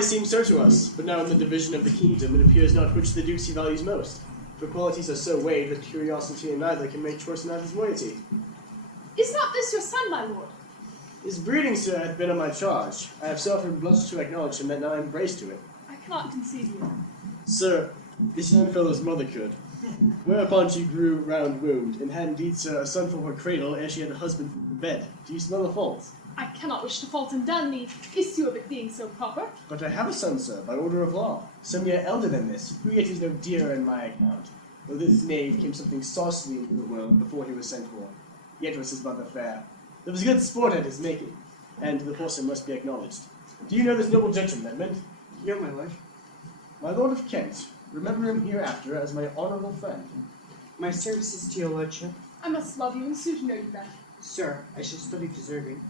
always seemed so to us, but now in the division of the kingdom it appears not which the dukes he values most. For qualities are so weighed that curiosity in neither can make choice in either's moiety. Is not this your son, my lord? His breeding, sir, hath been on my charge. I have so often blushed to acknowledge him that now I am braced to it. I cannot conceive you. Sir, this young fellow's mother could. Whereupon she grew round-wombed, and had indeed, sir, a son for her cradle ere she had a husband for bed. Do you smell the fault? I cannot wish to fault and done the issue of it being so proper. But I have a son, sir, by order of law, some year elder than this, who yet is no dearer in my account. Though this knave came something saucily into the world before he was sent for, yet was his mother fair. There was good sport at his making, and the forcer must be acknowledged. Do you know this noble gentleman, Edmund? Yeah, my lord. My lord of Kent. Remember him hereafter as my honourable friend. My services to your lordship. I must love you and soon to know you better. Sir, I shall study deserving.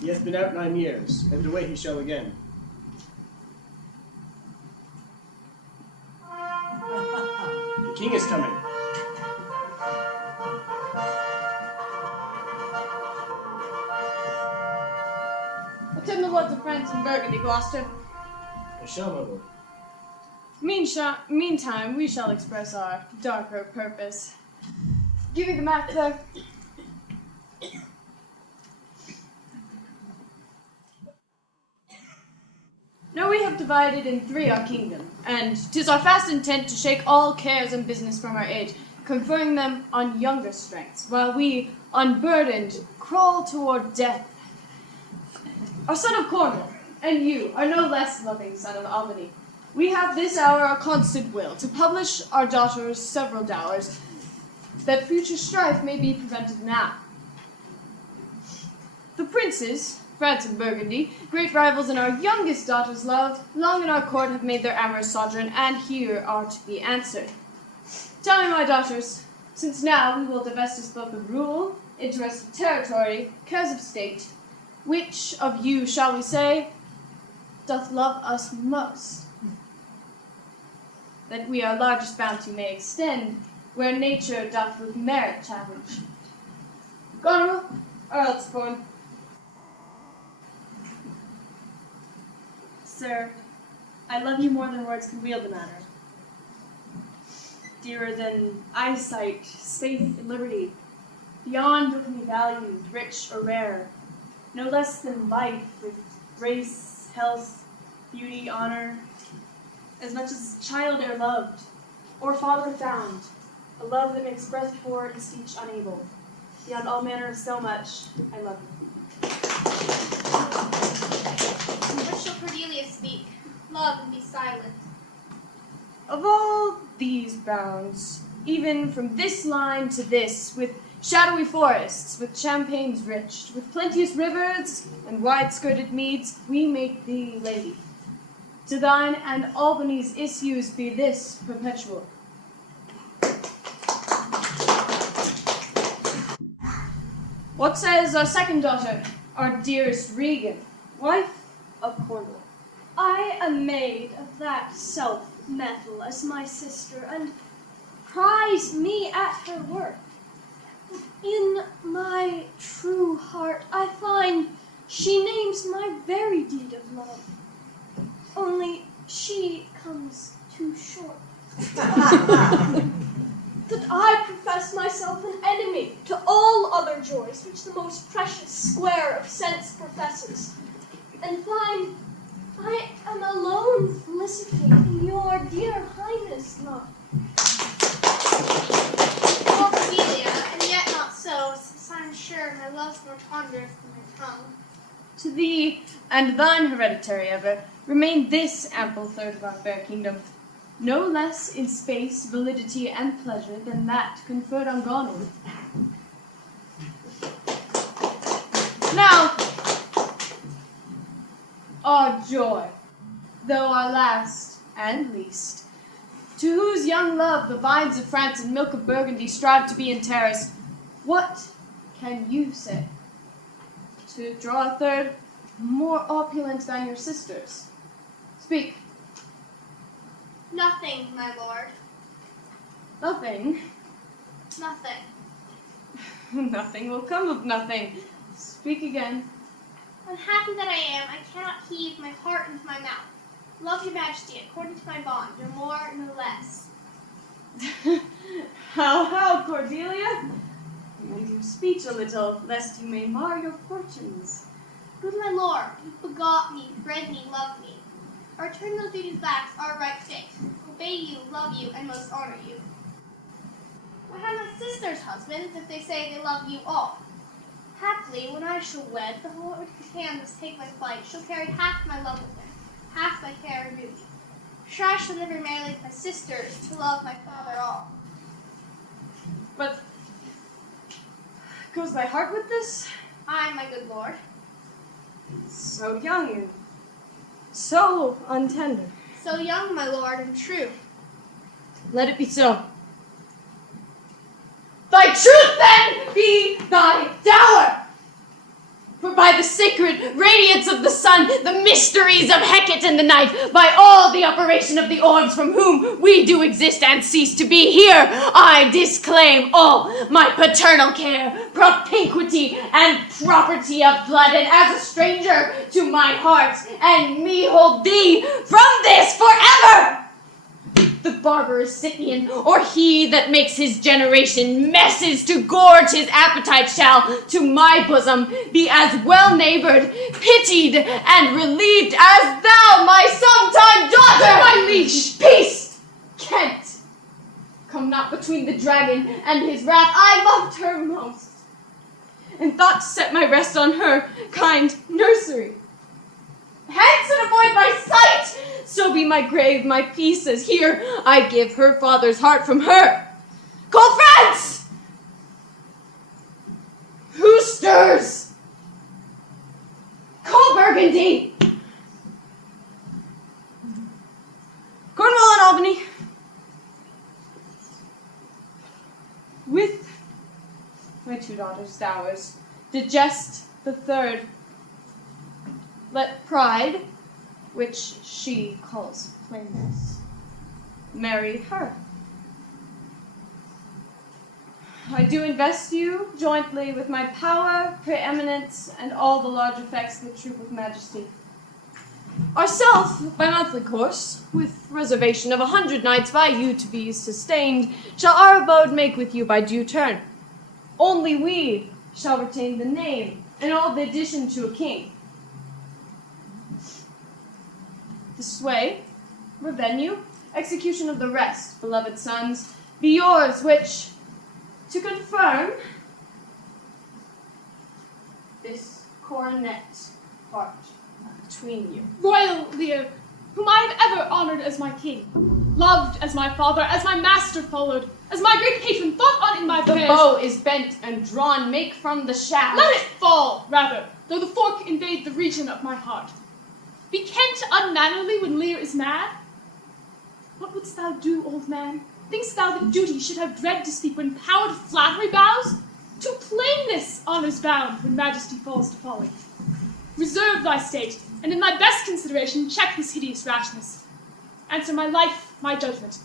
He hath been out 9 years, and away he shall again. The king is coming. Attend the lords of France and Burgundy, Gloucester. I shall, my lord. Meantime, we shall express our darker purpose. Give me the map, sir. Now we have divided in 3 our kingdom, and 'tis our fast intent to shake all cares and business from our age, conferring them on younger strengths, while we, unburdened, crawl toward death. Our son of Cornwall, and you, are no less loving son of Albany. We have this hour a constant will to publish our daughters' several dowers, that future strife may be prevented now. The princes, France and Burgundy, great rivals in our youngest daughter's love, long in our court have made their amorous sojourn, and here are to be answered. Tell me, my daughters, since now we will divest us both of rule, interest of territory, cares of state, which of you, shall we say, doth love us most? That we our largest bounty may extend, where nature doth with merit challenge. Goneril or Elsborn? Sir, I love you more than words can wield the matter. Dearer than eyesight, faith, and liberty, beyond what can be valued, rich or rare, no less than life with grace, health, beauty, honor, as much as child e'er loved, or father found, a love that makes breath poor and speech unable. Beyond all manner of so much, I love you. What shall Cordelia speak? Love and be silent. Of all these bounds, even from this line to this, with shadowy forests, with champaigns rich, with plenteous rivers and wide-skirted meads, we make thee lady. To thine and Albany's issues be this perpetual. What says our second daughter, our dearest Regan, wife of Cornwall? I am made of that self-metal as my sister, and prize me at her work. In my true heart I find she names my very deed of love. Only she comes too short. That I profess myself an enemy to all other joys which the most precious square of sense professes, and find I am alone felicity in your dear highness love. Oh, Cordelia, and yet not so, since I am sure my love's more ponderous than my tongue. To thee and thine hereditary ever remain this ample third of our fair kingdom, no less in space, validity, and pleasure than that conferred on Goneril. Now, our joy, though our last and least, to whose young love the vines of France and milk of Burgundy strive to be interrest, what can you say? To draw a third, more opulent than your sisters. Speak. Nothing, my lord. Nothing. Nothing. Nothing will come of nothing. Speak again. Unhappy that I am, I cannot heave my heart into my mouth. Love your majesty according to my bond, no more, no less. How, Cordelia? Make your speech a little, lest you may mar your fortunes. Good my lord, you begot me, bred me, loved me. I return those duties back our right fit. Obey you, love you, and most honor you. I have my sister's husbands, if they say they love you all. Haply, when I shall wed, the Lord hand must take my flight, shall carry half my love with him, half my care and duty. Sure I shall never marry like my sisters, to love my father all. But goes thy heart with this? Aye, my good lord. So young and so untender. So young, my lord, and true. Let it be so. Thy truth, then, be thy dower! For by the sacred radiance of the sun, the mysteries of Hecate and the night, by all the operation of the orbs from whom we do exist and cease to be here, I disclaim all my paternal care, propinquity, and property of blood, and as a stranger to my heart, and me hold thee from this forever! The barbarous Scythian, or he that makes his generation messes to gorge his appetite shall, to my bosom, be as well neighbored, pitied, and relieved as thou, my sometime daughter! My leash! Peace! Kent! Come not between the dragon and his wrath. I loved her most, and thought to set my rest on her kind nursery. Hence and avoid my sight! So be my grave, my peace, as here I give her father's heart from her. Call France! Who stirs? Call Burgundy! Cornwall and Albany. With my 2 daughters' dowers, digest the 3rd. Let pride, which she calls plainness, marry her. I do invest you jointly with my power, preeminence, and all the large effects that troop with majesty. Ourself, by monthly course, with reservation of 100 knights by you to be sustained, shall our abode make with you by due turn. Only we shall retain the name, and all the addition to a king. The sway, revenue, execution of the rest, beloved sons, be yours, which, to confirm this coronet part between you. Royal Lear, whom I have ever honored as my king, loved as my father, as my master followed, as my great patron thought on in my prayers. The bow is bent and drawn, make from the shaft. Let it fall, rather, though the fork invade the region of my heart. Be Kent unmannerly when Lear is mad? What wouldst thou do, old man? Think'st thou that duty should have dread to speak when power to flattery bows? To plainness honor's bound when majesty falls to folly. Reserve thy state, and in thy best consideration check this hideous rashness. Answer my life, my judgment.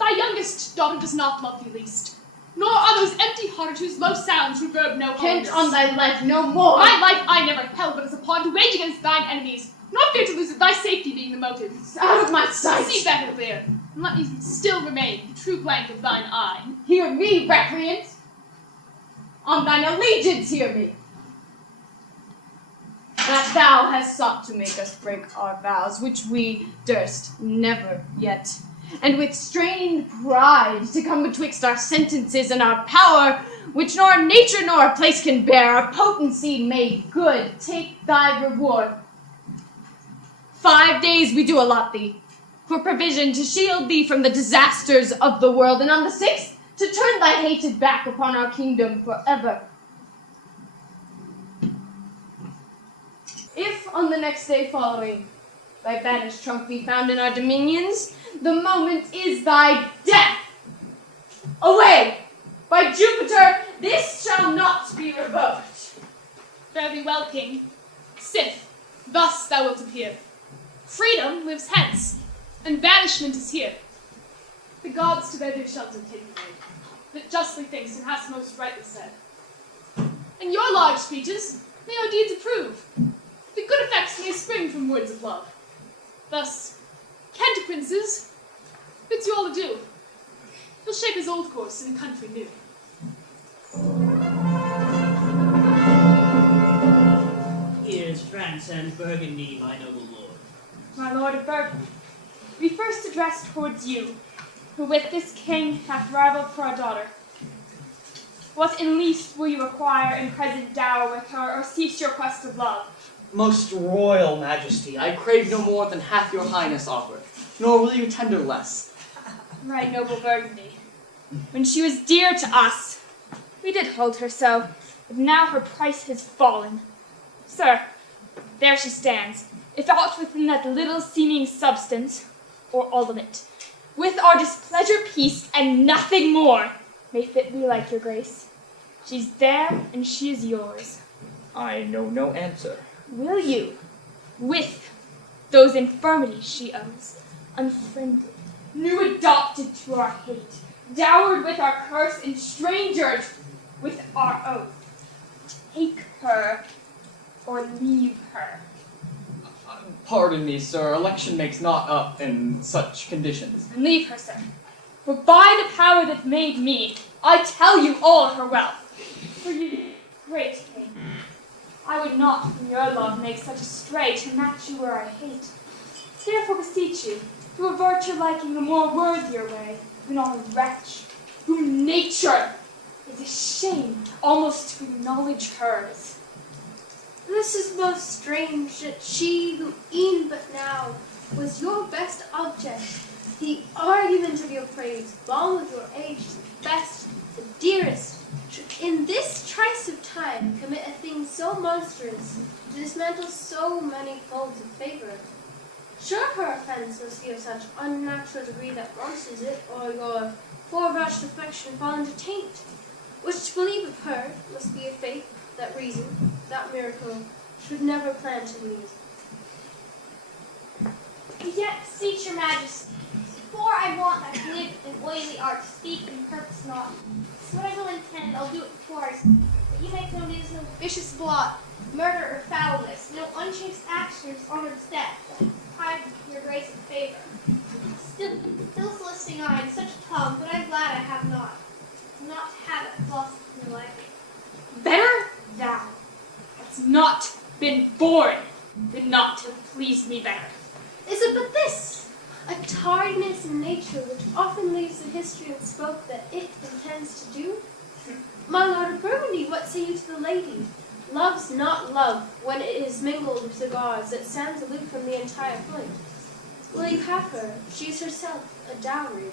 Thy youngest daughter does not love thee least, nor are those empty-hearted whose low sounds reverb no Kent holiness. on thy life no more! My life I never held but as a pawn to wage against thine enemies, nor fear to lose it, thy safety being the motive. Out of my sight! See better, Lear, and let me still remain the true blank of thine eye. Hear me, recreant! On thine allegiance hear me! That thou hast sought to make us break our vows, which we durst never yet, and with strained pride to come betwixt our sentences and our power, which nor nature nor our place can bear, our potency made good, take thy reward. 5 days we do allot thee, for provision to shield thee from the disasters of the world, and on the 6th, to turn thy hated back upon our kingdom forever. If on the next day following thy banished trunk be found in our dominions, the moment is thy death. Away! By Jupiter, this shall not be revoked. Fare thee well, king. Sith, thus thou wilt appear. Freedom lives hence, and banishment is here. The gods to their dear shelter take away, that justly thinks and hast most rightly said. And your large speeches may our deeds approve. The good effects may spring from words of love. Thus, Kent princes, bids you all adieu. He'll shape his old course in country new. Here's France and Burgundy, my noble lord. My lord of Burgundy, we first address towards you, who with this king hath rivaled for a daughter. What in least will you require in present dower with her, or cease your quest of love? Most royal majesty, I crave no more than hath your highness offered, nor will you tender less. Right noble Burgundy, when she was dear to us, we did hold her so, but now her price has fallen. Sir, there she stands, if aught within that little seeming substance, or all of it, with our displeasure peace and nothing more, may fit we like your grace. She's there, and she is yours. I know no answer. Will you, with those infirmities she owes, unfriended, new adopted to our hate, dowered with our curse, and strangered with our oath, take her or leave her? Pardon me, sir, election makes not up in such conditions. And leave her, sir. For by the power that made me, I tell you all her wealth. For you, great king, I would not from your love make such a stray to match you where I hate. Therefore beseech you, to avert your liking the more worthier way, than on a wretch, whom nature is ashamed almost to acknowledge hers. This is most strange that she who e'en but now was your best object, the argument of your praise, long with your age, the best, the dearest, should in this trice of time commit a thing so monstrous, to dismantle so many folds of favour. Sure her offence must be of such unnatural degree that once is it, or your forevouched affection fall into taint, which to believe of her must be a faith that reason, that miracle, should never plan to lead. Yet, beseech your majesty, for I want that glib and oily art to speak and purpose not. So what I will intend, I'll do it before I speak. But you make known it is no vicious blot, murder or foulness, no unchaste actions, honored step, that deprive your grace of favor. Still soliciting I in such a tongue, but I'm glad I have not to have it lost in your liking. Better thou hast not been born than not to have pleased me better. Is it but this? A tardiness in nature which often leaves the history unspoke that it intends to do? My lord of Burgundy, what say you to the lady? Love's not love when it is mingled with cigars that stands aloof from the entire point. Will you have her? She is herself a dowry.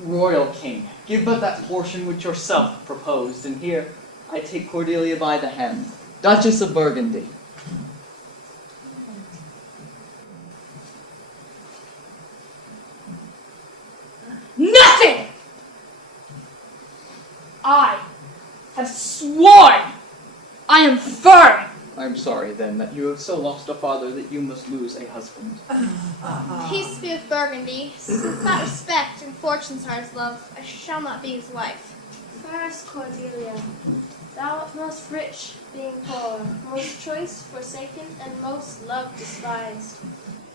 Royal king, give but that portion which yourself proposed, and here I take Cordelia by the hand, Duchess of Burgundy. Nothing! I have sworn. I am firm. I'm sorry, then, that you have so lost a father that you must lose a husband. Peace be with Burgundy. Since that respect and fortunes are his love, I shall not be his wife. Fairest Cordelia, thou art most rich, being poor, most choice forsaken, and most loved despised.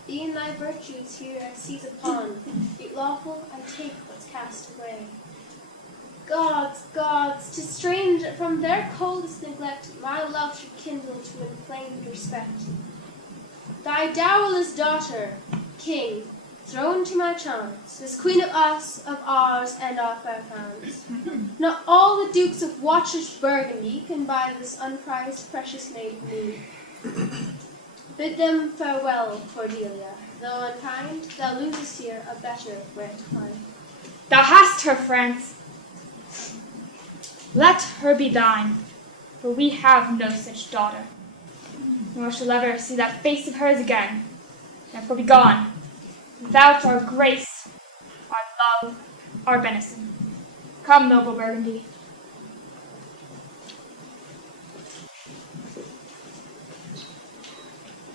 E'en thy virtues here I seize upon, be lawful I take what's cast away. Gods, gods, 'tis strange that from their coldest neglect my love should kindle to inflamed respect. Thy dowerless daughter, king, thrown to my charms, is queen of us, of ours, and our fair crowns. Not all the dukes of watchish Burgundy can buy this unprized precious maid of me. Bid them farewell, Cordelia. Though unkind, thou losest here a better where to find. Thou hast her, France. Let her be thine, for we have no such daughter, nor shall ever see that face of hers again. Therefore be gone, without our grace, our love, our benison. Come, noble Burgundy.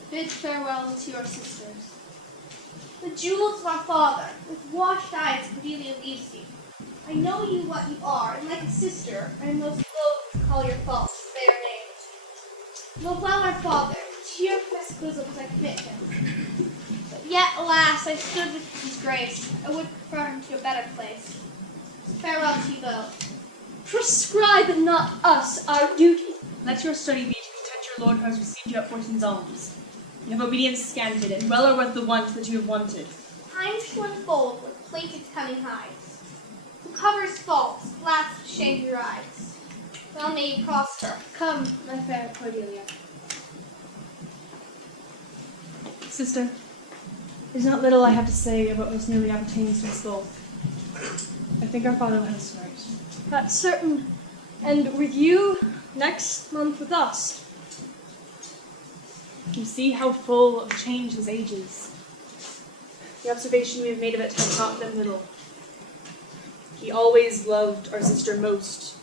Bid farewell to your sisters. The jewels of our father, with washed eyes Cordelia leaves you. I know you what you are, and like a sister, I am most loath to call your faults fair names. Love well our father, to your pressed bosoms I commit him. But Yet, alas, I stood with his grace. I would prefer him to a better place. Farewell to you both. Prescribe not us our duty. Let your study be to content your lord who has received you at fortune's alms. You have obedience scanted, and well are worth the want that you have wanted. Time to unfold with plated cunning hides. Who covers faults, laughs to shame your eyes. Well may you prosper. Come, my fair Cordelia. Sister, there's not little I have to say about what nearly appertains to us both. I think our father will have us right. That's certain. And with you, next month with us. You see how full of change his age is. The observation we have made of it has taught them little. He always loved our sister most,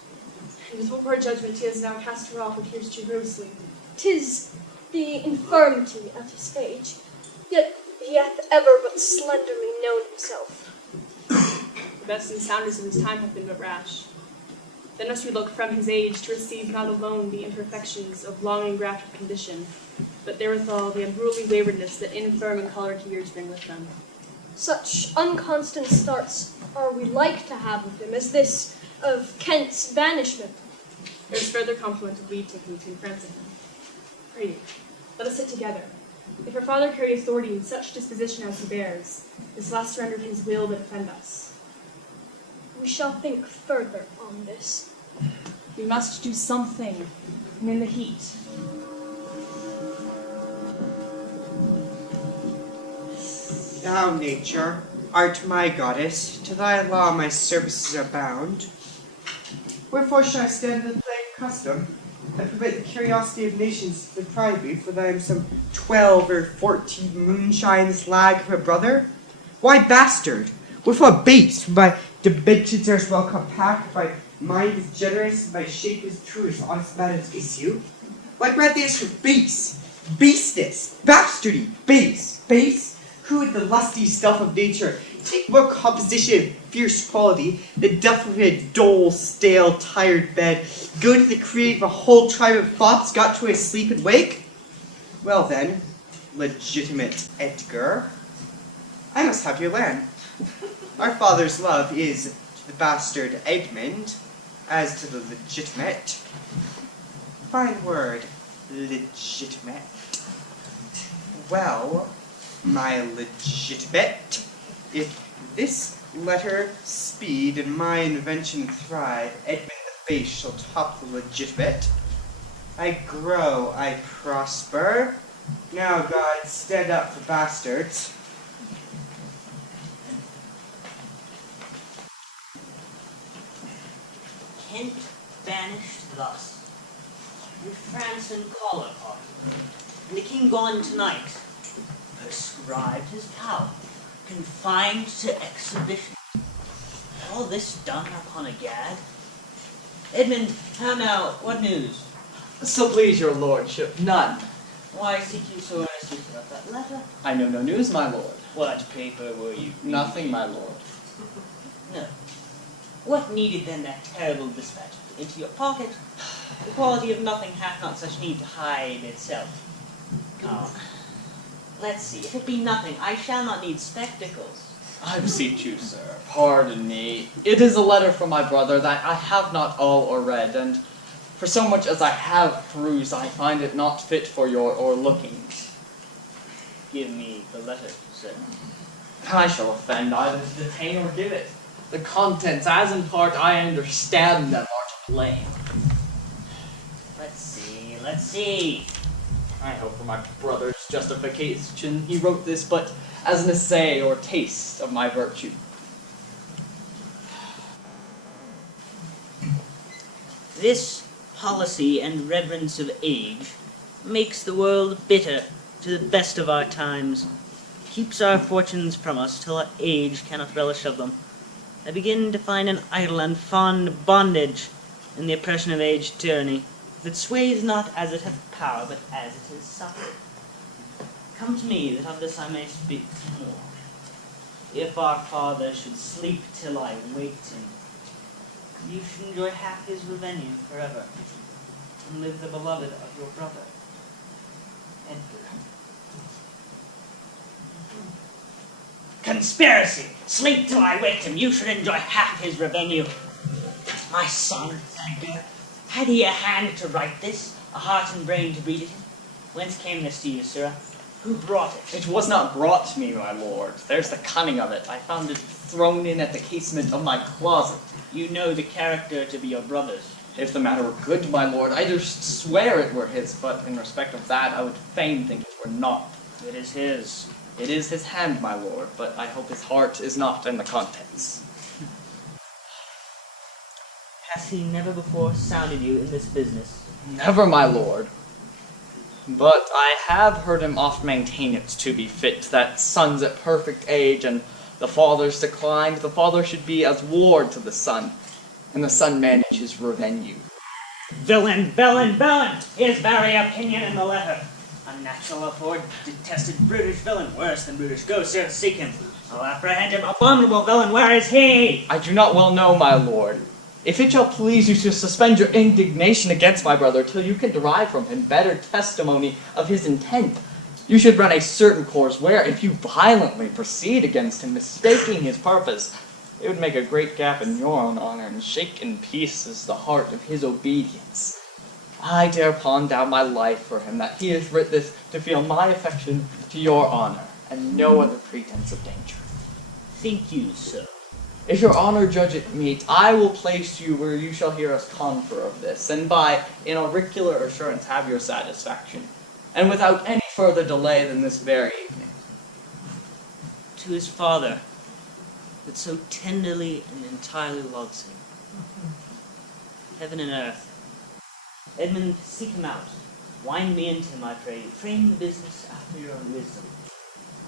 and with what poor judgment he has now cast her off appears too grossly. 'Tis the infirmity of his age, yet he hath ever but slenderly known himself. The best and soundest of his time hath been but rash. Then must we look from his age to receive not alone the imperfections of long engrafted condition, but therewithal the unruly waywardness that infirm and choleric years bring with them. Such unconstant starts are we like to have with him as this of Kent's banishment. There is further compliment of leave taking between France and him. Pray, let us sit together. If our father carry authority in such disposition as he bears, this last surrender of his will but defend us. We shall think further on this. We must do something, and in the heat. Thou, nature, art my goddess, to thy law my services are bound. Wherefore should I stand in the plague custom, and permit the curiosity of nations to deprive me, for that I am some 12 or 14 moonshines lag of a brother? Why bastard? Wherefore base? My dimensions are as well compact, my mind is generous, my shape is true as honest man's issue. Why grant the answer base? Baseness, bastardy, base? Who in the lusty stuff of nature take more composition and fierce quality than doth with a dull, stale, tired bed, good to the creating of a whole tribe of thoughts got to a sleep and wake? Well then, legitimate Edgar, I must have your land. Our father's love is to the bastard Edmund, as to the legitimate. Fine word, legitimate. Well, my legitimate, if this letter speed and my invention thrive, Edmund the base shall top the legitimate. I grow, I prosper. Now, God, stand up for bastards. Kent banished thus, and France in choler party, and the king gone tonight, prescribed his power, confined to exhibition. All this done upon a gad. Edmund, how now, what news? So please your lordship, none. Why seek you so earnestly about that letter? I know no news, my lord. What paper were you reading? Nothing, my lord. No. What needed then that terrible dispatch? Into your pocket? The quality of nothing hath not such need to hide itself. Come. Let's see, if it be nothing, I shall not need spectacles. I beseech you, sir, pardon me. It is a letter from my brother that I have not all or read, and for so much as I have perused, I find it not fit for your o'erlookings. Give me the letter, sir. I shall offend either to detain or give it. The contents, as in part I understand them, are to blame. Let's see. I hope for my brother's justification he wrote this but as an essay or taste of my virtue. This policy and reverence of age makes the world bitter to the best of our times, keeps our fortunes from us till our age cannot relish of them. I begin to find an idle and fond bondage in the oppression of age tyranny, that sways not as it hath power, but as it is suffered. Come to me, that of this I may speak more. If our father should sleep till I waked him, you should enjoy half his revenue forever, and live the beloved of your brother, Edgar. conspiracy. Sleep till I wake him. You should enjoy half his revenue. My son, Edgar, had he a hand to write this, a heart and brain to read it in? Whence came this to you, sirrah? Who brought it? It was not brought to me, my lord. There's the cunning of it. I found it thrown in at the casement of my closet. You know the character to be your brother's. If the matter were good, my lord, I durst swear it were his, but in respect of that, I would fain think it were not. It is his. It is his hand, my lord, but I hope his heart is not in the contents. Has he never before sounded you in this business? Never, my lord. But I have heard him oft maintain it to be fit that sons at perfect age and the father's declined, the father should be as ward to the son, and the son manage his revenue. Villain, villain, villain! His very opinion in the letter. Unnatural, abhorred, detested, brutish villain, worse than brutish. Go, sir, seek him. I'll apprehend him. Abominable villain, where is he? I do not well know, my lord. If it shall please you to suspend your indignation against my brother till you can derive from him better testimony of his intent, you should run a certain course where, if you violently proceed against him, mistaking his purpose, it would make a great gap in your own honor and shake in pieces the heart of his obedience. I dare pawn down my life for him that he has writ this to feel my affection to your honor, and no other pretense of danger. Think you so? If your honor judge it meet, I will place you where you shall hear us confer of this, and by an auricular assurance have your satisfaction, and without any further delay than this very evening. To his father, that so tenderly and entirely loves him. Heaven and earth. Edmund, seek him out. Wind me into him, I pray you. Frame the business after your own wisdom.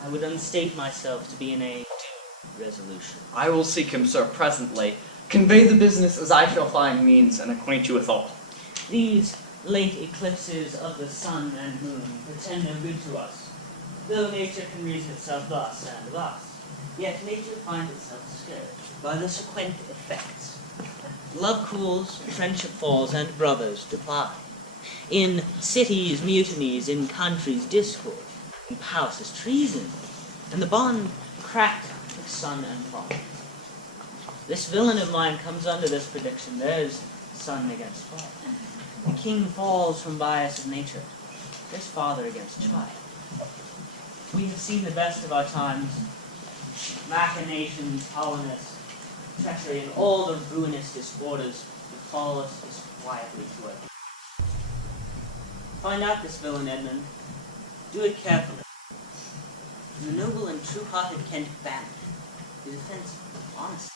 I would unstate myself to be in a due resolution. I will seek him, sir, presently. Convey the business as I shall find means, and acquaint you with all. These late eclipses of the sun and moon pretend no good to us. Though nature can reason itself thus and thus, yet nature finds itself scourged by the sequent effects. Love cools, friendship falls, and brothers decline. In cities, mutinies, in countries, discord, in palaces, treason, and the bond cracked like sun and father. This villain of mine comes under this prediction. There's son against father. The king falls from bias of nature. There's father against child. We have seen the best of our times. Machinations, hollowness, treachery, and all the ruinous disorders that follow us as quietly to it. Find out this villain, Edmund. Do it carefully. The noble and true-hearted Kent Bannock is offensive, honest.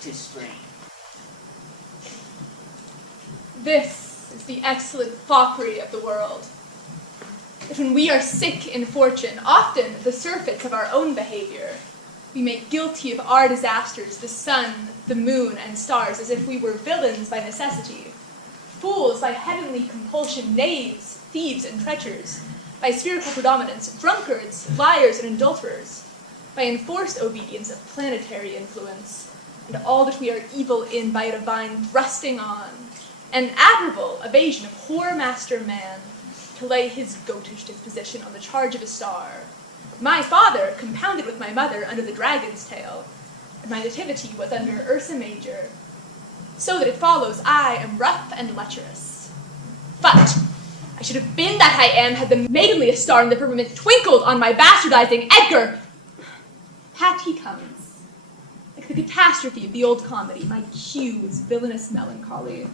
'Tis strange. This is the excellent foppery of the world. That when we are sick in fortune, often the surfeits of our own behavior, we make guilty of our disasters the sun, the moon, and stars, as if we were villains by necessity, fools by heavenly compulsion, knaves, thieves, and treachers, by spherical predominance, drunkards, liars, and adulterers, by enforced obedience of planetary influence, and all that we are evil in by a divine thrusting on, an admirable evasion of whore-master man, to lay his goatish disposition on the charge of a star. My father compounded with my mother under the dragon's tail, and my nativity was under Ursa Major, so that it follows I am rough and lecherous. But I should have been that I am had the maidenliest star in the firmament twinkled on my bastardizing Edgar. Pat he comes, like the catastrophe of the old comedy, my cue is villainous melancholy,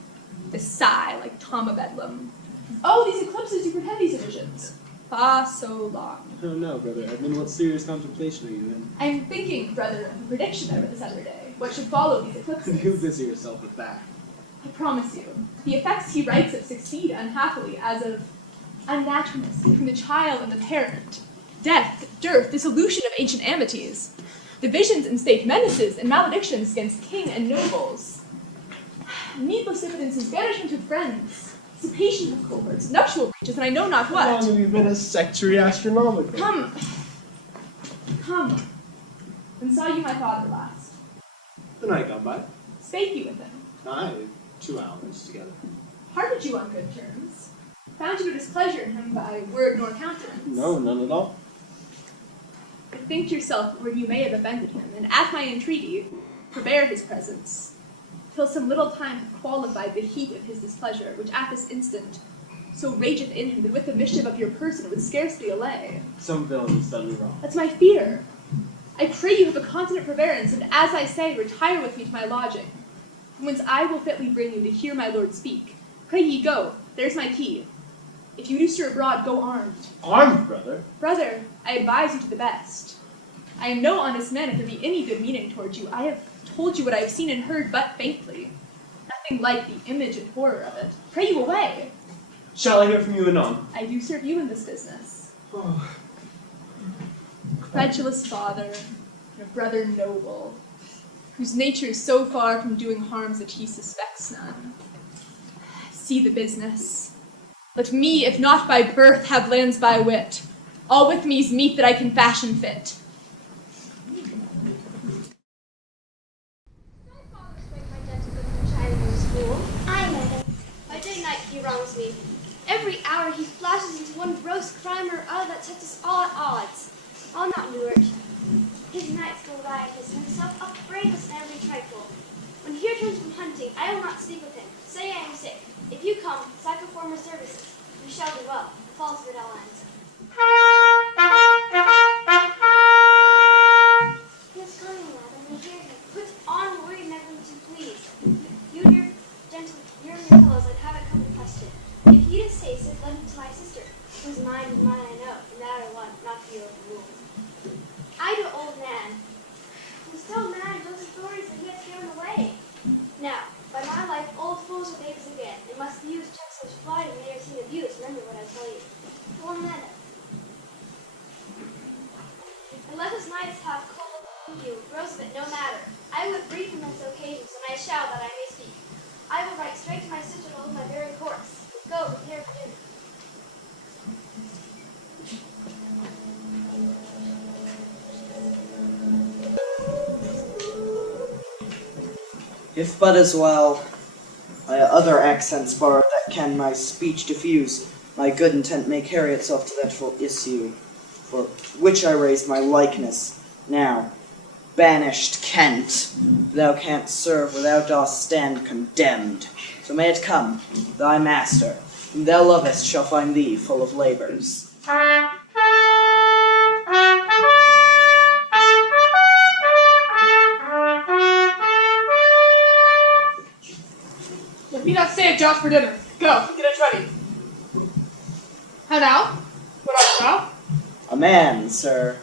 the sigh like Tom of Bedlam. Oh, these eclipses, you pretend these visions. Fa so long. Oh no, brother Edmund, what serious contemplation are you in? I am thinking, brother, of the prediction I read this other day. What should follow these eclipses? You busy yourself with that. I promise you, the effects he writes of succeed unhappily as of unnaturalness between the child and the parent, death, dearth, dissolution of ancient amities, divisions and state menaces and maledictions against king and nobles, needless evidences, banishment of friends, dissipation of cohorts, nuptial breaches, and I know not what. How long have you been a sectary astronomical? Come. When saw you my father last? The night gone by. Spake you with him? Aye, 2 hours together. Parted you on good terms? Found you no displeasure in him by word nor countenance? No, none at all. Bethink yourself where you may have offended him, and at my entreaty, forbear his presence, till some little time have qualified the heat of his displeasure, which at this instant so rageth in him that with the mischief of your person would scarcely allay. Some villain is done me wrong. That's my fear. I pray you have a continent forbearance, and as I say, retire with me to my lodging, from whence I will fitly bring you to hear my lord speak. Pray ye go, there's my key. If you do stir abroad, go armed. Armed, brother? Brother, I advise you to the best. I am no honest man if there be any good meaning towards you. I have told you what I have seen and heard but faintly. Nothing like the image and horror of it. Pray you away. Shall I hear from you anon? I do serve you in this business. Credulous father, and a brother noble, whose nature is so far from doing harms that he suspects none. See the business. Let me, if not by birth, have lands by wit. All with me's meet that I can fashion fit. I know him. By day night he wrongs me. Every hour he flashes into one gross crime or other that sets us all at odds. I'll not lure it. His nights go riotous, and himself upbraid us in every trifle. When he returns from hunting, I will not sleep with him. Say I am sick. If you come, sack of former services. You shall do well. The falls of it I'll answer. He is coming, lad, and we hear him. Put on worry Netherlands you please. You and your fellows, I'd have it come in question. If he distastes it, let him to my sister, whose mind is mine I know, and that I want not to be overruled. I do old man, who still manages those authorities that he has thrown away. Now, by my life, old fools are babes again, and must the youth check such flight and they are seen abused. Remember what I tell you. One minute. And let his nights have cold you, grows of it no matter. I would brief him on those occasions, and I shall, that I may speak. I will write straight to my sister to hold my very course. Go, prepare for dinner. If but as well by other accents borrowed that can my speech diffuse, my good intent may carry itself to that full issue, for which I raised my likeness. Now, banished Kent, thou canst serve where thou dost stand condemned. So may it come, thy master, whom thou lovest, shall find thee full of labours. Let me not say it, Josh, for dinner. Go, get us ready. How now? What art thou? A man, sir.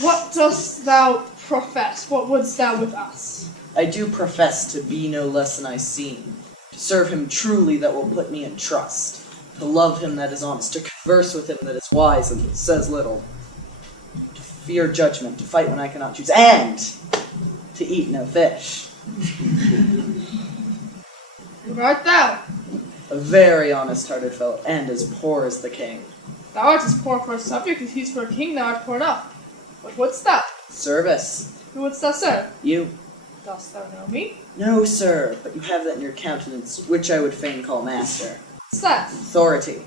What dost thou profess? What wouldst thou with us? I do profess to be no less than I seem, to serve him truly that will put me in trust, to love him that is honest, to converse with him that is wise and says little, to fear judgment, to fight when I cannot choose, and to eat no fish. What art thou? A very honest-hearted fellow, and as poor as the king. Thou art as poor for a subject as he's for a king, thou art poor enough. What wouldst thou? Service. Who wouldst thou serve? You. Dost thou know me? No, sir, but you have that in your countenance, which I would fain call master. What's that? Authority.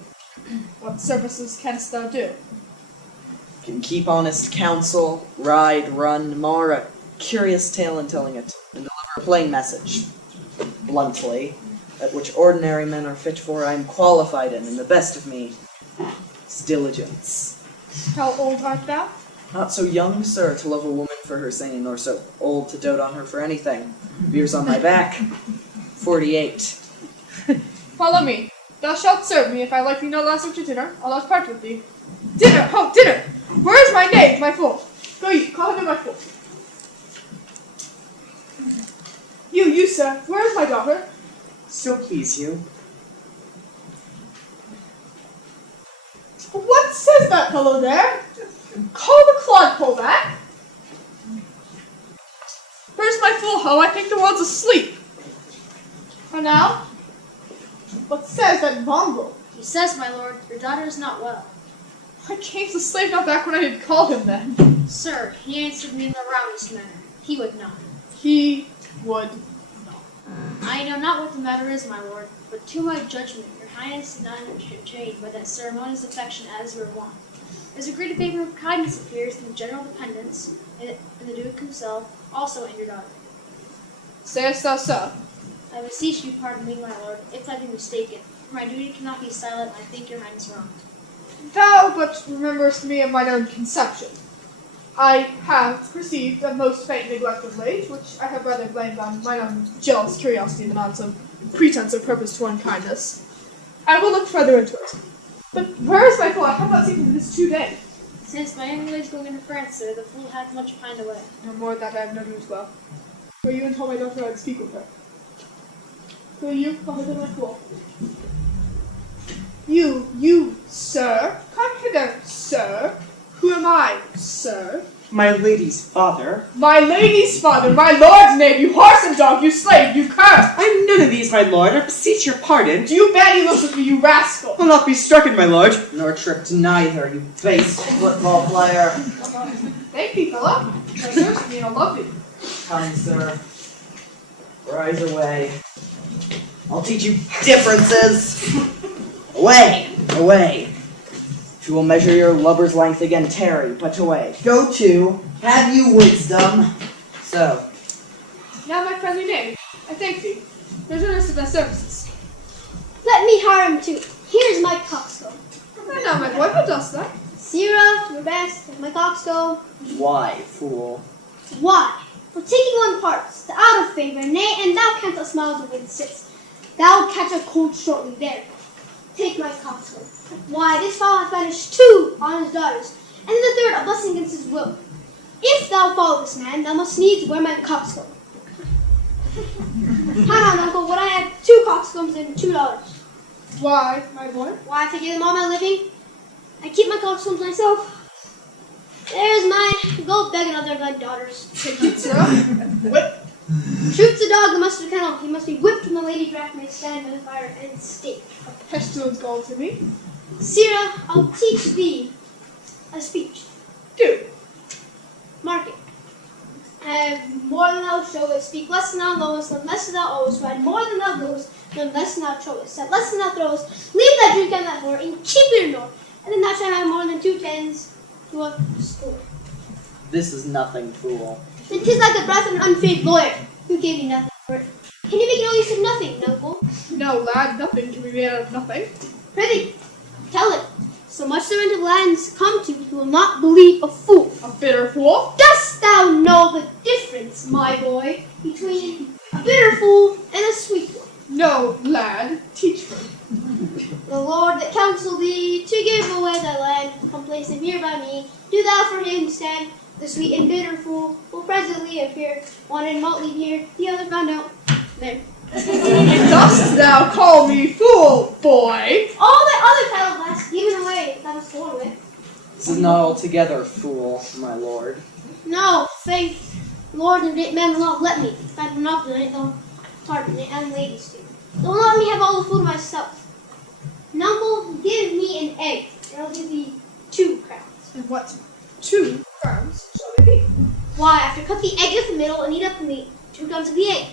What services canst thou do? Can keep honest counsel, ride, run, mar a curious tale in telling it, and deliver a plain message. Bluntly, that which ordinary men are fit for, I am qualified in, and the best of me is diligence. How old art thou? Not so young, sir, to love a woman for her singing, nor so old to dote on her for anything. Beers on my back. 48. Follow me. Thou shalt serve me. If I like thee no less after dinner, I'll not part with thee. Dinner! Ho, dinner! Where is my knave, my fool? Go ye, call him my fool. You, sir, where is my daughter? So please you. What says that fellow there? Call the clodpole back. Where's my fool, ho? I think the world's asleep. How now? What says that mongrel? He says, my lord, your daughter is not well. Why came the slave not back when I did call him then? Sir, he answered me in the roundest manner. He would not. He would. I know not what the matter is, my lord, but to my judgment, your kindness is not betrayed by that ceremonious affection as you are wont. As a greater favor of kindness appears in the general dependence, and the Duke himself also and your daughter. Sayest thou so? I beseech you pardon me, my lord, if I be mistaken, for my duty cannot be silent, and I think your highness wrong. Thou but rememberest me of mine own conception. I have perceived a most faint neglect of late, which I have rather blamed on mine own jealous curiosity than on some pretense or purpose to unkindness. I will look further into it. But where is my fool? I have not seen him this 2 days. Since my young lady's going into France, sir, the fool hath much pined away. No more that I have no news well. Will you and told my daughter I would speak with her? Will you call her to my fool? You, sir? Come hither, sir. Who am I, sir? My lady's father. My lady's father, my lord's knave, you whoreson dog, you slave, you cur! I'm none of these, my lord. I beseech your pardon. Do you bandy looks with me, you rascal? I'll not be stricken, my lord. Nor tripped neither, you base football player. Thank thee, Philip. Thou servest me, and I love thee. Come, sir. Rise away. I'll teach you differences. Away, away. If you will measure your lubber's length again, tarry, but away. Go to, have you wisdom. So. Now, my friendly knave, I thank thee. There's earnest of thy services. Let me hire him too. Here's my coxcomb. And now, my boy, what dost thou? Sirrah, your best, take my coxcomb. Why, fool? Why? For taking on parts, the out of favor, nay, and thou canst not smile the wind sits. Thou catch a cold shortly there. Take my coxcomb. Why, this fowl hath banished 2 on his daughters, and the third a blessing against his will. If thou follow this man, thou must needs wear my coxcomb. Count on, uncle, what I had 2 coxcombs and 2 daughters. Why, my boy? Why, if I give them all my living, I keep my coxcombs myself. There's my go beg another of thy daughters. Take it, sirrah. Whip. Shoots a dog that must be kennel. He must be whipped when the lady draft may stand by the fire and stake. A pestilence gall to me. Sirrah, I'll teach thee a speech. Do. Mark it. More than thou showest, speak less than thou knowest, none less than thou owest, ride more than thou goest, none less than thou trowest, set less than thou throwest, leave thy drink on that floor, and keep your door, and then thou shalt have more than 2 tens to a score. This is nothing, fool. Then 'tis like the breath of an unfaith lawyer, who gave thee nothing for it. Can you make no use of nothing, uncle? No, lad, nothing can be made out of nothing. Prithee, tell it. So much the rent of lands come to, he will not believe a fool. A bitter fool? Dost thou know the difference, my boy, between a bitter fool and a sweet one? No, lad, teach me. The Lord that counsel thee to give away thy land, come place him here by me, do thou for him stand. The sweet and bitter fool will presently appear. One in malt leave here, the other found out there. Dost thou call me fool, boy? All the other title glass given away that was sworn with. This is not altogether, fool, my lord. No, faith, Lord and great men will not let me. If I do not do it, they'll pardon it, and ladies do. They'll not let me have all the food myself. And uncle, give me an egg, and I'll give thee 2 crowns. And what 2 crowns shall they be? Why, after cut the egg in the middle and eat up the meat, 2 crowns of the egg.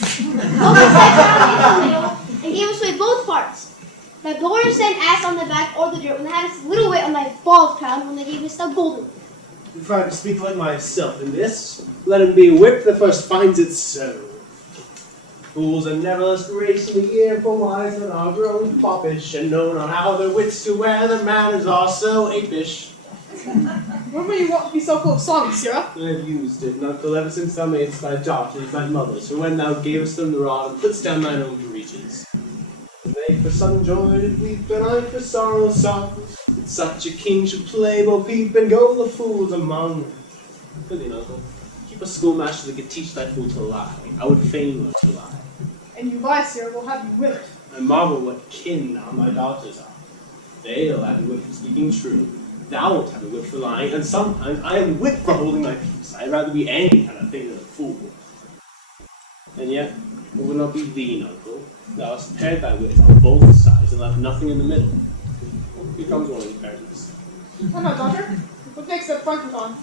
Open side crown in the middle, and gave us away both parts. Thy boys then ass on the back or the dirt when they had us little weight on thy bald crown when they gave us the golden. If I to speak like myself in this, let him be whipped that first finds it so. Fools are never less grace in the year, for wise men are grown foppish, and know not how their wits to wear, their manners are so apish. When will you want to be so full of songs, sirrah? I have used it, uncle, ever since thou madest thy daughters thy mothers, for when thou gavest them the rod, and putst down thine own breeches. They for sudden joy did weep, and I for sorrow songs. That such a king should play bo peep, and go the fools among. Really, uncle, keep a schoolmaster that could teach thy fool to lie. I would fain learn to lie. And you lie, sirrah, will have you with it. I marvel what kin now my daughters are. They'll have you whipped for speaking true. Thou wilt have me whipped for lying, and sometimes I am whipped for holding my peace. I'd rather be any kind of thing than a fool. And yet, it would not be thee, uncle. Thou hast pared thy wit on both sides and left nothing in the middle. Here comes one of these parents. Oh no, daughter. What makes that front on?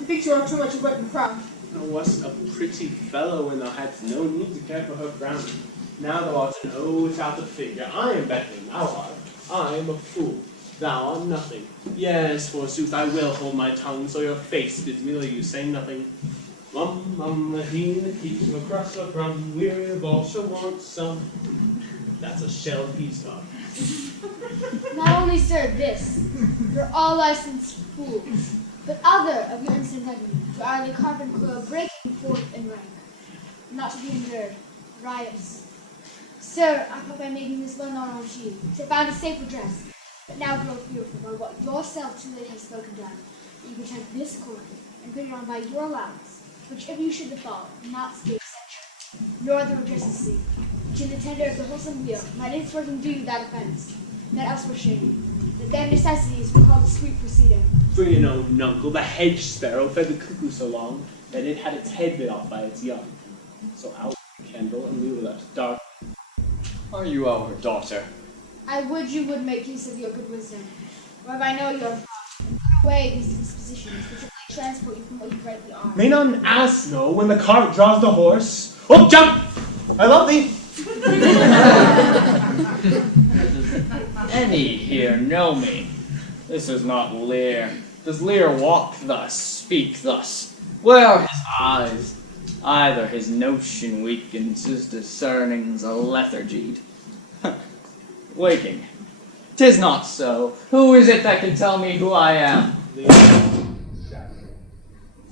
You think you are too much of wet and crown. Thou wast a pretty fellow when thou hadst no need to care for her crown. Now thou art an old tattered figure. I am better than thou art. I am a fool. Thou art nothing. Yes, forsooth, I will hold my tongue, so your face bids me leave, saying nothing. He that keeps no crust of rum, weary of all shall want some. That's a shell peace talk. Not only, sir, this, for all licensed fools, but other of your instant enemy, who are the carpet crew breaking forth in rank, not to be endured, riots. Sir, I hope by making this well known on you, to found a safe redress, but now grow fearful by what yourself too late have spoken done, that you protect this court, and put it on by your allowance, which if you should befall, not escape censure, nor the redress of sea, which in the tender of the wholesome wheel might its working do you that offence, that else were shame, that their necessities were called sweet proceeding. For you know, nuncle, the hedge sparrow fed the cuckoo so long that it had its head bit off by its young. So out the candle, and we were left dark. Are you our daughter? I would you would make use of your good wisdom, or if I know you are wrong, and put away these dispositions which will transport you from what you rightly are. May not an ass know when the cart draws the horse? Oh, jump! I love thee! Any here know me? This is not Lear. Does Lear walk thus, speak thus? Where are his eyes? Either his notion weakens, his discerning's a lethargied. Waking. 'Tis not so. Who is it that can tell me who I am?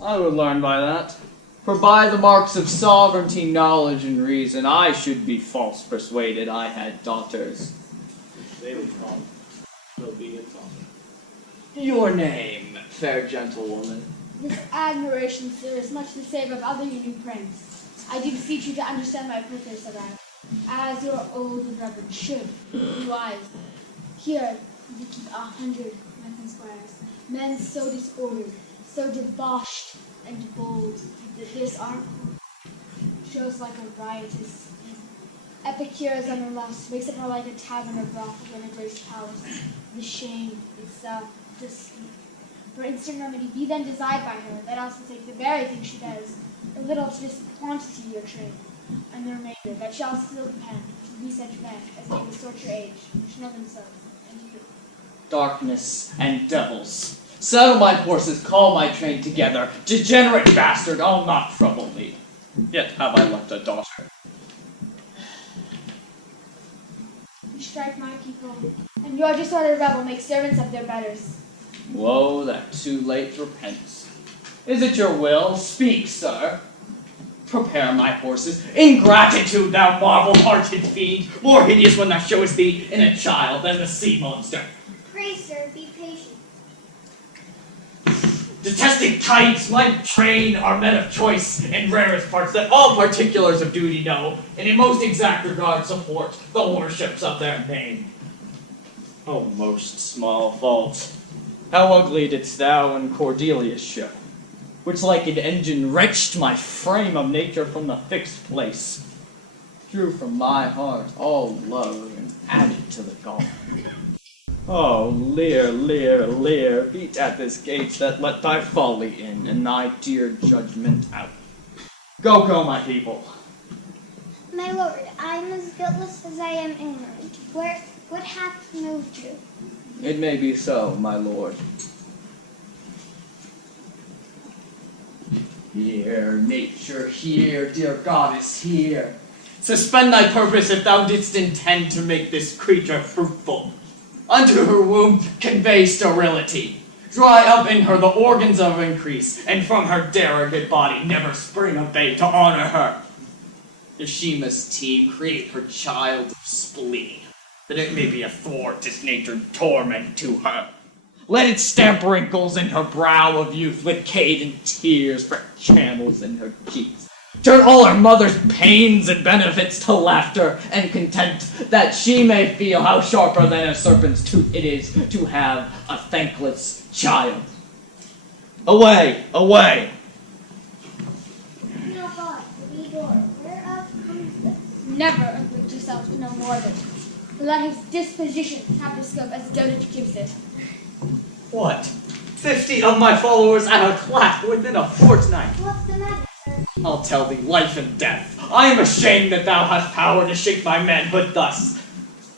I would learn by that. For by the marks of sovereignty, knowledge, and reason, I should be false persuaded I had daughters. They would call obedience officer. Your name, fair gentlewoman. This admiration, sir, is much the savour of other your new prince. I do beseech you to understand my purpose of that, as your old and reverend should be wise. Here you keep 100 knights and squires, men so disordered, so debauched and bold, that this our court shows like a riotous epicures on her lust, makes it more like a tavern or brothel than a grace palace. The shame itself does speak. For instant remedy, be then desired by her, that also take the very thing she does, a little to this quantity your trade, and the remainder that shall still depend to be such men as may resort your age, which know themselves, and you. Darkness and devils. Saddle my horses, call my train together. Degenerate bastard, I'll not trouble thee. Yet have I left a daughter. You strike my people, and your disordered rebel makes servants of their betters. Woe that too late repents. Is it your will? Speak, sir. Prepare my horses. Ingratitude, thou marble-hearted fiend, more hideous when thou showest thee in a child than the sea monster. Pray, sir, be patient. Detesting kites, my train are men of choice in rarest parts that all particulars of duty know, and in most exact regard support the worships of their name. O most small fault, how ugly didst thou and Cordelius show, which like an engine wrenched my frame of nature from the fixed place, drew from my heart all love and added to the gall. Oh, Lear, Lear, Lear, beat at this gate that let thy folly in, and thy dear judgment out. Go, go, my people. My lord, I am as guiltless as I am ignorant. What hath moved you? It may be so, my lord. Here, nature, here, dear goddess, here. Suspend thy purpose if thou didst intend to make this creature fruitful. Unto her womb convey sterility. Dry up in her the organs of increase, and from her derogate body never spring a babe to honor her. If she must teem, create her child of spleen, that it may be a thwart this natured torment to her. Let it stamp wrinkles in her brow of youth with cade and tears for channels in her cheeks. Turn all her mother's pains and benefits to laughter and content, that she may feel how sharper than a serpent's tooth it is to have a thankless child. Away, away! Now God, the door, whereof comes this? Never afflict yourself to know more of it. But let his disposition have the scope as dotage gives it. What? 50 of my followers at a clap within a fortnight. What's the matter, sir? I'll tell thee life and death, I am ashamed that thou hast power to shake my manhood thus,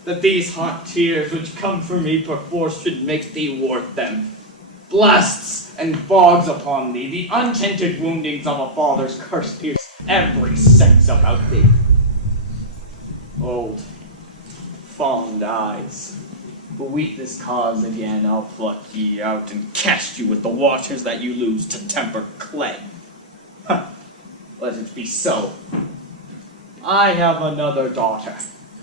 that these hot tears which come from me perforce should make thee worth them. Blasts and fogs upon thee, the untented woundings of a father's curse pierce every sense about thee. Old, fond eyes, who weep this cause again, I'll pluck ye out and cast you with the waters that you lose to temper clay. Huh. Let it be so. I have another daughter,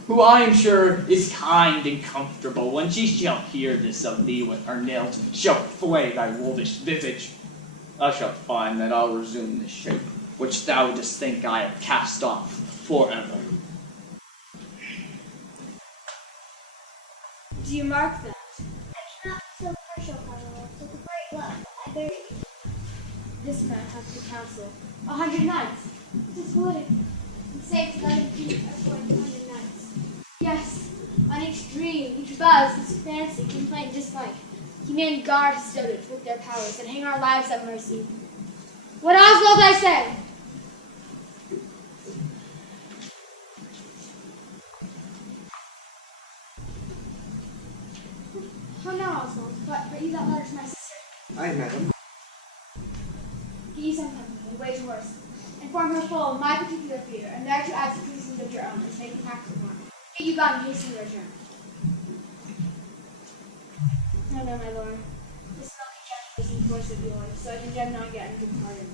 who I am sure is kind and comfortable. When she shall hear this of thee with her nails, shall flay thy wolvish visage. Thou shalt find that I'll resume the shape, which thou dost think I have cast off forever. Do you mark that? I cannot be so partial, my lord, with the great love that I bear you. This man has the counsel. 100 knights. This wood, and saves 11 feet are 100 knights. Yes, on each dream, each buzz, each fancy, complaint, dislike, he may guard his dotage with their powers and hang our lives at mercy. What Oswald I say? Oh no, Oswald, but you that letter to my sister. Aye, madam. Get you some company, and wage worse. Inform her full of my particular fear, and there to add some reasons of your own, as make the practice more. Get you gone and hasten your return. No, my lord. This milky judgment is in force of yours, so I condemn not yet and good pardon.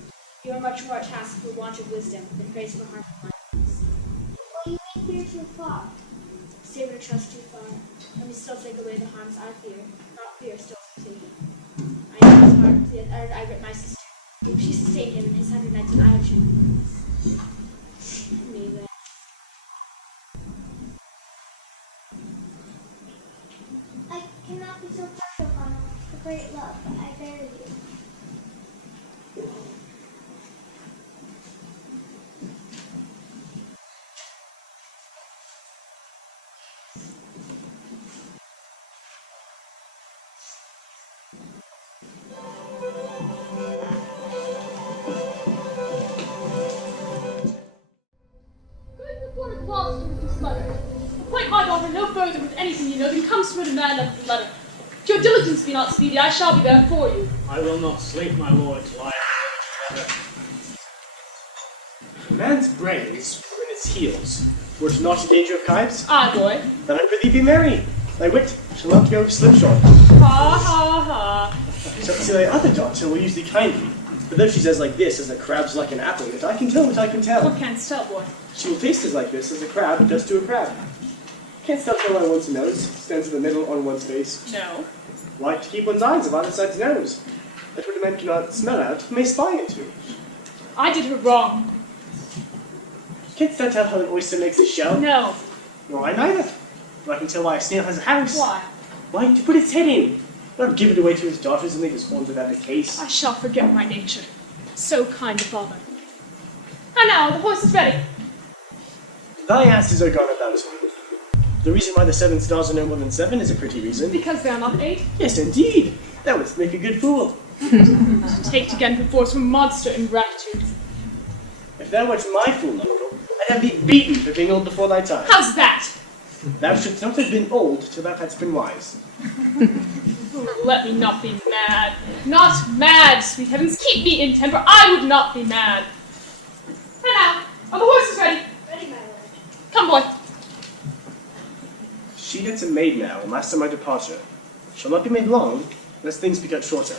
You are much more a task for want of wisdom than praise for harmful minds. Well, you may fear too far. Save to trust too far. Let me still take away the harms I fear, not fear still succeeding. I know his heart, and I writ my sister. If she sustained him in his 100 nights when I have chosen. Me then. I cannot be so partial, Connell, the great love that I bear you. Appoint my daughter no further with anything you know than comes from a demand under the letter. If your diligence be not speedy, I shall be there for you. I will not sleep, my lord, till I A man's brains are in his heels. Were it not in danger of kibes, Aye, boy. then I prithee be merry. Thy wit shall not go slipshod. Ha ha ha. So see, thy other daughter will use thee kindly. But though she says like this, as a crab's like an apple, yet I can tell what I can tell. What canst tell, boy? She will taste as like this as a crab does to a crab. Canst thou tell why one's nose stands in the middle on one's face? No. Why, to keep one's eyes of either side's nose, that what a man cannot smell out may spy into. I did her wrong. Canst thou tell how an oyster makes a shell? No. Nor I neither. But I can tell why a snail has a house. Why? Why, to put its head in. Not give it away to his daughters and leave his horns without a case. I shall forget my nature. So kind a father. And now, the horse is ready. Thy asses are gone about. The reason why the 7 stars are no more than 7 is a pretty reason. Because they are not 8. Yes, indeed. Thou wouldst make a good fool. Take again perforce from monster ingratitude. If thou wert my fool, uncle, I'd have thee beaten for being old before thy time. How's that? Thou shouldst not have been old till thou hadst been wise. Let me not be mad. Not mad, sweet heavens. Keep me in temper. I would not be mad. And now, are the horses ready? Ready, my lord. Come, boy. She gets a maid now, and after my departure. Shall not be made long, lest things be cut shorter.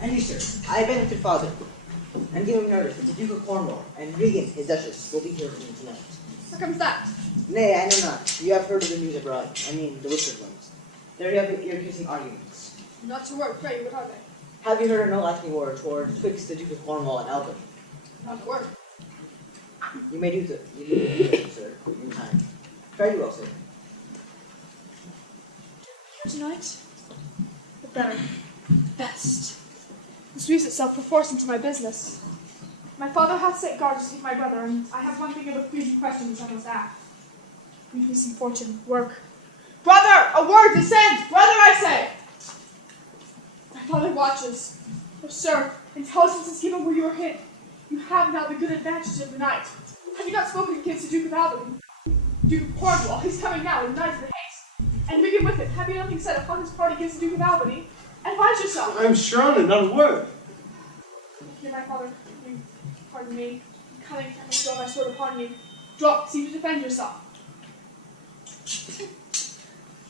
And you, sir, I have been with your father, and give him notice that the Duke of Cornwall and Regan, his Duchess, will be here with him tonight. How comes that? Nay, I know not. You have heard of the news abroad. I mean, the whispered ones. There you have the ear-piercing arguments. Not to work, pray, what are they? Have you heard of no laughing war twixt the Duke of Cornwall and Albany? Not to work. You may do so, sir, in time. Very well, sir. Tonight? The better. Best. This weaves itself perforce into my business. My father hath set guard to seek my brother, and I have one thing of a freezing question which I must ask. Bring me some fortune, work Brother, a word descends! Brother, I say! My father watches. Oh, sir, intelligence is given where you are hid. You have now the good advantage of the night. Have you not spoken against the Duke of Albany? Duke of Cornwall, he's coming now, in knights in haste. And bring him with it. Have you nothing said upon his party against the Duke of Albany? Advise yourself. I'm sure on it, not a word. Here, my father, you, pardon me, coming, I must draw my sword upon you. Draw, see to defend yourself.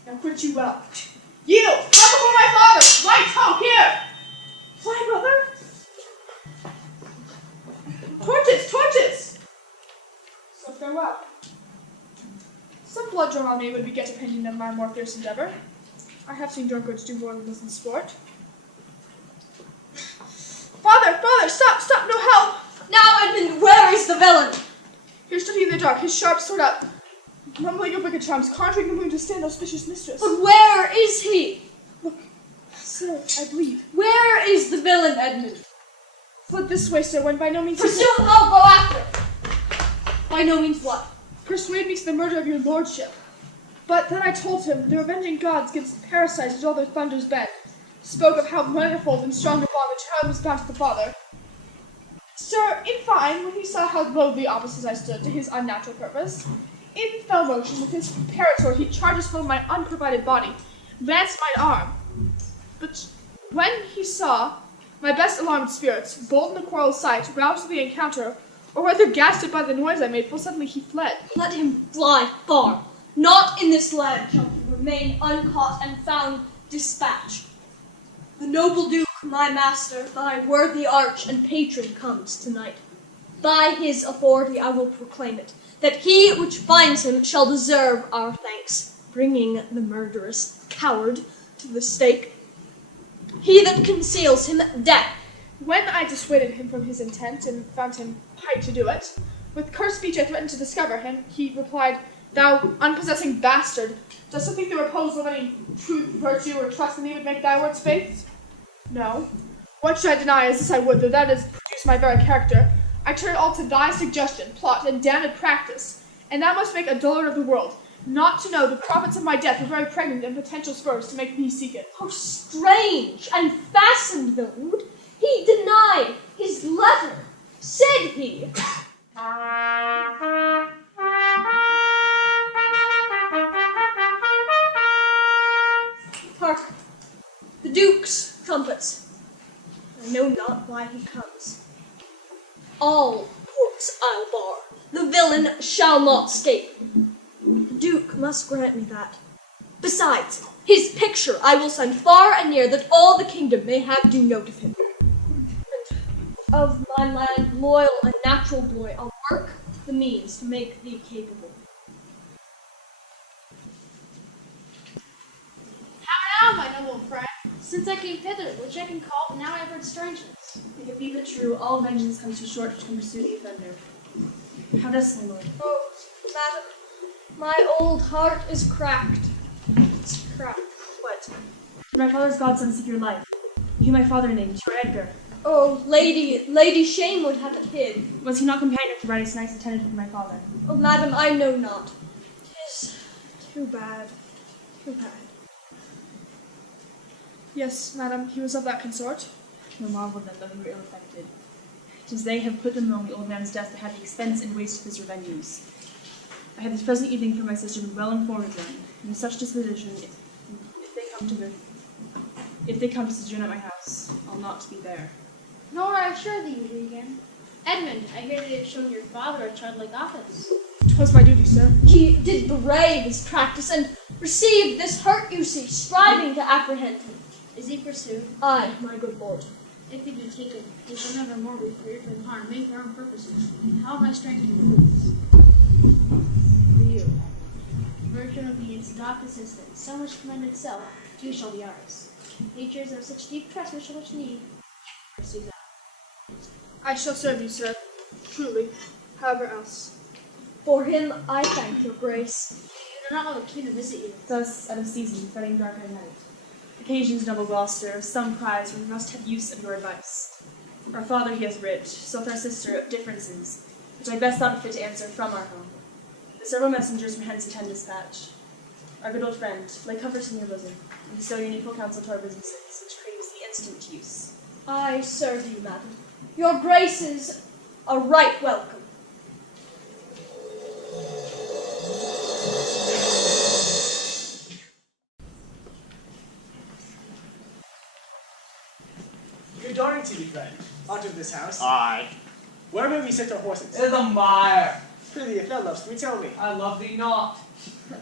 Now quit you well. You, come before my father! Light, ho, here! Fly, brother! Torches, torches! So farewell. Some blood drawn on me would beget opinion of my more fierce endeavor. I have seen drunkards do more than this in sport. Father, stop, no help! Now, Edmund, where is the villain? Here stood he in the dark, his sharp sword up, mumbling of wicked charms, conjuring the moon to stand auspicious mistress. But where is he? Look, sir, I bleed. Where is the villain, Edmund? Fled this way, sir, when by no means... Pursue him, I'll go after. By no means what? Persuade me to the murder of your lordship. But then I told him the avenging gods against parasites did all their thunders bend. Spoke of how manifold and strong a bond the child was bound to the father. Sir, in fine, when he saw how loathly opposite I stood to his unnatural purpose, in fell motion with his parrot sword he charges home my unprovided body, lanced mine arm. But when he saw my best alarmed spirits, bold in the quarrel sight, roused to the encounter, or whether gasted by the noise I made, full suddenly he fled. Let him fly far. Not in this land shall he remain uncaught and found dispatch. The noble Duke, my master, thy worthy arch and patron, comes tonight. By his authority I will proclaim it, that he which finds him shall deserve our thanks, bringing the murderous coward to the stake. He that conceals him, death. When I dissuaded him from his intent and found him pight to do it, with cursed speech I threatened to discover him, he replied, Thou unpossessing bastard, dost thou think the repose of any truth, virtue, or trust in thee would make thy words faith? No. What should I deny, as this I would, though that is produce my very character? I turn all to thy suggestion, plot, and damned practice, and thou must make a dullard of the world, not to know the profits of my death were very pregnant and potential spurs to make thee seek it. How strange and fastened, villain, would he deny his letter? Said he. Hark, the Duke's trumpets. I know not why he comes. All ports I'll bar. The villain shall not escape. The Duke must grant me that. Besides, his picture I will send far and near, that all the kingdom may have due note of him. And of my land, loyal and natural boy, I'll work the means to make thee capable. How now, my noble friend? Since I came hither, which I can call, now I have heard strangeness. If it be but true, all vengeance comes too short to pursue the offender. How does my lord? Oh, madam, my old heart is cracked. It's cracked. What? Did my father's godson seek your life? He my father named, your Edgar. Oh, Lady Shame would have it hid. Was he not companion of the righteous knights attendant with my father? Oh, madam, I know not. 'Tis too bad, too bad. Yes, madam, he was of that consort. No marvel then, though he were ill-affected. 'Tis they have put them on the old man's death to have the expense and waste of his revenues. I had this present evening from my sister been well informed of them, and in such disposition, if they come to sojourn at my house, I'll not be there. Nor I assure thee, Regan. Edmund, I hear that you have shown your father a childlike office. 'Twas my duty, sir. He did brave his practice, and received this hurt, you see, striving to apprehend him. Is he pursued? Aye, my good lord. If he be taken, he shall never more be feared from harm, make your own purposes. How have I strength to prove? For you, virgin obedience, adopt assistance, so much commend itself, you shall be ours. Natures of such deep trust we shall much need. Pursue thou. I shall serve you, sir. Truly. However else. For him I thank your grace. You do not know the king to visit you. Thus, out of season, fretting dark at night. Occasions, noble Gloucester, some prize where we must have use of your advice. Our father he has writ, so with our sister of differences, which I best thought fit to answer from our home. The several messengers from hence attend dispatch. our good old friend, lay comfort in your bosom, and bestow your needful counsel to our businesses, which craves the instant use. I serve you, madam. Your graces are right welcome. Good dawning to you, friend. Out of this house. Aye. Where may we set our horses? In the mire. Prithee, if thou lovest me, tell me. I love thee not.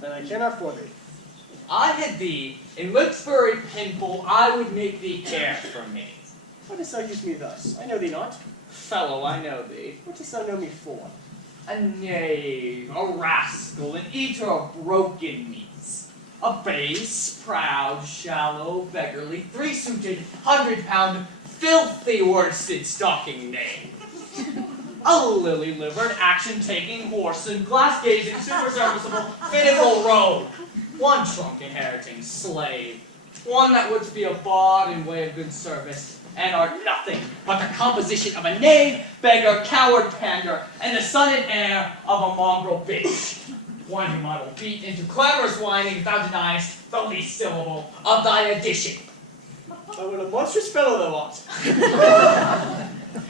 Then I cannot for thee. I had thee in Wilkesbury Pinfold, I would make thee care for me. Why dost thou use me thus? I know thee not. Fellow, I know thee. What dost thou know me for? A knave, a rascal, an eater of broken meats. A base, proud, shallow, beggarly, three-suited, 100-pound, filthy worsted stocking knave. A lily-livered, action-taking, horse and glass-gazing, super-serviceable, fitting rogue. One trunk-inheriting slave. One that would be a bawd in way of good service, and art nothing but the composition of a knave, beggar, coward, pander, and the son and heir of a mongrel bitch. One whom I will beat into clamorous whining if thou deniest the least syllable of thy addition. Thou art a monstrous fellow thou art.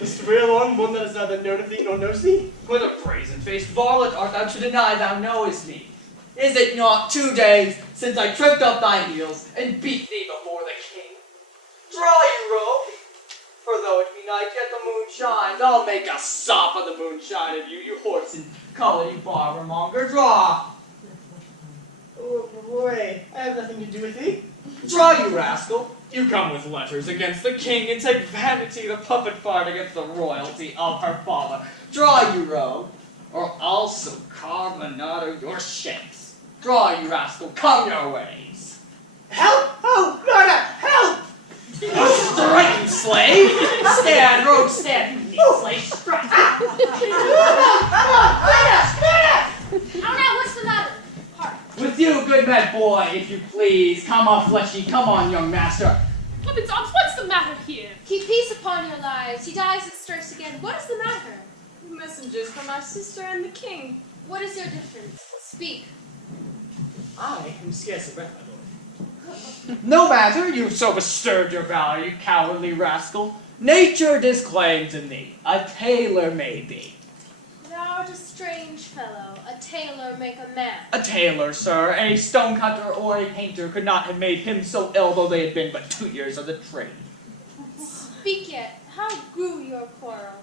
This real one that is neither known of thee nor knows thee? With a brazen-faced varlet art thou to deny thou knowest me? Is it not 2 days since I tripped up thy heels and beat thee before the king? Draw, you rogue! For though it be night, yet the moon shines. I'll make a sop of the moonshine of you, you horse and color, you barber-monger. Draw! Oh, boy, I have nothing to do with thee. Draw, you rascal! You come with letters against the king and take vanity, the puppet part, against the royalty of her father. Draw, you rogue, or I'll so carbonado your shanks. Draw, you rascal, come your ways. Help! Oh, Lorna, help! Strike, you slave! Stand, rogue, stand, you neat slave, strike! How now, what's the matter? With you, good mad boy, if you please. Come on, fleshy, come on, young master. Flippin' Zops, what's the matter here? Keep peace upon your lives. He dies and strikes again. What is the matter? Messengers from our sister and the king. What is your difference? Speak. I am scarce a breath, my lord. No matter, you've so bestirred your valor, you cowardly rascal. Nature disclaims in thee, a tailor made thee. Thou art a strange fellow. A tailor make a man. A tailor, sir, a stonecutter or a painter could not have made him so ill, though they had been but 2 years of the trade. Speak yet. How grew your quarrel?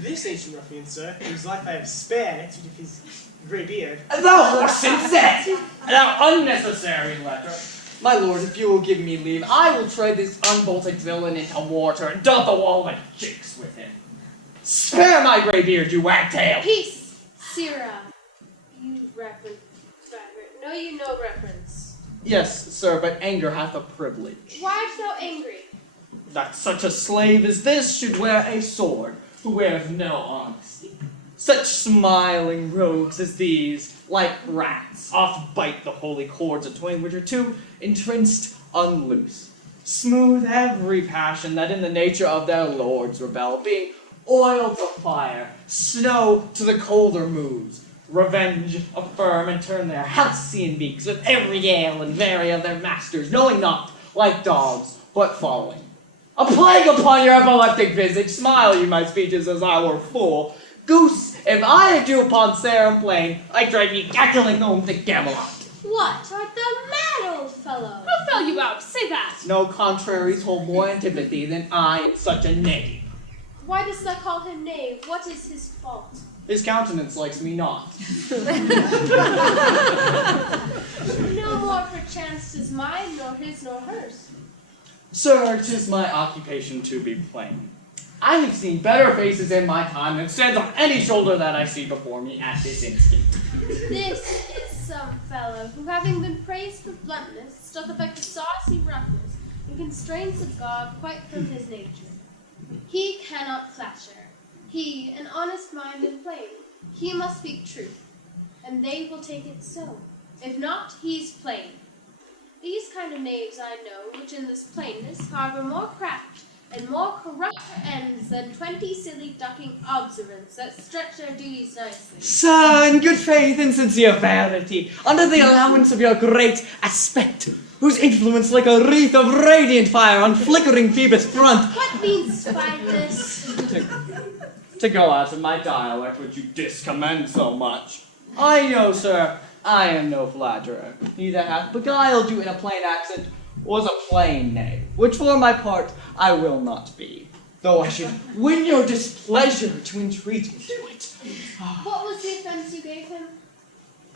This ancient ruffian, sir, whose life I have spared next to his grey beard. Thou horse insane! Thou unnecessary letter! My lord, if you will give me leave, I will trade this unbolted villain into water and dot the wall of jigs with him. Spare my grey beard, you wagtail! Peace, Sirrah. You reverend braggart. Know you no reverence. Yes, sir, but anger hath a privilege. Why art thou angry? That such a slave as this should wear a sword, who wears no honesty. Such smiling rogues as these, like rats, oft bite the holy cords of twain which are too entrenched unloose. Smooth every passion that in the nature of their lords rebel, being oil to fire, snow to the colder moves, revenge affirm and turn their halcyon beaks with every yell and vary of their masters, knowing not, like dogs, but following. A plague upon your epileptic visage, smile you my speeches as I were fool. Goose, if I had you upon Sarum Plain, I'd drive you cackling home to Camelot. What? Art thou mad, old fellow? Who fell you out? Say that. No contraries hold more antipathy than I in such a knave. Why dost thou call him knave? What is his fault? His countenance likes me not. No more perchance 'tis mine, nor his, nor hers. Sir, 'tis my occupation to be plain. I have seen better faces in my time than stands on any shoulder that I see before me at this instant. This is some fellow who, having been praised for bluntness, doth affect a saucy roughness, and constrains of God quite from his nature. He cannot flatter. He, an honest mind and plain, he must speak truth, and they will take it so. If not, he's plain. These kind of knaves I know, which in this plainness harbor more craft and more corrupt ends than 20 silly ducking observants that stretch their duties nicely. Sir, in good faith and sincere verity, under the allowance of your great aspect, whose influence like a wreath of radiant fire on flickering Phoebus' front. What means by this? To go out of my dialect which you discommend so much. I know, sir, I am no flatterer. He that hath beguiled you in a plain accent was a plain knave, which for my part I will not be, though I should win your displeasure to entreat me to it. What was the offense you gave him?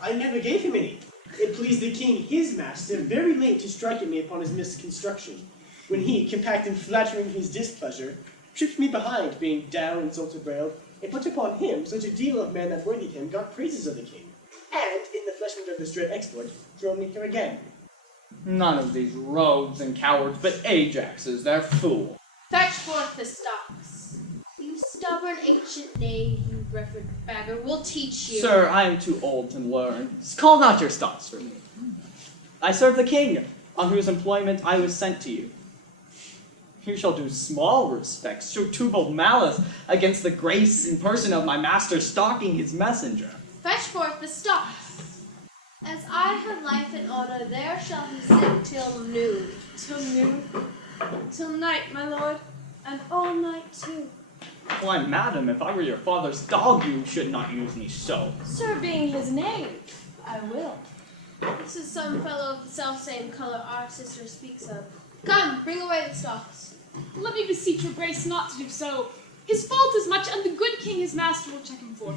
I never gave him any. It pleased the king, his master, very late to strike at me upon his misconstruction, when he, compact and flattering his displeasure, tripped me behind, being down, insulted, railed, and put upon him such a deal of men that worthied him got praises of the king, and, in the fleshment of this dread exploit, drove me here again. None of these rogues and cowards, but Ajax is their fool. Fetch forth the stocks. You stubborn ancient knave, you reverend beggar, we'll teach you. Sir, I am too old to learn. Call not your stocks for me. I serve the king, on whose employment I was sent to you. You shall do small respects, show twofold malice against the grace in person of my master stalking his messenger. Fetch forth the stocks. As I have life and honor, there shall he sit till noon. Till noon? Till night, my lord, and all night too. Why, madam, if I were your father's dog, you should not use me so. Sir being his knave, I will. This is some fellow of the self-same color our sister speaks of. Come, bring away the stocks. Let me beseech your grace not to do so. His fault is much, and the good king his master will check him for.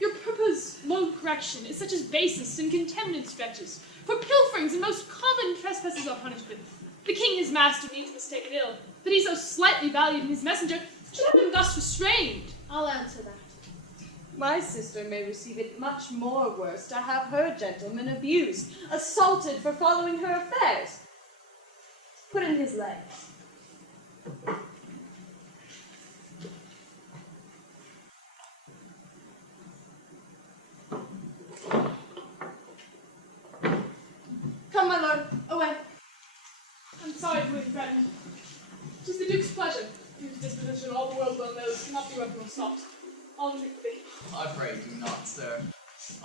Your purpose, low correction, is such as basest and contemned stretches. For pilferings and most common trespasses are punishment. The king his master needs mistaken ill, that he so slightly valued in his messenger should have him thus restrained. I'll answer that. My sister may receive it much more worse to have her gentleman abused, assaulted for following her affairs. Put in his legs. Come, my lord, away. I'm sorry to be threatened. 'Tis the Duke's pleasure, whose disposition all the world well knows cannot be weapon or assault. I'll entreat thee. I pray do not, sir.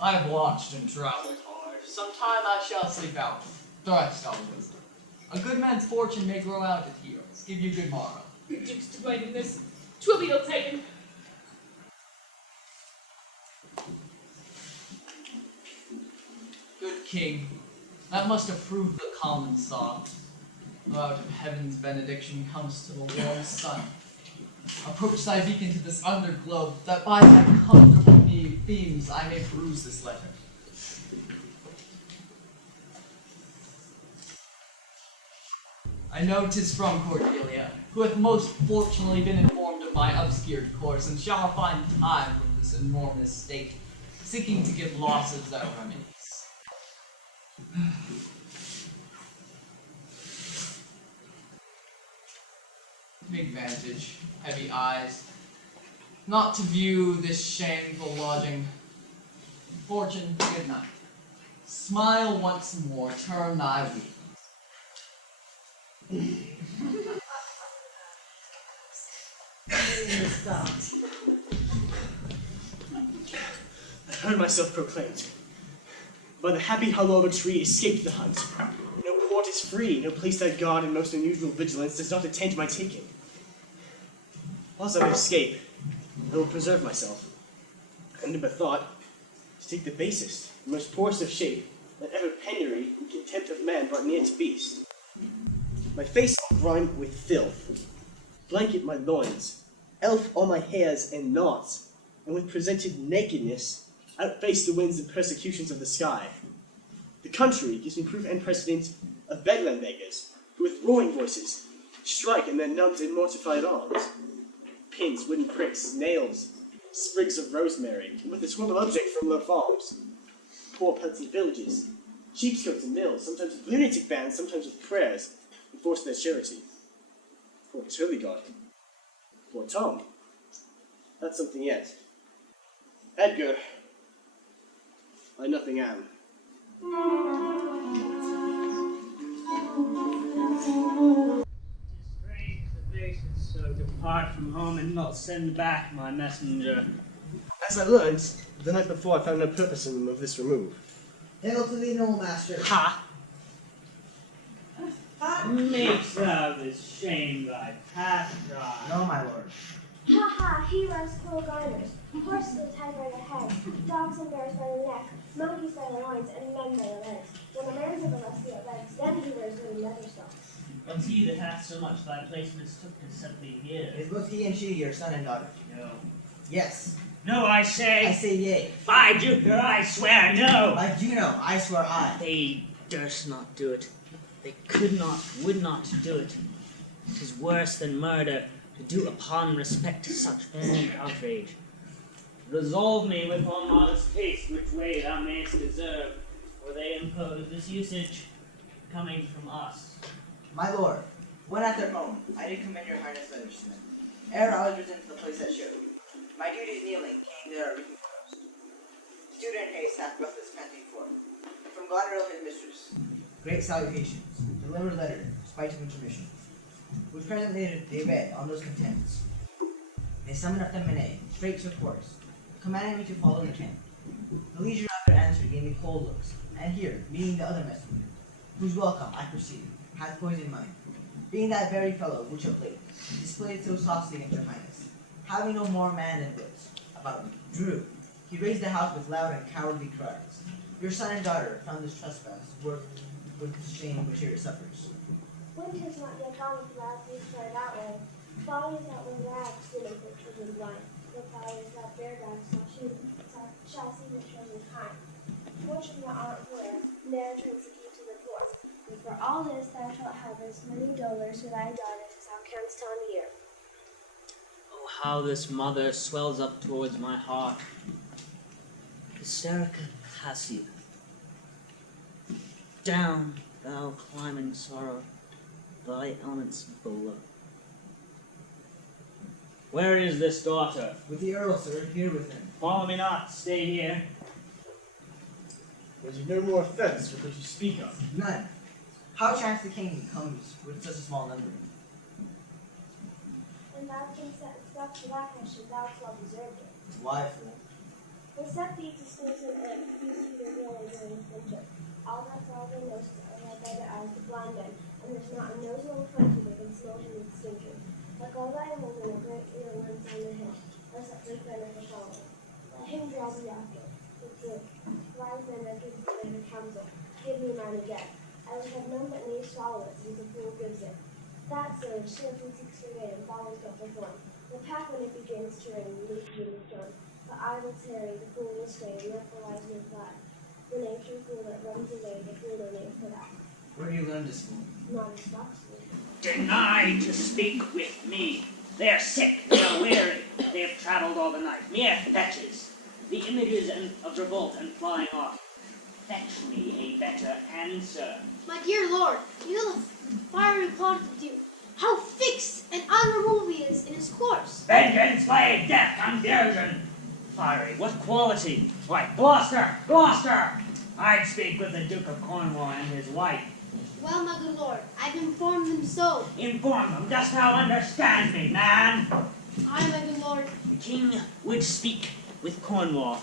I have watched and traveled hard. Sometime I shall sleep out. Thrice all wisdom. A good man's fortune may grow out at heels. Give you good morrow. The Duke's to blame in this. 'Twill be ill taken. Good king, that must approve the common saw. Out of heaven's benediction comes to the warm sun. Approach thy beacon to this underglow, that by thy comfortable beams I may peruse this letter. I know 'tis from Cordelia, who hath most fortunately been informed of my obscured course, and shall find time from this enormous state, seeking to give losses their remedies. Big vantage, heavy eyes, not to view this shameful lodging. Fortune, good night. Smile once more, turn thy wheel. I heard myself proclaimed. By the happy hollow of a tree escaped the hunt. No port is free, no place that God in most unusual vigilance does not attend my taking. Whilst I may escape, I will preserve myself. And bethought to take the basest, the most poorest of shape that ever penury and contempt of man brought near to beast. My face all grimed with filth, blanket my loins, elf all my hairs and knots, and with presented nakedness outface the winds and persecutions of the sky. The country gives me proof and precedent of bedlam beggars, who with roaring voices strike in their numbed and mortified arms. Pins, wooden pricks, nails, sprigs of rosemary, and with the swirl of objects from low farms. Poor peasant villages, sheepscotes and mills, sometimes with lunatic bands, sometimes with prayers, enforce their charity. Poor Turligod. Poor Tom. That's something yet. Edgar. I nothing am. Strange the faces So depart from home and not send back my messenger. As I learned, the night before I found no purpose of this remove. Hail to thee, noble master. Ha! Makes thou this shame thy pastime? No, my lord. Ha ha, heroes, cruel garters, horses tied by the head, dogs and bears by the neck, monkeys by the loins, and men by the legs. When a man's of the rusty legs, then he wears wooden leather stocks. Was he that hath so much thy place mistook to set thee here? Is both he and she your son and daughter? No. Yes. No, I say. I say yea. By Jupiter, I swear no. By Juno, I swear I. They durst not do it. They could not, would not do it. 'Tis worse than murder to do upon respect such violent outrage. Resolve me with all modest taste which way thou mayst deserve, for they impose this usage coming from us. My lord, when at their home, I did commend your highness letters to them. Ere I was written to the place that showed. My duties kneeling, King Lear written first. Student haste hath brought this panting forth. From Goneril his mistress. Great salutations. Delivered letter, spite of intermission. Which presently they read on those contents. They summoned up the Mené, straight to course, commanding me to follow the camp. The leisure of their answer gave me cold looks, and here, meeting the other messenger, whose welcome, I perceive, hath poisoned mine, being that very fellow which of late displayed so saucily against your highness, having no more man than wits about me, drew. He raised the house with loud and cowardly cries. Your son and daughter found this trespass worth with the shame which here suffers. Winter's not yet gone with the last leaf started that way. Follies that were rags soon for children blind. The flowers that bear dogs shall see the children kind. Fortune that art poor, ne'er turns the key to the poor. And for all this thou shalt have as many dolours for thy daughters as thou canst on year. Oh, how this mother swells up towards my heart. Hysterica passive. Down, thou climbing sorrow, thy elements below. Where is this daughter? With the earl, sir, here with him. Follow me not, stay here. Was you no more offense with what you speak of? None. How chance the king comes with such a small number? And thou canst set stuff to that question, thou well deserved it. Why, fool? They set thee to schools and feast your meal during winter. All that father knows are led by the eyes of blind men, and there's not a nose in the country that can smell him with stinking. Like all thy holding a great ear runs on the hill, or such a friend of the follower. Let him draw thee after. But drink. Wise men that gives thee better counsel. Give me mine again. I would have none but me swallow it, since a fool gives it. That surge serves and seeks for gain, and follows but perform. The path when it begins to rain, leaves you in the storm. The idle tarry, the fool will stray, and let the wise man fly. The nature fool that runs away, the fool no name for that. Where do you learn this fool? Not as Foxley. Deny to speak with me. They are sick, they are weary, they have travelled all the night. Mere fetches. The images of revolt and flying off. Fetch me a better answer. My dear lord, you know the fiery plot of Duke. How fixed and unremovable he is in his course. Vengeance by death confusion. Fiery, what quality? Why, Gloucester! Gloucester! I'd speak with the Duke of Cornwall and his wife. Well, my good lord, I've informed them so. Inform them, dost thou understand me, man? Aye, my good lord. The king would speak with Cornwall.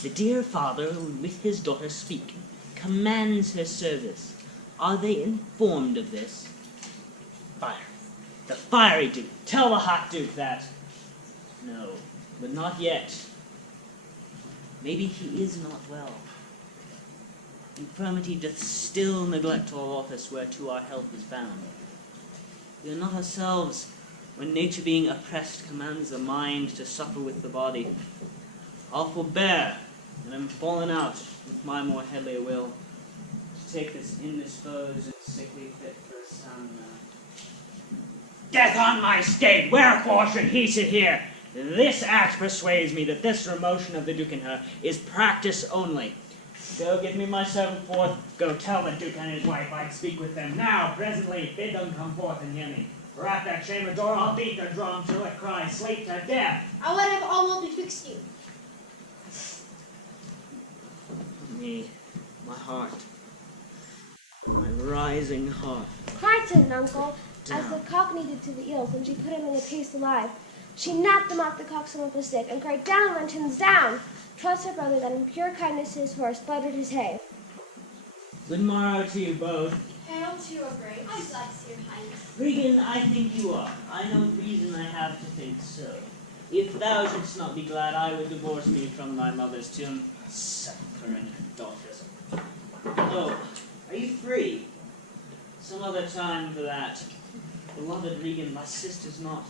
The dear father would with his daughter speak, commands her service. Are they informed of this? Fire. The fiery Duke. Tell the hot Duke that. No, but not yet. Maybe he is not well. Infirmity doth still neglect all office whereto our health is bound. We are not ourselves, when nature being oppressed commands the mind to suffer with the body. I'll forbear, and am fallen out with my more headly will, to take this indisposed and sickly fit for a sound man. Death on my state! Wherefore should he sit here? This act persuades me that this remotion of the Duke and her is practice only. Go get me my servant forth. Go tell the Duke and his wife I'd speak with them now, presently. Bid them come forth and hear me. For at that chamber door I'll beat the drum till it cries, sleep to death. I would have all betwixt you. Me, my heart, my rising heart. Crichton, uncle, as the cock needed to the eels when she put him in a case alive. She napped them off the coxswain with a stick, and cried, "Down, Lentins, down!" 'Twas her brother that in pure kindness to his horse buttered his hay. Good morrow to you both. Hail to your grace. I bless your highness. Regan, I think you are. I know reason I have to think so. If thou shouldst not be glad, I would divorce me from thy mother's tomb. Suffering daughters. Oh, are you free? Some other time for that. Beloved Regan, my sister's not.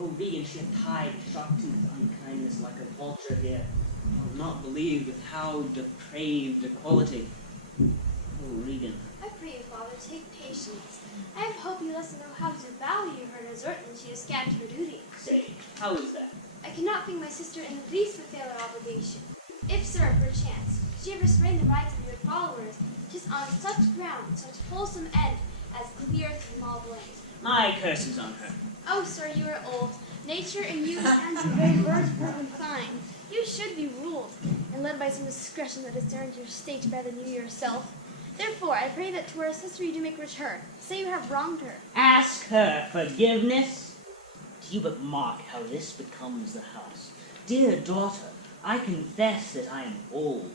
Oh, Regan, she hath tied sharp-toothed unkindness like a vulture here. I will not believe with how depraved a quality. Oh, Regan. I pray you, Father, take patience. I have hope you lesson know how to value her desert when she is scant her duty. Say, how is that? I cannot think my sister in the least fulfill her obligation. If, sir, perchance, she ever sprain the rights of your followers, 'tis on such ground, such wholesome end, as clear from all blames. My curse is on her. Oh, sir, you are old. Nature in you stands in very birds proven fine. You should be ruled, and led by some discretion that discerns your state better than you yourself. Therefore, I pray that to our sister you do make return. Say you have wronged her. Ask her forgiveness. Do you but mark how this becomes the house? Dear daughter, I confess that I am old.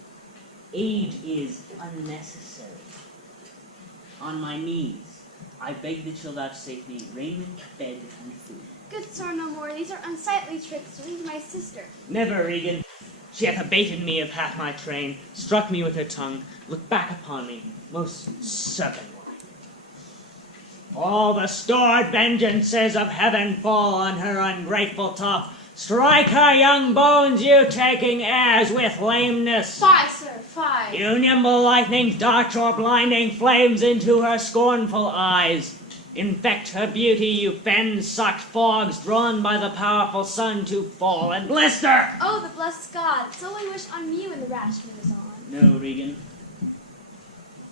Age is unnecessary. On my knees, I beg that you'll vouchsafe me raiment, bed, and food. Good sir, no more. These are unsightly tricks to lead my sister. Never, Regan. She hath abated me of half my train, struck me with her tongue, looked back upon me, most serpent-like. All the stored vengeances of heaven fall on her ungrateful top. Strike her young bones, you taking airs with lameness. Fie, sir, fie. You nimble lightnings dart your blinding flames into her scornful eyes. Infect her beauty, you fen-sucked fogs drawn by the powerful sun to fall and blister. Oh, the blessed God, so I wish on me when the rash moves on. No, Regan.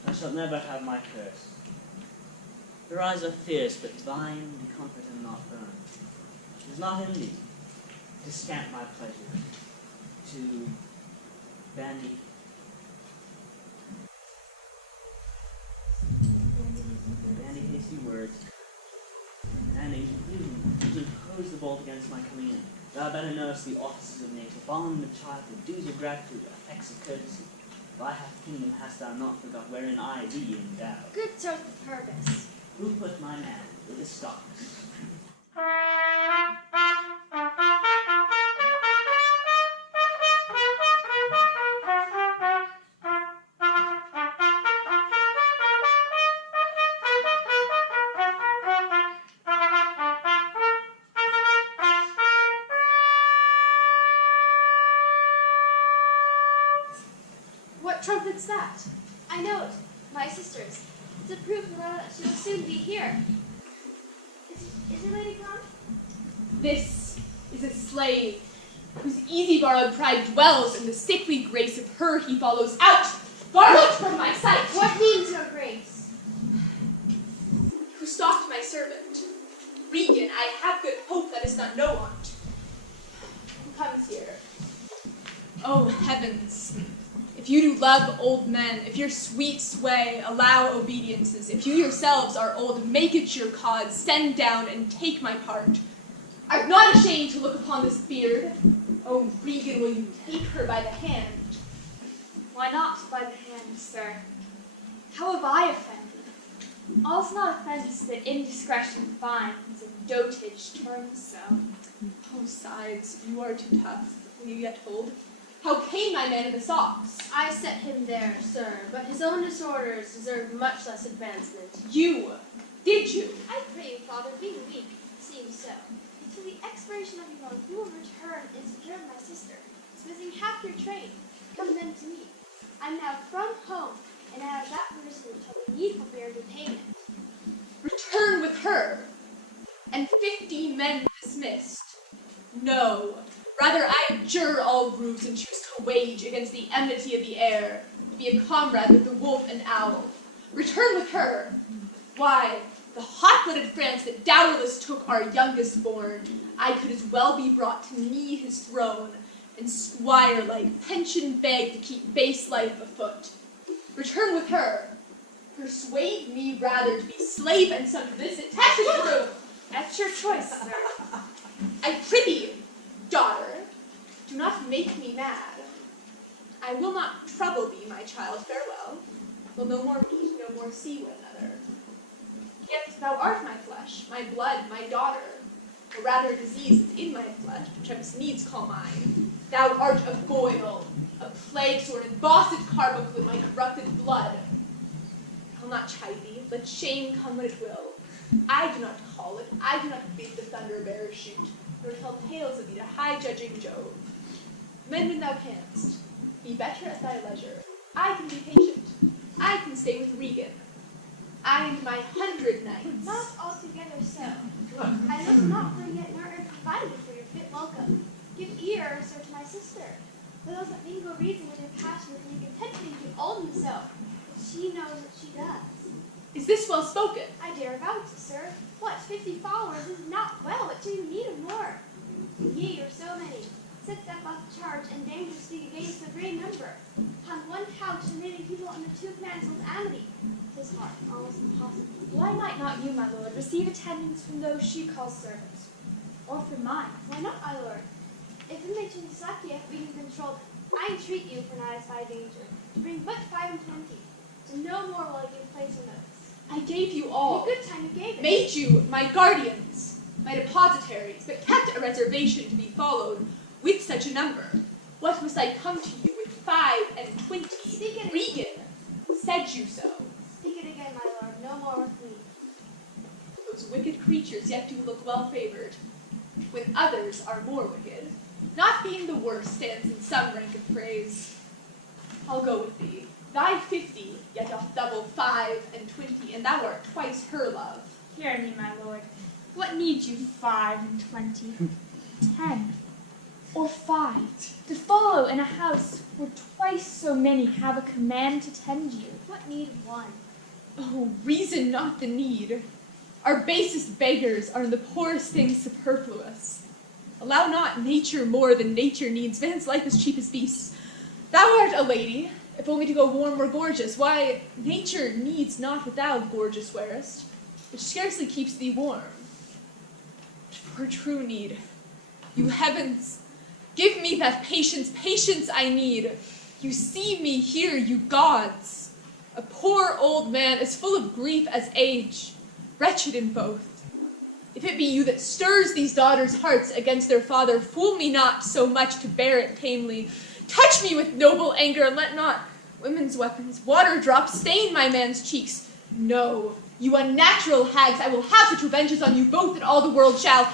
I shall never have my curse. Your eyes are fierce, but thine be comfort and not burn. It is not in thee to scant my pleasure, to bandy hasty words, and in conclusion, to impose the bolt against my coming in. Thou better knowest the offices of nature, following the child with dues of gratitude, effects of courtesy. Thy half kingdom hast thou not forgot, wherein I thee endow. Good sir, the purpose. Who put my man with the stocks? What trumpet's that? I know it. My sister's. It's a proof, Loretta, that she will soon be here. Is your lady come? This is a slave whose easy borrowed pride dwells in the sickly grace of her he follows out. Varlet from my sight! What means your grace? Who stalked my servant? Regan, I have good hope that is not no want. Who comes here? Oh, heavens! If you do love old men, if your sweet sway allow obediences, if you yourselves are old, make it your cause, send down and take my part. I'm not ashamed to look upon this beard. Oh, Regan, will you take her by the hand? Why not by the hand, sir? How have I offended? All's not offense that indiscretion finds and dotage turns so. Oh, sides, you are too tough. Will you yet hold? How came my man in the socks? I set him there, sir, but his own disorders deserve much less advancement. You? Did you? I pray you, Father, being weak, seems so. To the expiration of your loan, you will return in secure my sister, smithing half your trade. Come then to me. I'm now from home, and out of that provision shall be needful for your repayment. Return with her, and 50 men dismissed. No, rather I abjure all ruse and choose to wage against the enmity of the air, be a comrade with the wolf and owl. Return with her. Why, the hot-blooded France that doubtless took our youngest born, I could as well be brought to knee his throne, and squire-like pension beg to keep base life afoot. Return with her, Persuade me rather to be slave and son to this attested groom. At your choice, sir. I prithee, daughter, do not make me mad. I will not trouble thee, my child, farewell. We'll no more meet, no more see one another. Yet thou art my flesh, my blood, my daughter, or rather disease is in my flesh, which I must needs call mine. Thou art a boil, a plague sword, embossed carbuncle in my corrupted blood. I'll not chide thee, let shame come when it will. I do not call it, I do not bid the thunder bearer shoot, nor tell tales of thee to high judging Jove. Mend when thou canst, be better at thy leisure. I can be patient, I can stay with Regan. I and my 100 knights. Not altogether so. I must not forget nor provide for your fit welcome. Give ear, sir, to my sister. For those that mingle reason with your passion with me content to make you old and so. But she knows what she does. Is this well spoken? I dare vouch, sir. What, 50 followers is not well, but do you need of more? Ye are so many. Set them up charge and danger to speak against the great number. Upon one couch and many people under two commands with amity. 'Tis hard, almost impossible. Why might not you, my lord, receive attendance from those she calls servants? Or from mine? Why not, my lord? If the nations suck ye, we can control them. I entreat you, for now is by danger, to bring but 5 and 20. To no more will I give place in notes. I gave you all. In good time you gave it. Made you my guardians, my depositaries, but kept a reservation to be followed with such a number. What must I come to you with 5 and 20? Speak it. Regan said you so. Speak it again, my lord, no more with me. Those wicked creatures yet do look well favored, when others are more wicked. Not being the worst stands in some rank of praise. I'll go with thee. Thy 50 yet doth double 5 and 20, and thou art twice her love. Hear me, my lord. What need you 5 and 20? 10 or 5 to follow in a house where twice so many have a command to tend you? What need of one? Oh, reason not the need. Our basest beggars are in the poorest things superfluous. Allow not nature more than nature needs. Man's life is cheap as beasts. Thou art a lady, if only to go warm or gorgeous. Why, nature needs not what thou gorgeous wearest, which scarcely keeps thee warm. But for true need, you heavens, give me that patience, patience I need. You see me here, you gods. A poor old man, as full of grief as age, wretched in both. If it be you that stirs these daughters' hearts against their father, fool me not so much to bear it tamely. Touch me with noble anger, and let not women's weapons, water drops, stain my man's cheeks. No, you unnatural hags, I will have such revenges on you both that all the world shall.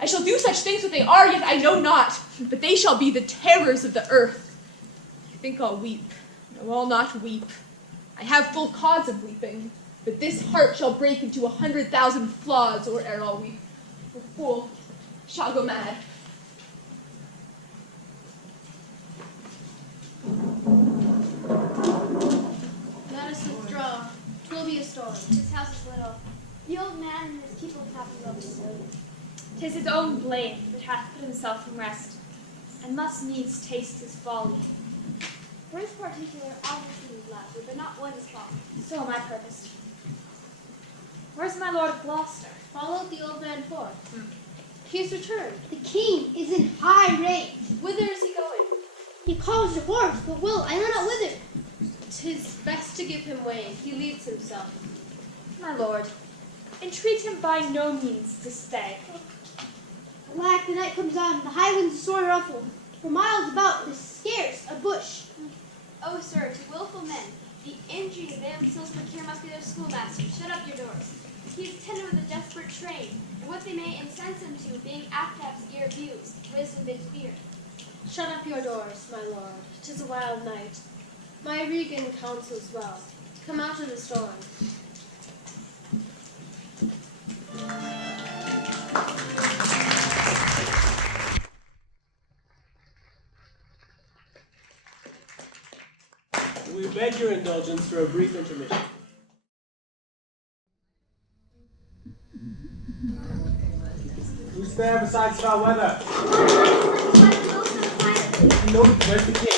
I shall do such things what they are, yet I know not, but they shall be the terrors of the earth. You think I'll weep? No, I'll not weep. I have full cause of weeping, but this heart shall break into 100,000 flaws, or ere I'll weep. The fool shall go mad. Let us withdraw. 'Twill be a storm. This house is little. The old man and his people have been oversold. 'Tis his own blame that hath put himself from rest, and must needs taste his folly. For his particular, obviously is loudly, but not one is false. So am I purposed. Where's my lord of Gloucester? Followed the old man forth. He has returned. The king is in high rage. Whither is he going? He calls the horse, but will, I know not whither. 'Tis best to give him way. He leads himself. My lord, entreat him by no means to stay. Alack, the night comes on, the highlands are sore ruffled. For miles about is scarce a bush. Oh, sir, to willful men, the injury they themselves procure must be their schoolmaster. Shut up your doors. He is tender with a desperate train, and what they may incense him to, being apt to have ear abused, wisdom bids fear. Shut up your doors, my lord. 'Tis a wild night. My Regan counsels well. Come out of the storm. We beg your indulgence for a brief intermission. Who's there besides foul weather? No, where's the king?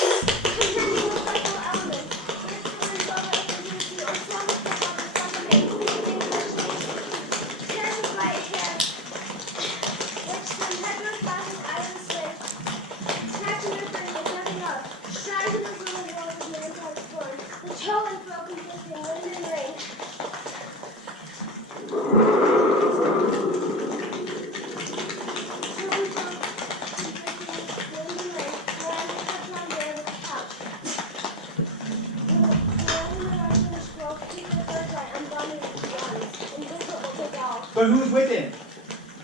But who is with him?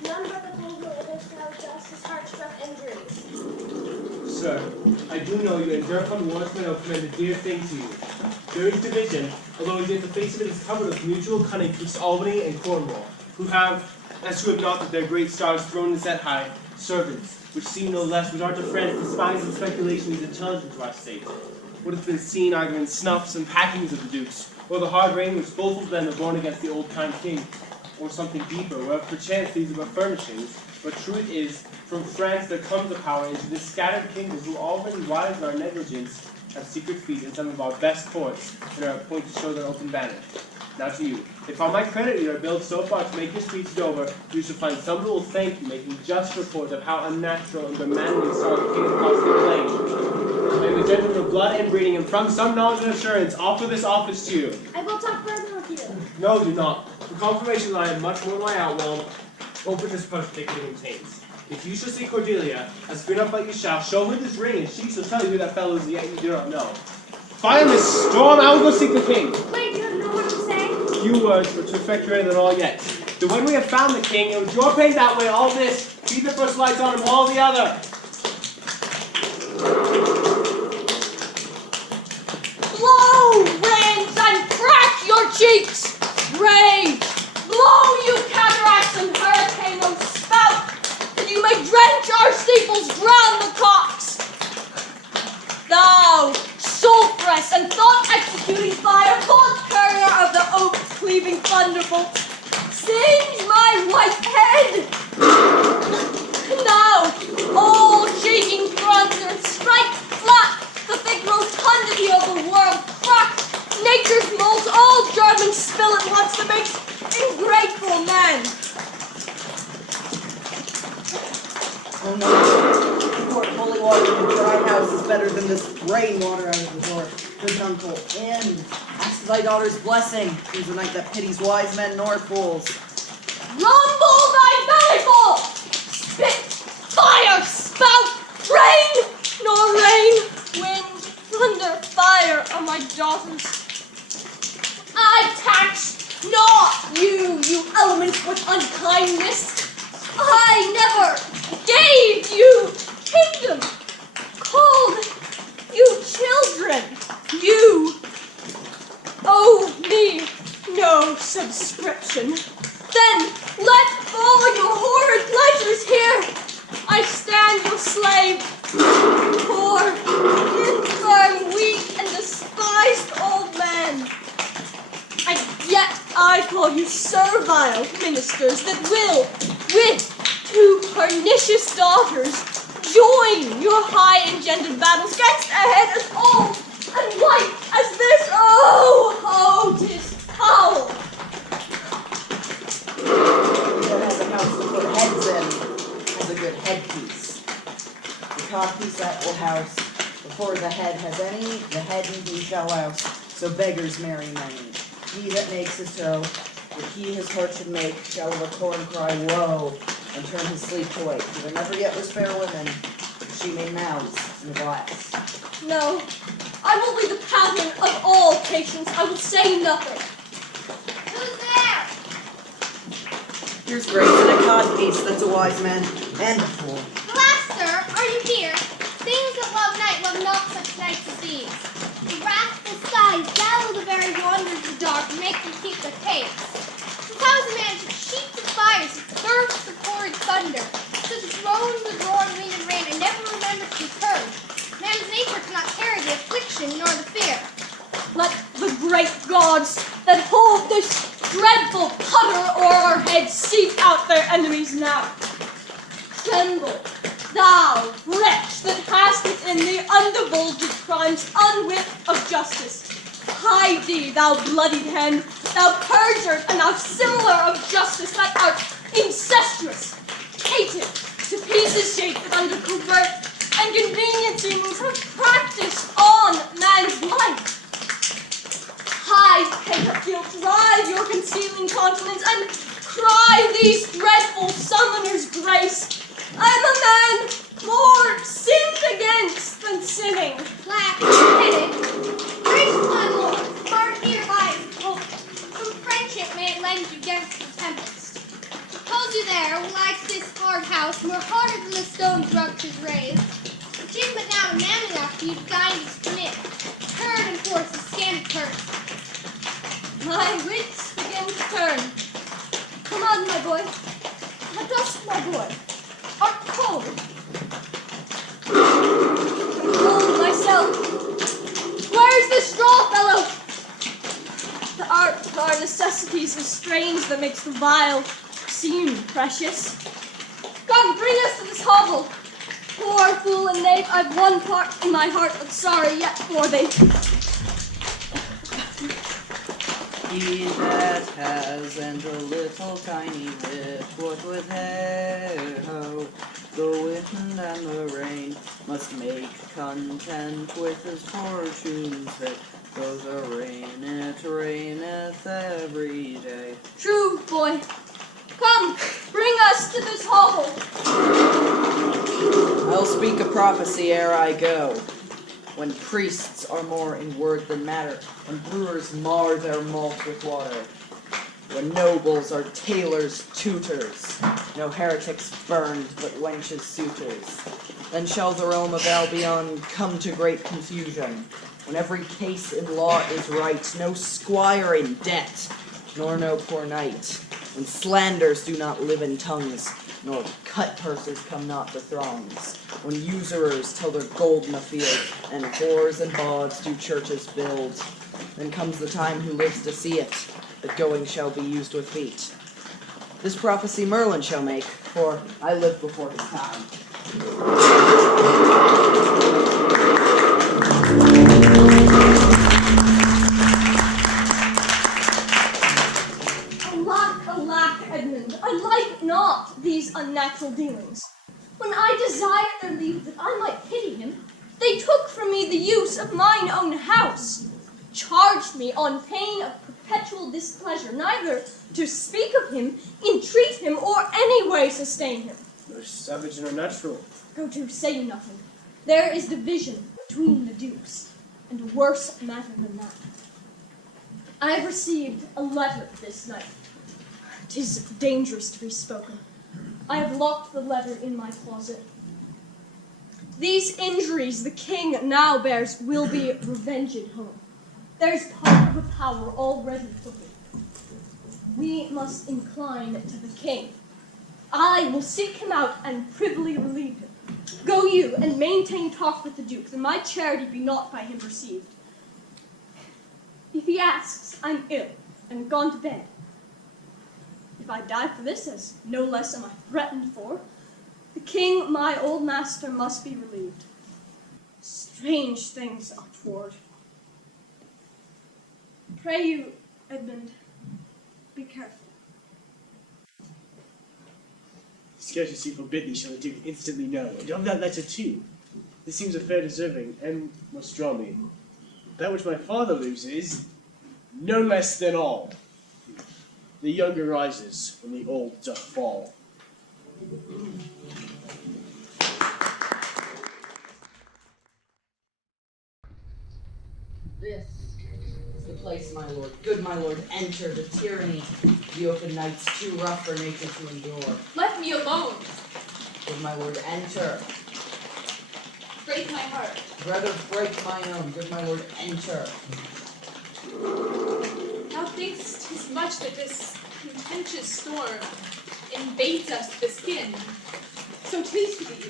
None but the king who lives to have just his heart-struck injuries. Sir, I do know you, and thereupon wardsmen will commend a dear thing to you. During division, although yet the face of it is covered with mutual cunning keeps Albany and Cornwall, who have not that their great stars thrown and set high, servants, which seem no less, which are to France the spies and speculations intelligent to our state. What has been seen either in snuffs and packings of the dukes, or the hard reign which both of them have borne against the old time king, or something deeper, where perchance these are but furnishings, but truth is, from France there comes a power into this scattered kingdom, who already rise in our negligence, have secret feet in some of our best courts, and are appointed to show their open banners. Now to you, if on my credit you are built so far to make your speech Dover, you shall find some who will thank you, making just report of how unnatural and unmanly saw the king across the plain. And the gentlemen of blood and breeding, and from some knowledge and assurance, offer this office to you. I will talk further with you. No, do not. For confirmation that I am much more than my outwell, open this particularly contains. If you shall see Cordelia, as good up but you shall, show her this ring, and she shall tell you who that fellow is, yet you do not know. Fire this storm, I will go seek the king. Wait, you have no word to say? Few words, but to effect greater than all yet. That when we have found the king, it was your pain that way, all this, keep the first lights on him, all the other. Blow, winds, and crack your cheeks! Rage! Blow, you cataracts and hurricanes, spout! That you may drench our steeples, drown the cocks! Thou, sulphurous and thought-executing fire, cold courier of the oak-cleaving thunderbolt, singe my white head! Now, all shaking thunder, strike flat the thick rotundity of the world, crack nature's mold, all German spill at once that makes ingrateful men. Oh no, pour holy water in a dry house is better than this rainwater out of the door. Good uncle, in. Ask thy daughter's blessing. Here's a night that pities wise men nor fools. Rumble thy bellyful! Spit, fire, spout, rain, nor rain, wind, thunder, fire are my daughters. I tax not you, you elements, with unkindness. I never gave you kingdom, called you children. You owe me no subscription. Then let fall your horrid pleasures here. I stand your slave, poor, infirm, weak, and despised old man. And yet I call you servile ministers that will, with two pernicious daughters, join your high-engendered battles against a head as old and white as this. Oh, 'tis foul. Whoever has a house to put heads in has a good headpiece. The codpiece that will house, before the head has any, the head indeed shall louse. So beggars marry many. He that makes his toe, if he his heart should make, shall of a corn cry woe, and turn his sleep to wake. For there never yet was fair women, if she made mouths in glass. No, I will be the pattern of all patience. I will say nothing. Who's there? Here's grace in a codpiece that's a wise man and a fool. Master, are you here? Things that love night love not such nights as these. The wrathful skies dazzle the very wanderers of the dark and make them keep their pace. The thousand man should sheets of fires, thirst of horrid thunder, such groans of roaring wind and rain, and never remember to be purged. Man's nature cannot carry the affliction nor the fear. Let the great gods that hold this dreadful putter o'er our heads seek out their enemies now. Tremble, thou wretch that hast within thee undivulged crimes, unwit of justice. Hide thee, thou bloodied hen, thou perjured and thou similar of justice, that art incestuous, hated, to pieces shaped under covert and conveniencings of practice on man's life. Hide, pent-up guilt, drive your concealing countenance, and cry these dreadful summoners grace. I am a man more sinned against than sinning. Black-headed, gracious my lord, hard here by his hope. From friendship may it lend you against the tempest. ye diamond smith, turn and force the scant curse. My wits begin to turn. Come on, my boy. Let us, my boy. Art cold. I'm cold myself. Where's the straw, fellow? The art of our necessities is strange that makes the vile seem precious. Come, bring us to this hovel. Poor fool and knave, I've one part in my heart that's sorry yet for thee. He that has and a little tiny bit, what with hair, ho, the wind and the rain, must make content with his fortunes that goes a-rain, it raineth every day. True, boy. Come, bring us to this hovel. I'll speak a prophecy ere I go. When priests are more in word than matter, when brewers mar their malt with water, when nobles are tailors' tutors, no heretics burned but wenches' suitors, then shall the realm of Albion come to great confusion, when every case in law is right, no squire in debt, nor no poor knight, when slanders do not live in tongues, nor cut purses come not to throngs, when usurers till their gold in a field, and whores and bawds do churches build. Then comes the time who lives to see it, that going shall be used with feet. This prophecy Merlin shall make, for I live before his time. Alack, Edmund, I like not these unnatural dealings. When I desired their leave that I might pity him, they took from me the use of mine own house, charged me on pain of perpetual displeasure, neither to speak of him, entreat him, or any way sustain him. They're savage and unnatural. Go to, say nothing. There is division between the dukes, and a worse matter than that. I have received a letter this night. 'Tis dangerous to be spoken. I have locked the letter in my closet. These injuries the king now bears will be revenged home. There is part of the power already fulfilled. We must incline to the king. I will seek him out and privily relieve him. Go you and maintain talk with the duke, that my charity be not by him received. If he asks, I'm ill and gone to bed. If I die for this, as no less am I threatened for, the king, my old master, must be relieved. Strange things are toward. Pray you, Edmund, be careful. Scarcely forbid thee shall the duke instantly know, and of that letter too. This seems a fair deserving, and must draw me. That which my father loses, no less than all. The younger rises when the old doth fall. This is the place, my lord. Good my lord, enter the tyranny. The open night's too rough for nature to endure. Let me alone. Good my lord, enter. Break my heart. Rather break mine own. Good my lord, enter. Thou think'st 'tis much that this contentious storm invades us to the skin. So 'tis to thee.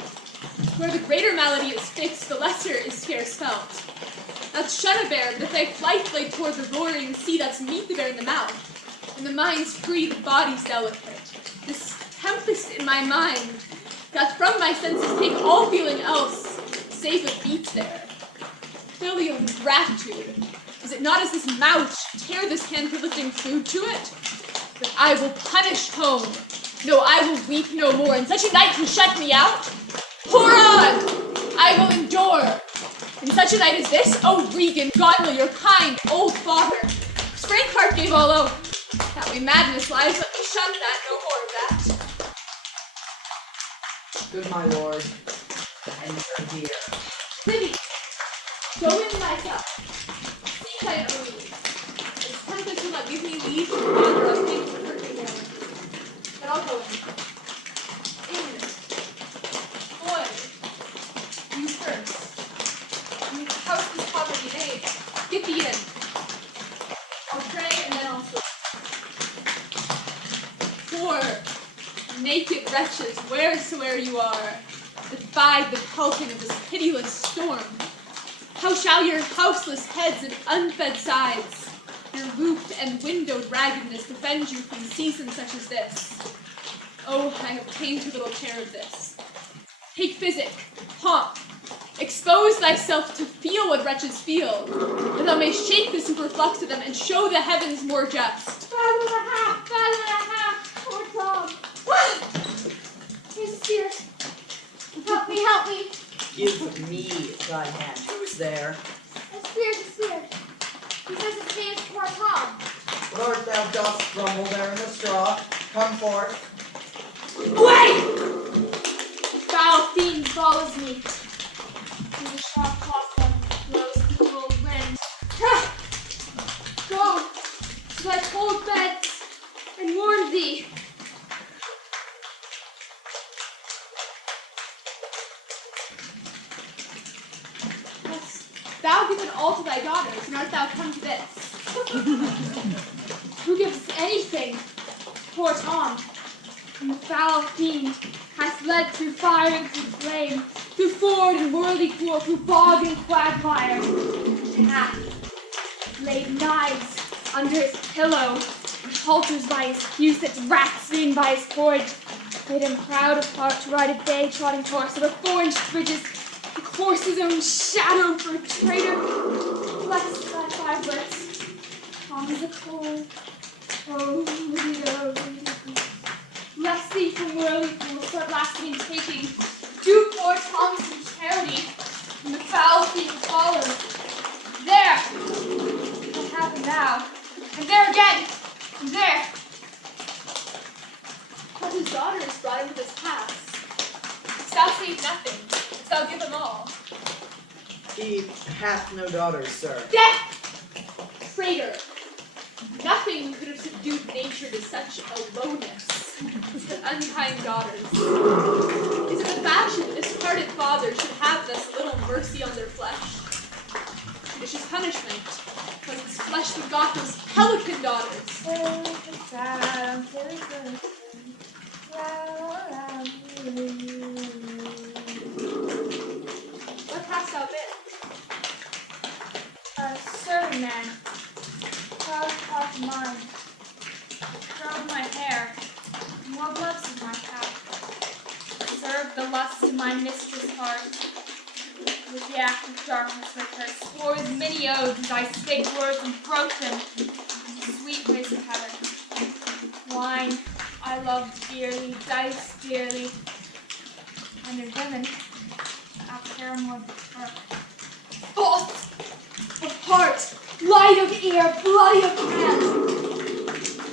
Where the greater malady is fixed, the lesser is scarce felt. Thou'st shun a bear, but if thy flight lay toward the roaring sea, thou'st meet the bear in the mouth. When the mind's free, the body's delicate. This tempest in my mind doth from my senses take all feeling else, save what beats there. Filial gratitude. Is it not as this mouth tear this hand for lifting food to it? That I will punish home. No, I will weep no more, and such a night can shut me out? Pour on! I will endure. In such a night as this, O Regan, God will your kind old father. His frank heart gave all own. That way madness lies, let me shun that, no more of that. Good my lord, enter here. Prithee, go in thyself. Seek thine own ease. This tempest will not give me leave to wander on things that hurt me more. But I'll go in. In. Boy, you first. Scythian. I'll pray and then I'll swim. Poor, naked wretches, wheresoe'er you are, defy the pelting of this pitiless storm. How shall your houseless heads and unfed sides, your looped and windowed raggedness defend you from seasons such as this? Oh, I have ta'en too little care of this. Take physic, pomp, expose thyself to feel what wretches feel, that thou may shake the superflux of them and show the heavens more just. Poor Tom. Here's a spear. Help me, help me. Give me thy hand. Who's there? A spear. He says his name is poor Tom. Lord, thou dost grumble there in the straw. Come forth. Away! The foul fiend follows me. Through the sharp blossom blows the cool wind. Go to thy cold beds and warm thee. Hast thou given all to thy daughters, and art thou come to this? Who gives anything? Poor Tom. And the foul fiend hath led through fire and through flame, through ford and whirly pool, through bog and quagmire, and hath laid knives under his pillow, and halters by his cusets, rats lean by his forge, made him proud of heart to ride a day-trotting horse over 4-inch bridges, to course his own shadow for a traitor. Bless thy fivelets, Tom is a cold, oh, Leo. Bless thee from whirly pool, start lasting and taking. Do poor Tom some charity, and the foul fiend follows. There! What happened now? And there again! And there! But his daughters brought him to this pass. Didst thou save nothing? Didst thou give him all? He hath no daughters, sir. Death! Traitor! Nothing could have subdued nature to such a lowness. The unkind daughters. Is it the fashion that discarded fathers should have thus little mercy on their flesh? Judicious punishment, was this flesh begot those pelican daughters. What hast thou been? A serving man. Proud heart of mine. Curled my hair. More gloves in my cap. Served the lust of my mistress' heart. With the act of darkness with her, swore as many oaths as I spake words and broke them. Sweet place of heaven. Wine I loved dearly, dice dearly. And in women, our paramour prefer. False of heart, light of ear, bloody of hand.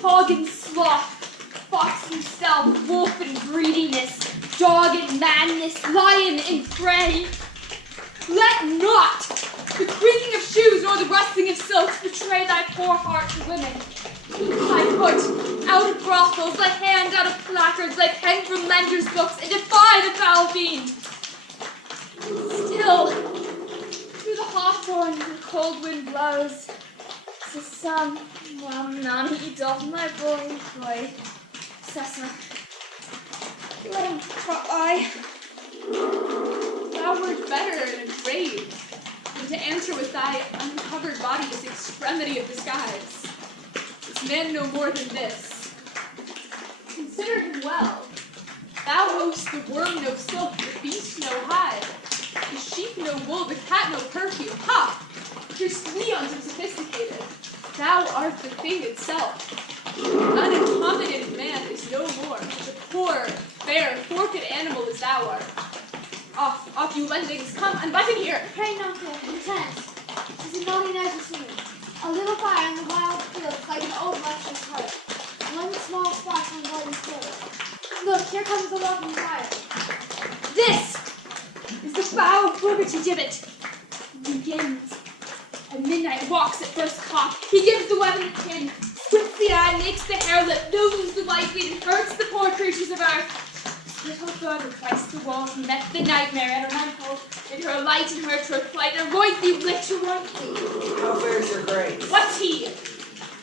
Hog and sloth. Fox himself, wolf in greediness, dog in madness, lion in prey. Let not the creaking of shoes nor the rustling of silks betray thy poor heart to women. Thy foot out of brothels, thy hand out of placards, thy pen from lenders' books, and defy the foul fiend. Still, through the hawthorn the cold wind blows. The sun, well, none he doth my boy employ. Cessna, let him try. Thou wert better in a grave than to answer with thy uncovered body this extremity of disguise. This man no more than this. Consider him well. Thou host the worm no silk, the beast no hide, the sheep no wool, the cat no perfume. Ha! Here's 3 unsophisticated. Thou art the thing itself. Unaccommodated man is no more. The poor, fair, forked animal as thou art. Off you lendings, come, unbutton here. Pray no fear, content. Tis a naughty night to see. A little fire in the wild fields like an old Russian heart. One small spark on golden field. Look, here comes the welcome fire. This is the foul liberty gibbet. He begins. At midnight walks at first cock. He gives the weapon a pin. Squints the eye, makes the hair lip, knows the white feet, and hurts the poor creatures of earth. Little further Christ the wall, he met the nightmare at her manhole, and her light and her troth light Avoid thee, witch, avoid thee. How fares your grace? What's he?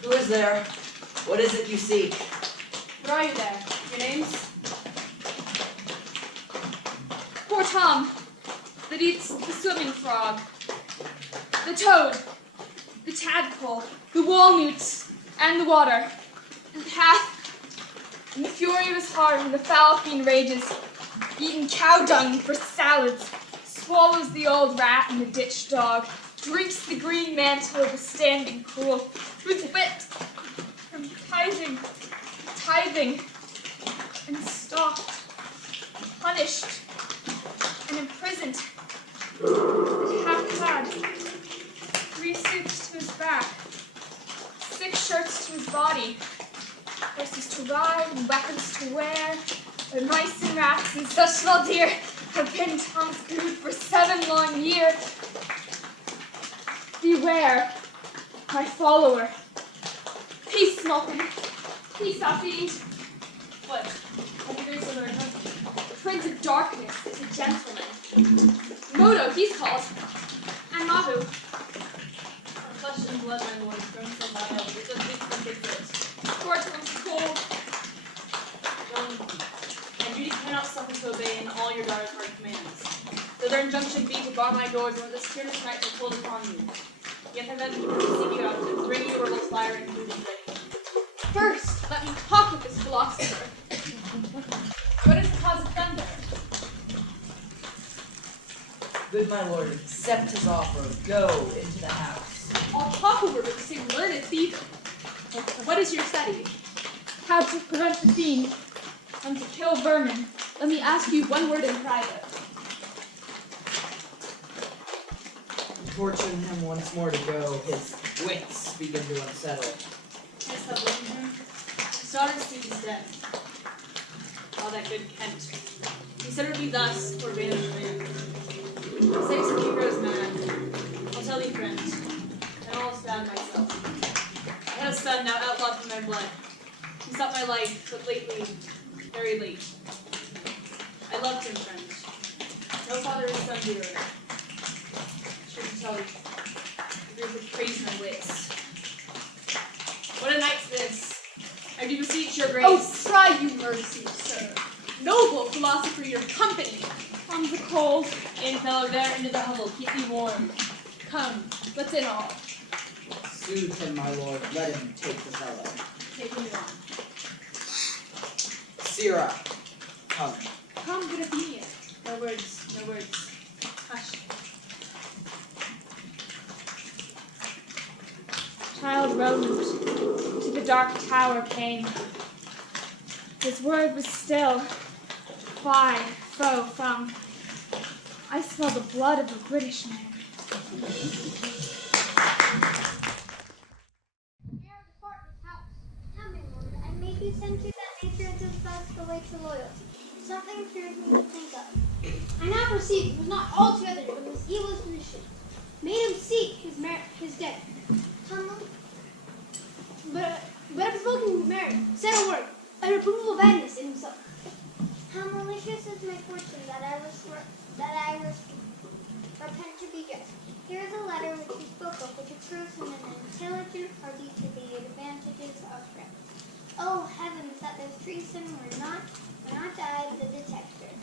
Who is there? What is it you seek? What are you there? Your names? Poor Tom, that eats the swimming frog, the toad, the tadpole, the walnut, and the water, and hath, in the fury of his heart, when the foul fiend rages, eaten cow dung for salads, swallows the old rat and the ditch dog, drinks the green mantle of the standing pool, who's whipped from tithing, and stalked, punished, and imprisoned, and half-clad, 3 suits to his back, 6 shirts to his body, horses to ride and weapons to wear, but mice and rats and such small deer have been Tom's food for 7 long years. Beware, my follower. Peace, Malcolm. Peace, thou fiend. What? Have you raised another country? The Prince of Darkness is a gentleman. Modo, he's called. And Mahu. Flesh and blood, my lord, grown so vile, it does make them big fit. Scorch comes cold. My duty cannot suffer to obey in all your daughter's hard commands. Though their injunction be to bar my doors, or this fearless night will pull upon you. Yet I meant to seek you out and bring you a little fire and food and ready. First, let me talk with this philosopher. What is the cause of thunder? Good my lord, accept his offer. Go into the house. I'll talk over with the same learned thief. What is your study? How to prevent the fiend and to kill vermin. Let me ask you one word in private. Torturing him once more to go, his wits begin to unsettle. I stopped looking at him. His daughter's seed is dead. All that good Kent. He said it would be thus, or banished man. Say some Negro's mad. I'll tell thee, friend, and I'll stab myself. I had a son now outlawed from my blood. He sought my life, but lately, very late. I loved him, friend. No father is son dearer. Shouldn't tell you. The group would praise my wits. What a night's this! I do beseech your grace. Oh, try you mercy, sir. Noble philosopher, your company. On the cold. In, fellow, there into the hovel. Keep me warm. Come, let's in all. Soothe him, my lord. Let him take the fellow. Take me on. Sirrah, come. Come, good Athenian. No words, no words. Hush. Child rodent, to the dark tower came. His word was still, fly, foe, from. I smell the blood of a British man. We are the partner's house. Come in, Lord. I made you send to that nature gives us the way to loyalty. Something fears me to think of. I now perceive it was not altogether but was evil's mission. Made him seek his death. But a provoking merit, set a work, a reprovable badness in himself. How malicious is my fortune that I was repent to be just. Here is a letter which he spoke of, which approves him an intelligent party to the advantages of France. Oh heavens, that this treason were not I the detector.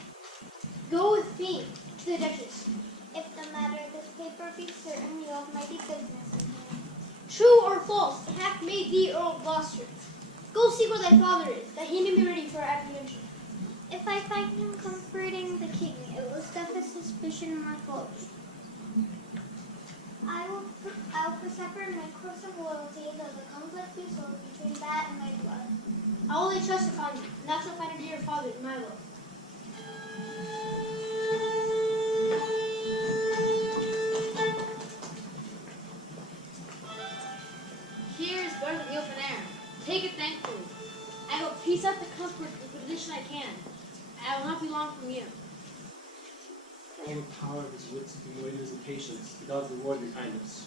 Go with me to the Duchess. If the matter of this paper be certain, you have mighty business in hand. True or false, it hath made thee Earl of Gloucester. Go seek where thy father is, that he may be ready for apprehension. If I find him comforting the king, it will stuff a suspicion in my foes. I will persevere in my course of loyalty, though the conflict be sore between that and my blood. I will lay trust upon you, and thou shalt find a dear father in my love. Here is better than the open air. Take it thankfully. I will piece out the comfort with the addition I can. I will not be long from you. All the power of his wits and his impatience, the gods reward your kindness.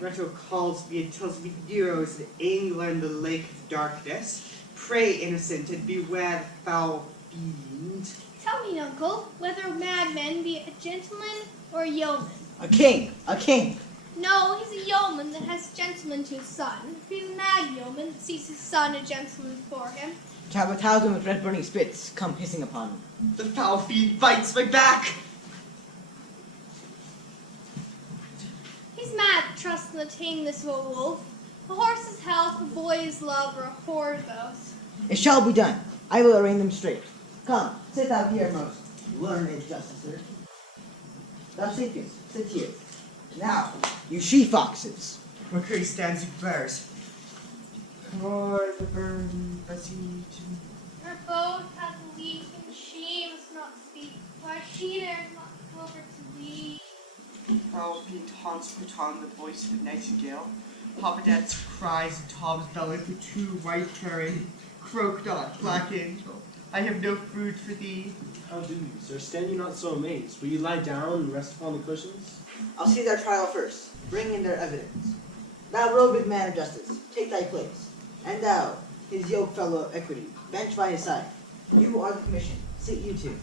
Retro calls me and tells me heroes in England, the lake of darkness. Pray, innocent, and beware the foul fiend. Tell me, uncle, whether madmen be a gentleman or a yeoman. A king! A king! No, he's a yeoman that has gentleman to his son. He's a mad yeoman that sees his son a gentleman for him. To have 1,000 with red burning spits come hissing upon him. The foul fiend bites my back! He's mad that trusts in the tameness of a wolf. A horse's health, a boy's love, or a whore's oath. It shall be done. I will arraign them straight. Come, sit thou here, most learned justicer. Thou Sapiens, sit here. Now, you she-foxes. McCree stands you bears. For the burden besieged. Her both hath a leak, and she must not speak. Why she dares not come over to thee. Foul fiend taunts put on the voice of a nightingale. Papa Dad's cries in Tom's belly for 2 white herring. Croak not, black angel. I have no food for thee. How do you, sir? Stand you not so amazed. Will you lie down and rest upon the cushions? I'll see their trial first. Bring in their evidence. Thou robed man of justice, take thy place. And thou, his yoke fellow equity, bench by his side. You are the commission. Sit you two.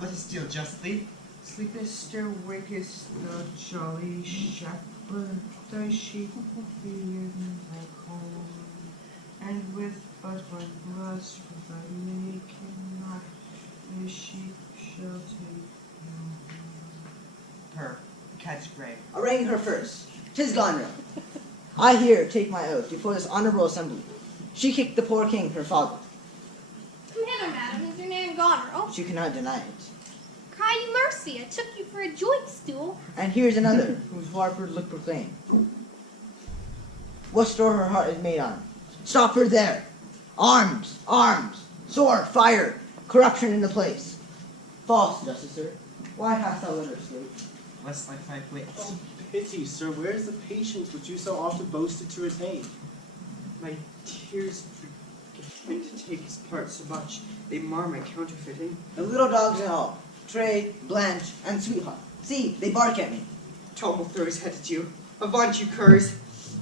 Let us deal justly. Sleepest or wakest, the jolly shepherd, thy sheep feed in thy corn, and with but one blast for thy making not, the sheep shall take no harm. Her, catch gray. Arraign her first. 'Tis Gonra. I here take my oath before this honorable assembly. She kicked the poor king, her father. Come hither, madam. Is your name Goneril? She cannot deny it. Cry you mercy. I took you for a joint stool. And here's another, whose warpers look proclaim. What store her heart is made on. Stop her there. Arms, arms, sword, fire, corruption in the place. False, justicer. Why hast thou let her escape? Less like thy wits. Oh, pity, sir. Where is the patience which you so often boasted to retain? My tears begin to take his part so much, they mar my counterfeiting. The little dogs and all. Tray, Blanche, and Sweetheart. See, they bark at me. Tom will throw his head at you. Avaunt, you curs!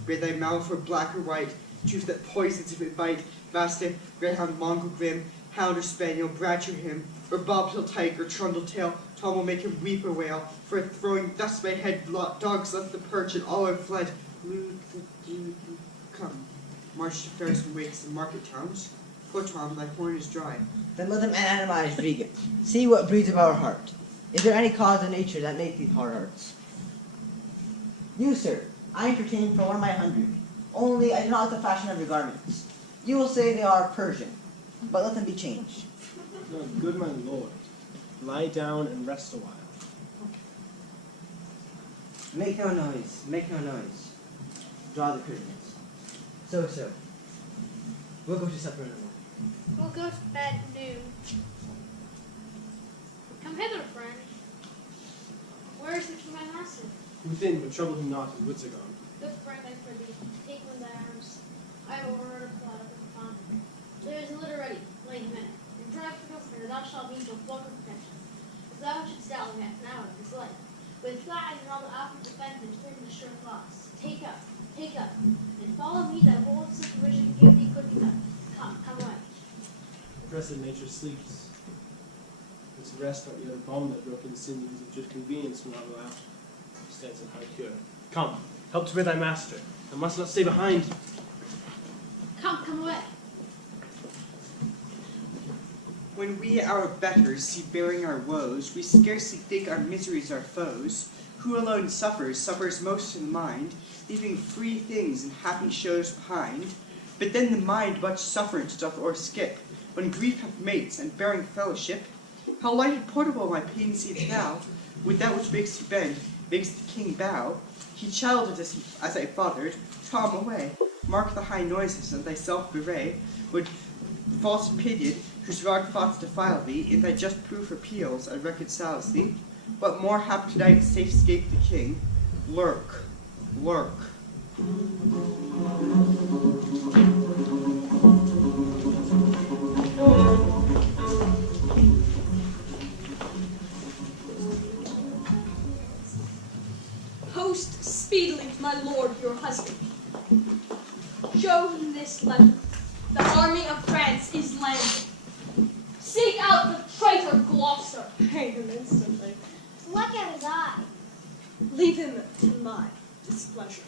Rid thy mouth for black or white, tooth that poisons if it bite, mastiff, greyhound, mongrel grim, hound or spaniel, bratch or him, or bobtail tiger, trundle tail, Tom will make him weep or wail, for throwing thus my head, dogs left the perch, and all are fled. Come, march to fairs and wakes and market towns. Poor Tom, thy horn is dry. Then let them anatomize vegan. See what breeds of our heart. Is there any cause in nature that makes these hard hearts? You, sir, I entertain for one of my 100. Only I do not like the fashion of your garments. You will say they are Persian, but let them be changed. No, good my lord. Lie down and rest a while. Make no noise, make no noise. Draw the curtains. So. We'll go to supper in the morning. We'll go to bed at noon. Come hither, friend. Where is the king, my master? Within, but trouble him not, his wits are gone. Good friend, I prithee, take him in thy arms. I have overheard a plot of the fountain. There is a litter ready, lay him in it. And drive for no friend, thou shalt meet your flock of pension. As thou shouldst dally half an hour of his life. With flags and all the outfit defenders, turn the sure thoughts. Take up, and follow me that whole situation give thee good enough. Come away. Oppressive nature sleeps. Its rest not yet a balm that broken sinews of just convenience will not allow. Stands in high cure. Come, help to rid thy master. I must not stay behind. Come away. When we our betters see bearing our woes, we scarcely think our miseries our foes. Who alone suffers most in mind, leaving free things and happy shows behind. But then the mind much sufferance doth o'erskip, when grief hath mates and bearing fellowship. How light and portable my pain seems now, with that which makes you bend, makes the king bow. He childed as I fathered, Tom away. Mark the high noises and thyself bewray, when false opinion, whose wrong thoughts defile thee, in thy just proof appeals and reconciles thee. What more hap tonight safe scape the king? Lurk. Post speedily to my lord your husband. Show him this letter. The army of France is landing. Seek out the traitor Gloucester. Hang him instantly. Look at his eye. Leave him to my displeasure.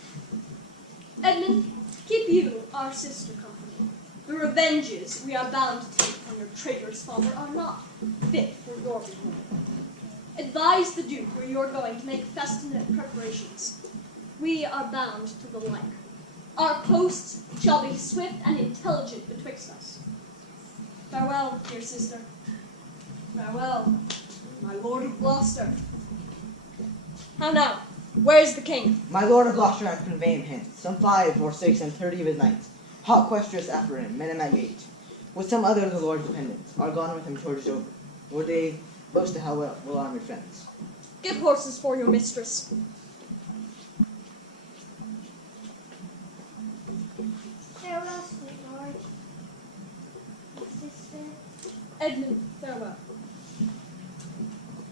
Edmund, keep you our sister company. The revenges we are bound to take from your traitorous father are not fit for your behold. Advise the Duke where you are going to make festive preparations. We are bound to the like. Our posts shall be swift and intelligent betwixt us. Farewell, dear sister. Farewell, my Lord of Gloucester. How now? Where is the king? My lord of Gloucester hath conveyed him, some 5 or 6 and 30 of his knights, hot questress after him, men in that gate, with some other of the lord's dependents, are gone with him towards Dover, where they boast to how well will arm your friends. Get horses for your mistress. Farewell, sweet lord. Sister. Edmund, farewell.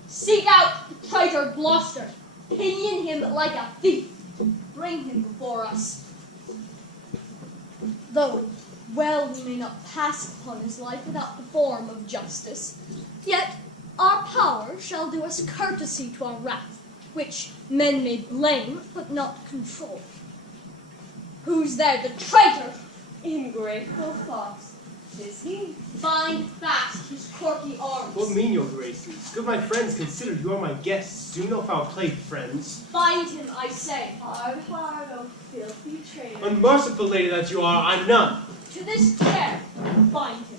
Seek out the traitor Gloucester. Pinion him like a thief. Bring him before us. Though well we may not pass upon his life without the form of justice, yet our power shall do us courtesy to our wrath, which men may blame but not control. Who's there, the traitor? Ingrateful fox. 'Tis he. Bind fast his corky arms. What mean your graces? Good my friends, consider you are my guests. Do no foul play, friends. Bind him, I say. Hard, oh filthy traitor. Unmerciful lady that you are, I'm none. To this chair, bind him.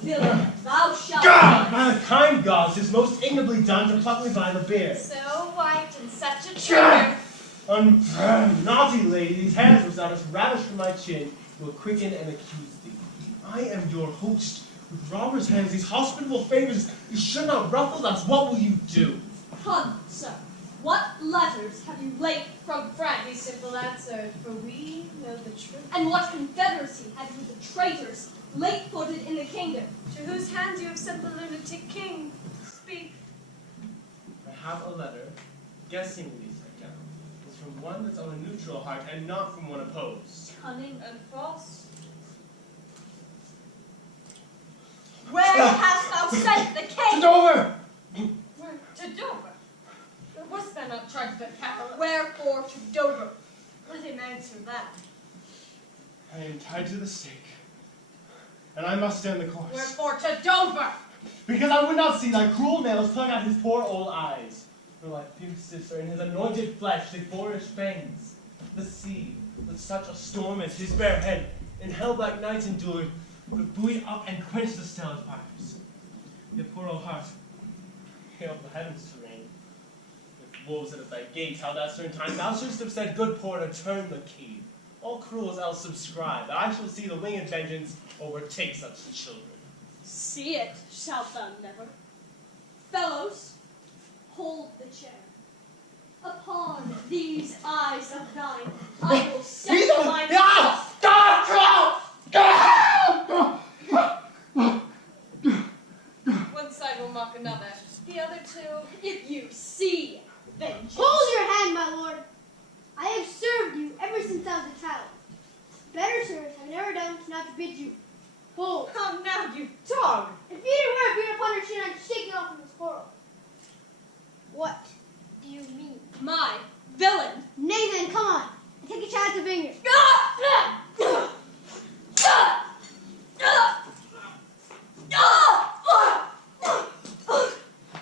Villain, thou shalt God! die. By the kind gods, it's most ignobly done to pluck me by the beard. So white and such a traitor. Naughty lady, these hands which thou dost ravish from my chin will quicken and accuse thee. I am your host. With robbers' hands, these hospitable favors, you should not ruffle us. What will you do? Come, sir. What letters have you late from France? A simple answer, for we know the truth. And what confederacy have you with the traitors late-footed in the kingdom? To whose hands you have sent the lunatic king? Speak. I have a letter, guessingly sent down. It's from one that's on a neutral heart and not from one opposed. Cunning and false. Where hast thou sent the king? To Dover! To Dover. Wast thou not charged with capital? Wherefore to Dover? Let him answer that. I am tied to the stake, and I must stand the course. Wherefore to Dover? Because I would not see thy cruel nails pluck out his poor old eyes, nor thy fierce sister in his anointed flesh dig boorish fangs. The sea, with such a storm as his bare head, in hell-black nights endured, would have buoyed up and quenched the stellar fires. Yet poor old heart, hail the heavens to reign. If wolves at thy gate, how that certain time thou shouldst have said, good porter, turn the key. All cruels I'll subscribe, that I shall see the winged vengeance overtake such children. See it, shalt thou never. Fellows, hold the chair. Upon these eyes of thine, I will set my cross. One side will mock another. The other two. If you see vengeance. Hold your hand, my lord. I have served you ever since I was a child. Better service I've never done to not forbid you. Hold. Come now, you dog. If you didn't wear a beard upon your chin, I'd shake it off from this quarrel. What do you mean? My villain. Nay then, come on. Take a shot at the finger.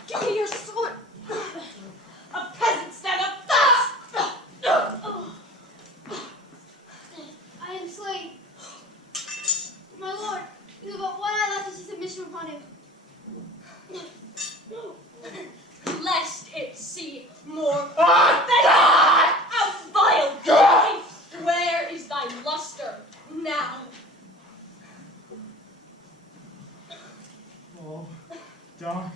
Give me your sword. A peasant stand up. I am slain. My lord, it is about one eye left to see submission upon him. Lest it see more than a vile guy. Where is thy luster now? All dark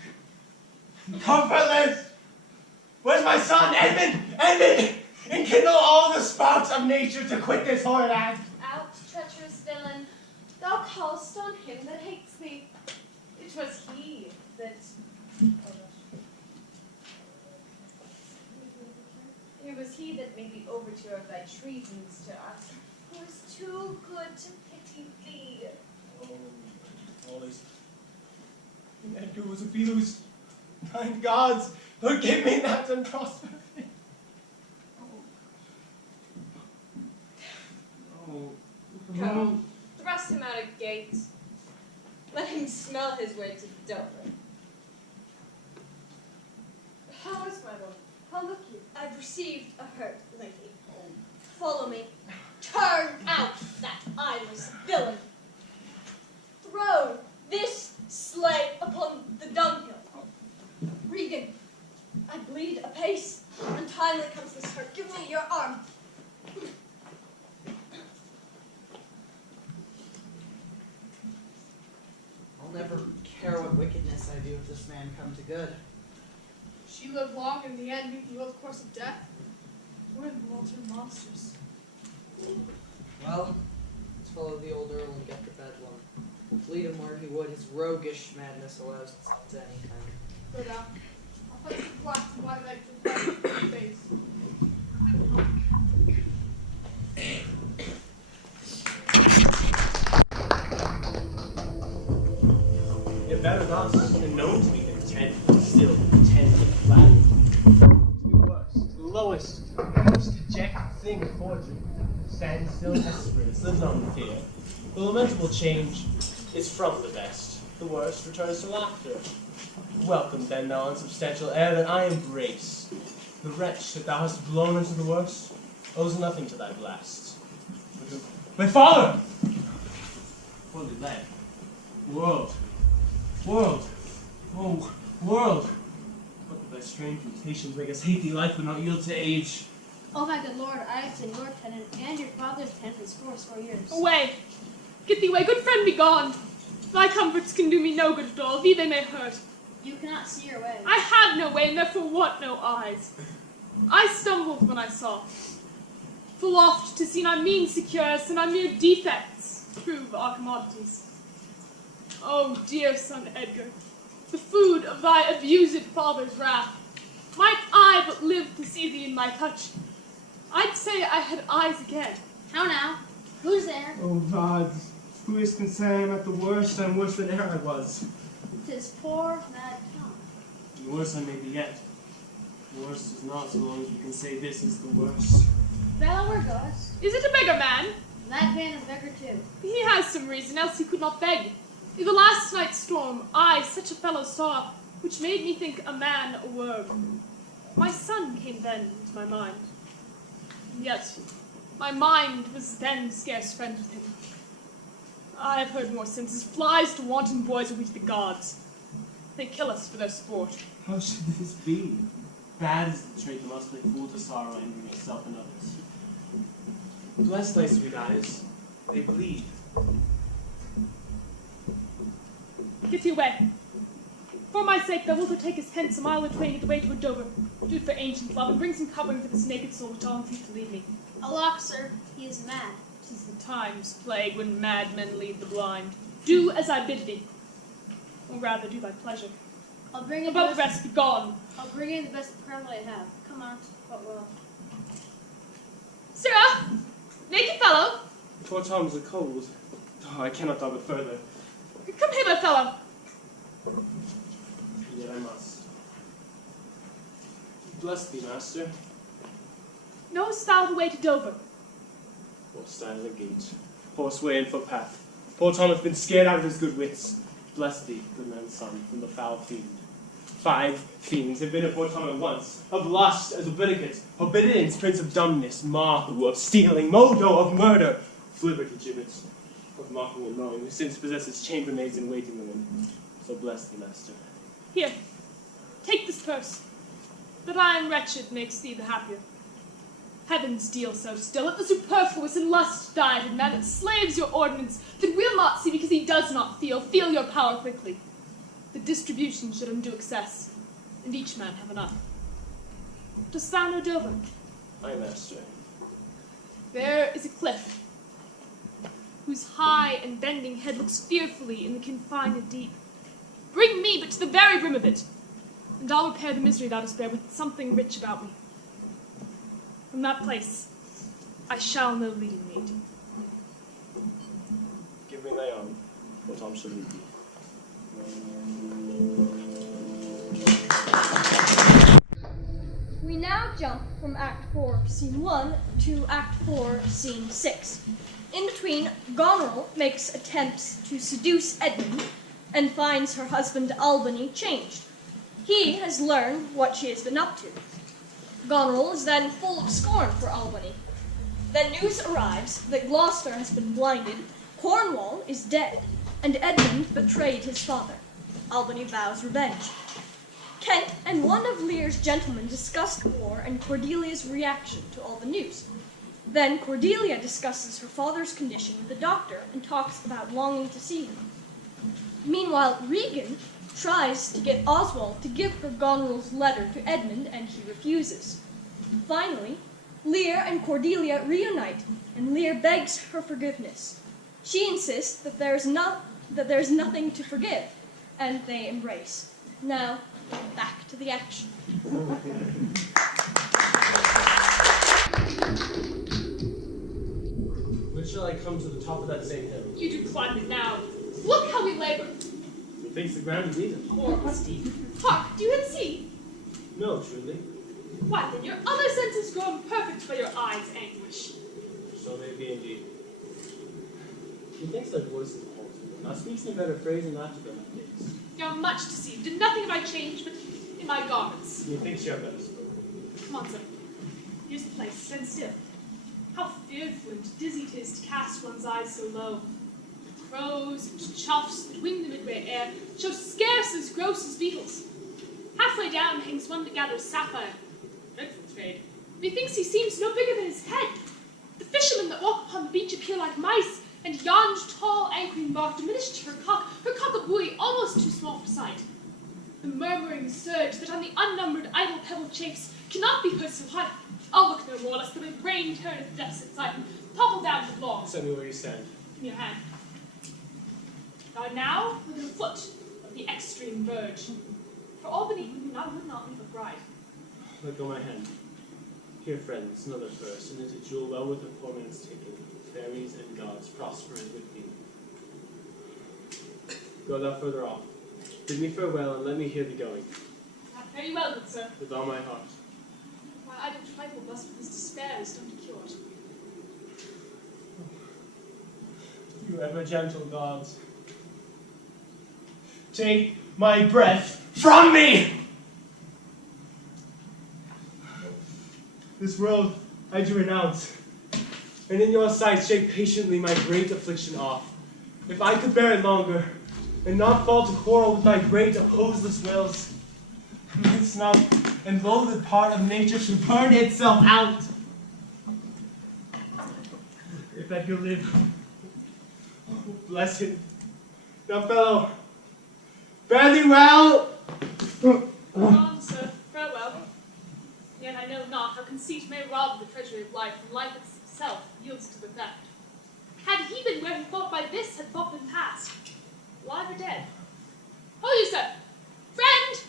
and comfortless. Where's my son, Edmund? Edmund! Enkindle all the sparks of nature to quit this horrid act. Out, treacherous villain. Thou callest on him that hates thee. It was he that... It was he that made the overture of thy treasons to us, who was too good to pity thee. Oh, all these... Edgar was a be those kind gods, Lord, give me that and prosper me. go. Thrust him out of gate. Let him smell his way to Dover. How is my lord? How look you? I've received a hurt, lady. Follow me. Turn out that eyeless villain. Throw this slay upon the dunghill. Regan, I bleed apace. Untimely comes this hurt. Give me your arm. I'll never care what wickedness I do if this man come to good. She lived long and in the end meet the old course of death. We're in the world's monsters. Well, let's follow the old Earl and get to Bedlam. Lead him where he would, his roguish madness allows itself to any kind. Go down. I'll put some black and white legs with your face. Yet better thus than known to be content, still content and flattered. To be worst, the lowest, most dejected thing of fortune, stands still Hesperus, lives on in fear. The lamentable change is from the best, the worst returns to laughter. Welcome then, thou unsubstantial air that I embrace. The wretch that thou hast blown into the worst owes nothing to thy blast. But who? My father! Holy land, world, world, oh, world! What would thy strange mutations make us hate thee life but not yield to age? Oh my good lord, I have been your tenant and your father's tenant for fourscore years. Away! Get thee away, good friend, be gone! Thy comforts can do me no good at all, thee they may hurt. You cannot see your way. I have no way, and therefore want no eyes. I stumbled when I saw. Full oft to see our means secures, and our mere defects prove our commodities. Oh, dear son Edgar, the food of thy abused father's wrath, might I but live to see thee in my touch, I'd say I had eyes again. How now? Who's there? Oh gods, who is can say I am at the worst? I'm worse than e'er I was. 'Tis poor mad Tom. And worse I may be yet. The worst is not so long as we can say this is the worst. Well, we're gods. Is it a beggar man? That man is beggar too. He has some reason, else he could not beg. In the last night's storm, I such a fellow saw, which made me think a man a worm. My son came then into my mind. And yet, my mind was then scarce friends with him. I have heard more since, as flies to wanton boys are we to the gods. They kill us for their sport. How should this be? Bad is the trait that must play fool to sorrow, injuring yourself and others. Bless thy sweet eyes, they bleed. Get thee away. For my sake, thou wilt take us hence a mile or twain the way toward Dover. Do it for ancient love, and bring some covering for this naked soul which all entreat to leave me. Alack, sir, he is mad. 'Tis the time's plague when madmen lead the blind. Do as I bid thee, or rather do thy pleasure. I'll bring in Above the rest, be gone. I'll bring in the best pearl I have. Come on, but well. Sirrah! Naked fellow! Poor Tom's a cold. Oh, I cannot dog it further. Come hither, fellow! Yet I must. Bless thee, master. Knowest thou the way to Dover? Poor stand the gate. Horseway and footpath. Poor Tom hath been scared out of his good wits. Bless thee, good man's son, from the foul fiend. 5 fiends have been at poor Tom at once. Of lust as Leviticus, Hobbitins, prince of dumbness, Mahu, of stealing, Modo, of murder, Liberty gibbets, of mocking and mowing, who since possesses chambermaids and waiting women. So bless thee, master. Here, take this purse. That I am wretched makes thee the happier. Heavens deal so still, let the superfluous and lust-dieted man that slaves your ordinance, that will not see because he does not feel your power quickly. The distribution should undo excess, and each man have enough. Dost thou know Dover? Aye, master. There is a cliff, whose high and bending head looks fearfully in the confined deep. Bring me but to the very brim of it, and I'll repair the misery thou dost bear with something rich about me. From that place, I shall no leading need. Give me thy arm, for Tom shall lead thee. We now jump from Act 4, Scene 1 to Act 4, Scene 6. In between, Goneril makes attempts to seduce Edmund and finds her husband Albany changed. He has learned what she has been up to. Goneril is then full of scorn for Albany. Then news arrives that Gloucester has been blinded, Cornwall is dead, and Edmund betrayed his father. Albany vows revenge. Kent and one of Lear's gentlemen discuss the war and Cordelia's reaction to all the news. Then Cordelia discusses her father's condition with the doctor and talks about longing to see him. Meanwhile, Regan tries to get Oswald to give her Goneril's letter to Edmund, and he refuses. Finally, Lear and Cordelia reunite, and Lear begs her forgiveness. She insists that there is nothing to forgive, and they embrace. Now, back to the action. When shall I come to the top of that same hill? You do climb it now. Look how we labor. Methinks the ground is even. Horrible steep. Hark, do you hear the sea? No, truly. Why then, your other senses grow imperfect by your eyes' anguish. So may be indeed. Methinks thy voice is altered. Thou speaks in better phrase and laughter than thy face. You are much deceived. In nothing have I changed, but in my garments. Methinks you are better spoken. Come on, sir. Here's the place. Stand still. How fearful and dizzy it is to cast one's eyes so low. The crows and choughs that wing the midway air show scarce as gross as beetles. Halfway down hangs one that gathers sapphire. Dreadful trade. Methinks he seems no bigger than his head. The fishermen that walk upon the beach appear like mice, and yond tall anchoring bark diminished to her cock-a-buoy almost too small for sight. The murmuring surge that on the unnumbered idle pebble chafes cannot be heard so high. I'll look no more, lest the brain turneth depths at sight and topple down to the floor. Send me where you stand. Give me your hand. Thou art now within a foot of the extreme verge. For Albany would not leave a bride. Let go my hand. Here, friends, another first, and knit a jewel well with a poor man's taking. Fairies and gods prospering with thee. Go thou further off. Bid me farewell, and let me hear thee going. Fare you well, good sir. With all my heart. Why, I don't trifle thus with his despair is done to cure it. You ever gentle gods, take my breath from me! This world I do renounce, and in your sight shake patiently my great affliction off. If I could bear it longer, and not fall to quarrel with thy great opposeless wills, this snub and loathed part of nature should burn itself out. If Edgar live, oh, bless him. Now, fellow, fare thee well! On, sir, farewell. Yet I know not how conceit may rob the treasury of life, and life itself yields to the theft. Had he been where he thought by this had thought been past, alive or dead? Hold you, sir! Friend!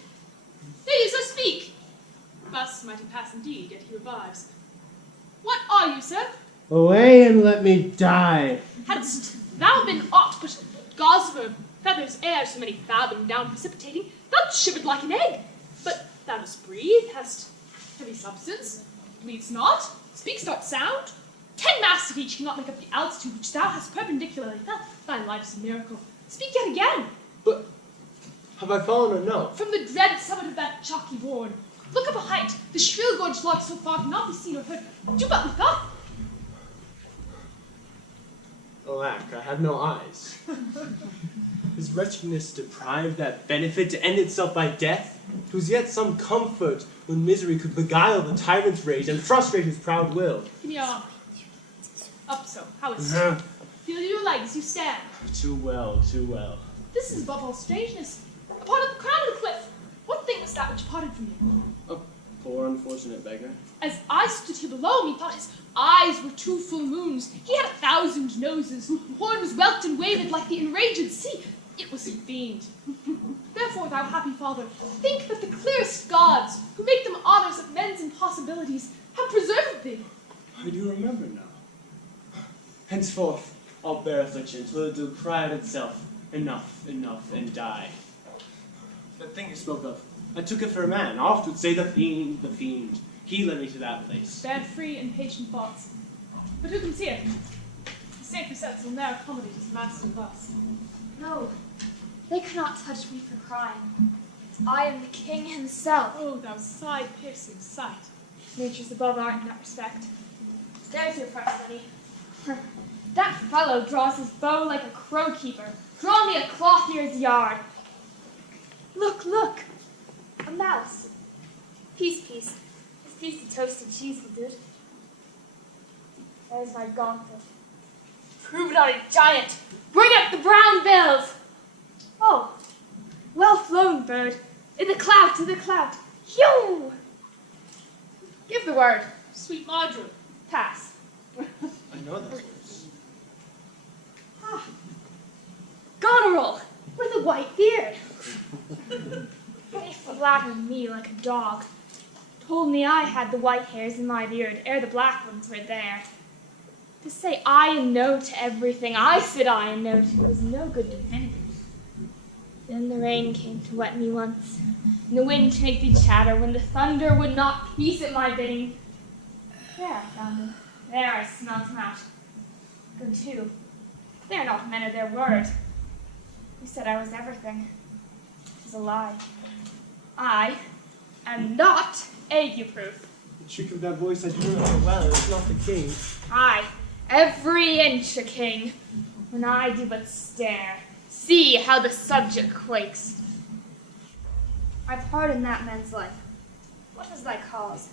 There you, sir, speak! Thus might he pass indeed, yet he revives. What are you, sir? Away and let me die. Hadst thou been aught but gossamer, feathers, air, so many fathom down precipitating, thou'd shivered like an egg. But thou dost breathe, hast heavy substance, bleeds not, speaks not sound. 10 masts of each cannot make up the altitude which thou hast perpendicularly felt. Thy life's a miracle. Speak yet again. But have I fallen or no? From the dread summit of that chalky bourne, look up a height. The shrill gorged lark so far cannot be seen or heard. Do but look up. Alack, I have no eyes. Is wretchedness deprived that benefit to end itself by death? 'Twas yet some comfort when misery could beguile the tyrant's rage and frustrate his proud will. Give me your arm. Up so. How is it? Feel your legs, you stand. Too well, too well. This is above all strangeness. A part of the crown of the cliff. What thing was that which parted from you? A poor unfortunate beggar. As I stood here below, methought his eyes were 2 full moons. He had 1,000 noses. Horns whelked and waved like the enraged sea. It was a fiend. Therefore, thou happy father, think that the clearest gods, who make them honors of men's impossibilities, have preserved thee. I do remember now. Henceforth, I'll bear affliction till it do cry out itself, enough, enough, and die. That thing you spoke of, I took it for a man. Oft would say the fiend, the fiend. He led me to that place. Spare free and patient thoughts. But who comes here? The safer sex will ne'er accommodate his master thus. No, they cannot touch me for crime. I am the king himself. Oh, thou side-piercing sight. Nature's above art in that respect. There's your price, Lenny. That fellow draws his bow like a crow keeper. Draw me a clothier's yard. Look, look! A mouse. Peace. This piece of toasted cheese will do it. There's my gauntlet. Prove it on a giant. Bring up the brown bills. Oh, well flown, bird. In the clout, Phew! Give the word. Sweet Marjorie. Pass. I know those words. Goneril, with a white beard. They flattered me like a dog. Told me I had the white hairs in my beard ere the black ones were there. To say aye and no to everything I said aye and no to was no good to me. Then the rain came to wet me once, and the wind to make me chatter when the thunder would not peace at my bidding. There I found them. There I smelt them out. Go to. They are not men of their word. Who said I was everything? 'Tis a lie. I am not ague-proof. The trick of that voice I do not know well. It's not the king. I, every inch a king, when I do but stare. See how the subject quakes. I pardon that man's life. What is thy cause?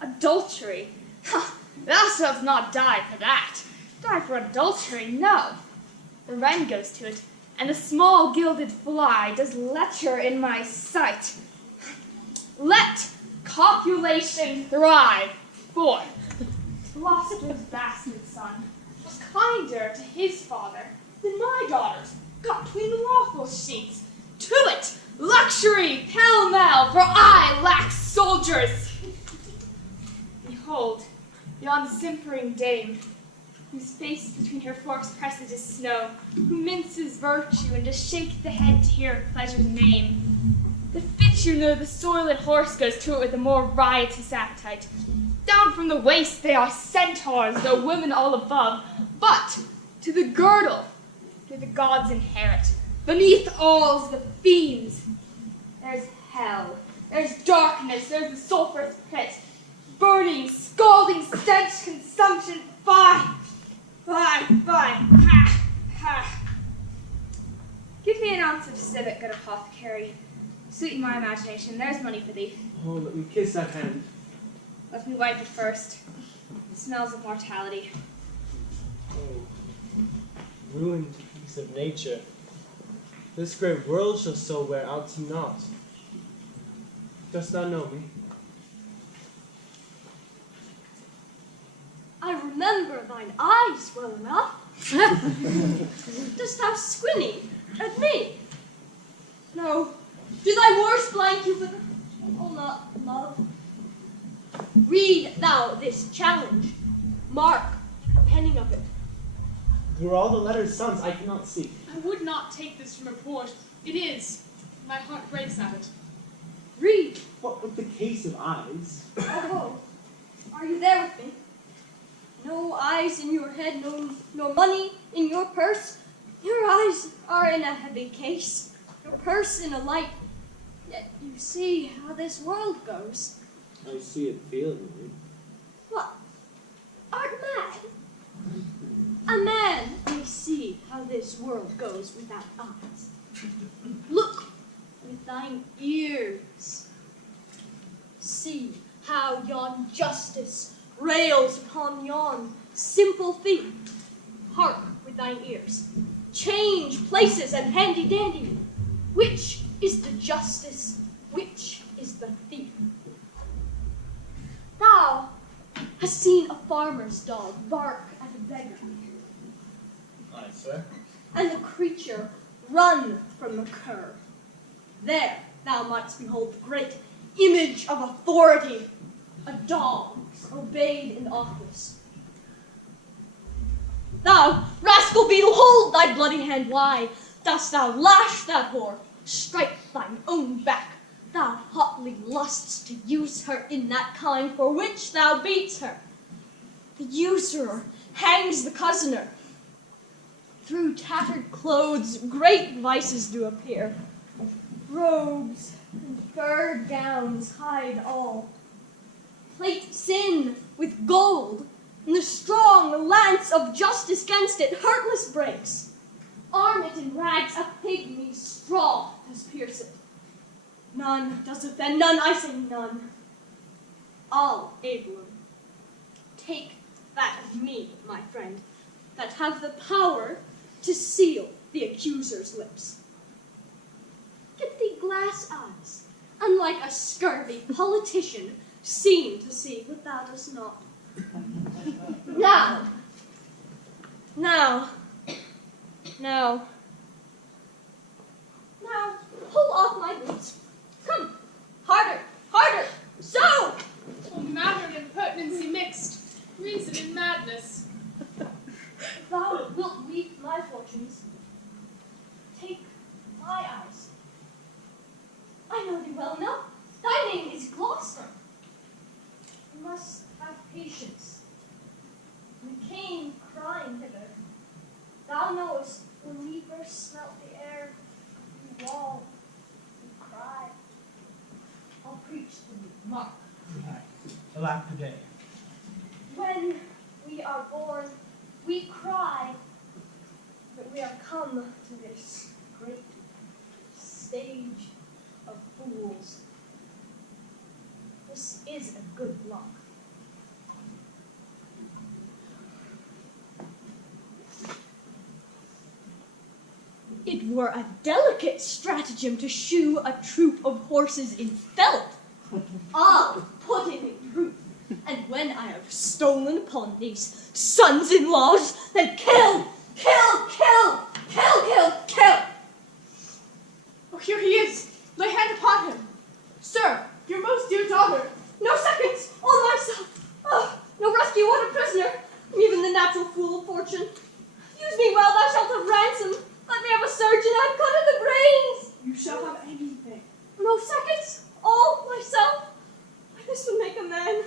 Adultery. Ha! Thou shalt not die for that. Die for adultery, no. The wren goes to it, and the small gilded fly does lecher in my sight. Let copulation thrive, for Gloucester's bastard son was kinder to his father than my daughters got between the lawful sheets. To it, luxury, pell-mell, for I lack soldiers. Behold, yon simpering dame, whose face between her forks presses is snow, who minces virtue and does shake the head to hear her pleasure's name. The fit, you know, the soiled horse goes to it with a more riotous appetite. Down from the waist they are centaurs, though women all above, but to the girdle do the gods inherit. Beneath all's the fiends. There's hell, there's darkness, there's the sulphurous pit, burning, scalding stench, consumption, fie. Ha. Give me an ounce of civet, good apothecary. Sweeten my imagination, there's money for thee. Oh, let me kiss that hand. Let me wipe it first. It smells of mortality. Oh, ruined piece of nature. This great world shall so wear out to naught. Dost thou know me? I remember thine eyes well enough. Dost thou squinny at me? No. Do thy worst blank you with all not love? Read thou this challenge. Mark the penning of it. Through all the letters, sons, I cannot see. I would not take this from report. It is. My heart breaks at it. Read. What with the case of eyes? Oh, are you there with me? No eyes in your head, no money in your purse. Your eyes are in a heavy case, your purse in a light. Yet you see how this world goes. I see it feelingly. What? Art mad? A man may see how this world goes without eyes. Look with thine ears. See how yon justice rails upon yon simple thief. Hark with thine ears. Change places and handy-dandy. Which is the justice? Which is the thief? Thou hast seen a farmer's dog bark at a beggar, Aye, sir. and the creature run from the cur. There thou mightst behold the great image of authority, a dog obeyed in office. Thou, rascal beetle, hold thy bloody hand wide. Dost thou lash that whore? Strike thine own back. Thou hotly lusts to use her in that kind for which thou beats her. The usurer hangs the cozener. Through tattered clothes great vices do appear. Robes and furred gowns hide all. Plate sin with gold, and the strong lance of justice gainst it hurtless breaks. Arm it in rags, a pygmy straw has pierced it. None does offend, none, I say none. All abler. Take that of me, my friend, that have the power to seal the accuser's lips. Get thee glass eyes, unlike a scurvy politician, seem to see what thou dost not. Now, pull off my boots. Come, harder, harder, so! Oh, matter and impertinency mixed, reason and madness. Thou wilt weep my fortunes. Take my eyes. I know thee well enough. Thy name is Gloucester. You must have patience. We came crying hither. Thou knowest, when we first smelt the air, we wailed, we cried. I'll preach to thee, mark. Alack the day. When we are born, we cry that we are come to this great stage of fools. This is a good luck. It were a delicate stratagem to shoe a troop of horses in felt. I'll put it in proof. And when I have stolen upon these sons-in-laws, then kill, kill, kill, kill, kill, kill. Oh, here he is. Lay hand upon him. Sir, your most dear daughter. No seconds, all myself. Oh, no rescue, what a prisoner. I'm even the natural fool of fortune. Use me well, thou shalt have ransom. Let me have a surgeon, I've cut in the brains. You shall have anything. No seconds, all myself. Why, this would make a man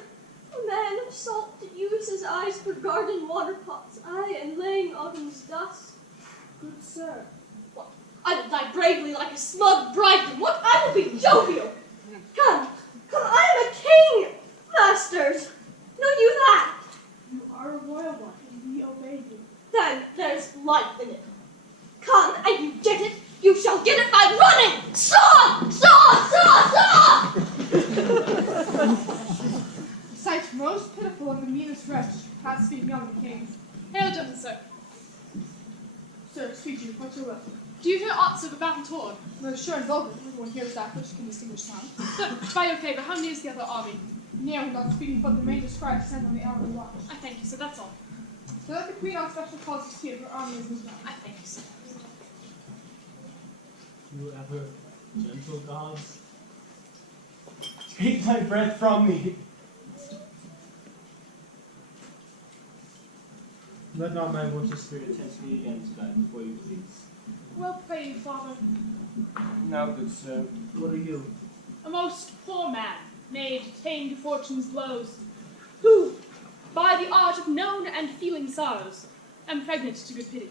of salt to use his eyes for garden water pots, aye, and laying autumn's dust. Good sir. What? I will die bravely like a smug bridegroom. What? I will be jovial. Come, I am a king, masters. Know you that? You are a royal one, and we obey you. Then there's life in it. Come, and you get it. You shall get it by running. Saw, saw, saw, saw. Sight most pitiful and the meanest wretch, past being young the king. Hail, gentle sir. Sir, speak to you, what's your will? Do you hear aught of a battle toward? No, sure and vulgar, everyone hears that which can distinguish sound. But, by your favour, how near is the other army? Near, not speaking, but the main described sent on the hour of the watch. I thank you, sir, that's all. So let the queen on special calls to see if her army is moved on. I thank you, sir. You ever gentle gods? Take my breath from me! Let not my mortal spirit tempt me again to die before you, please. Well, pray you, father. Now, good sir, what are you? A most poor man, made tame to fortune's blows, who, by the art of known and feeling sorrows, am pregnant to good pity.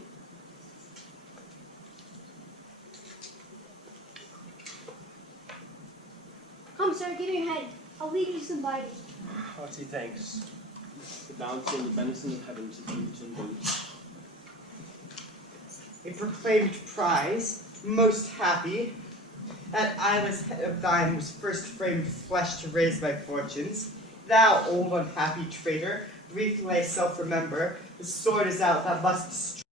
Come, sir, give me your head. I'll leave you some Bible. Hearty thanks. The bounty and the benison of heaven to fruit and boots. A proclaimed prize, most happy. That eyeless head of thine was first framed flesh to raise my fortunes. Thou, old unhappy traitor, briefly thyself remember, the sword is out that must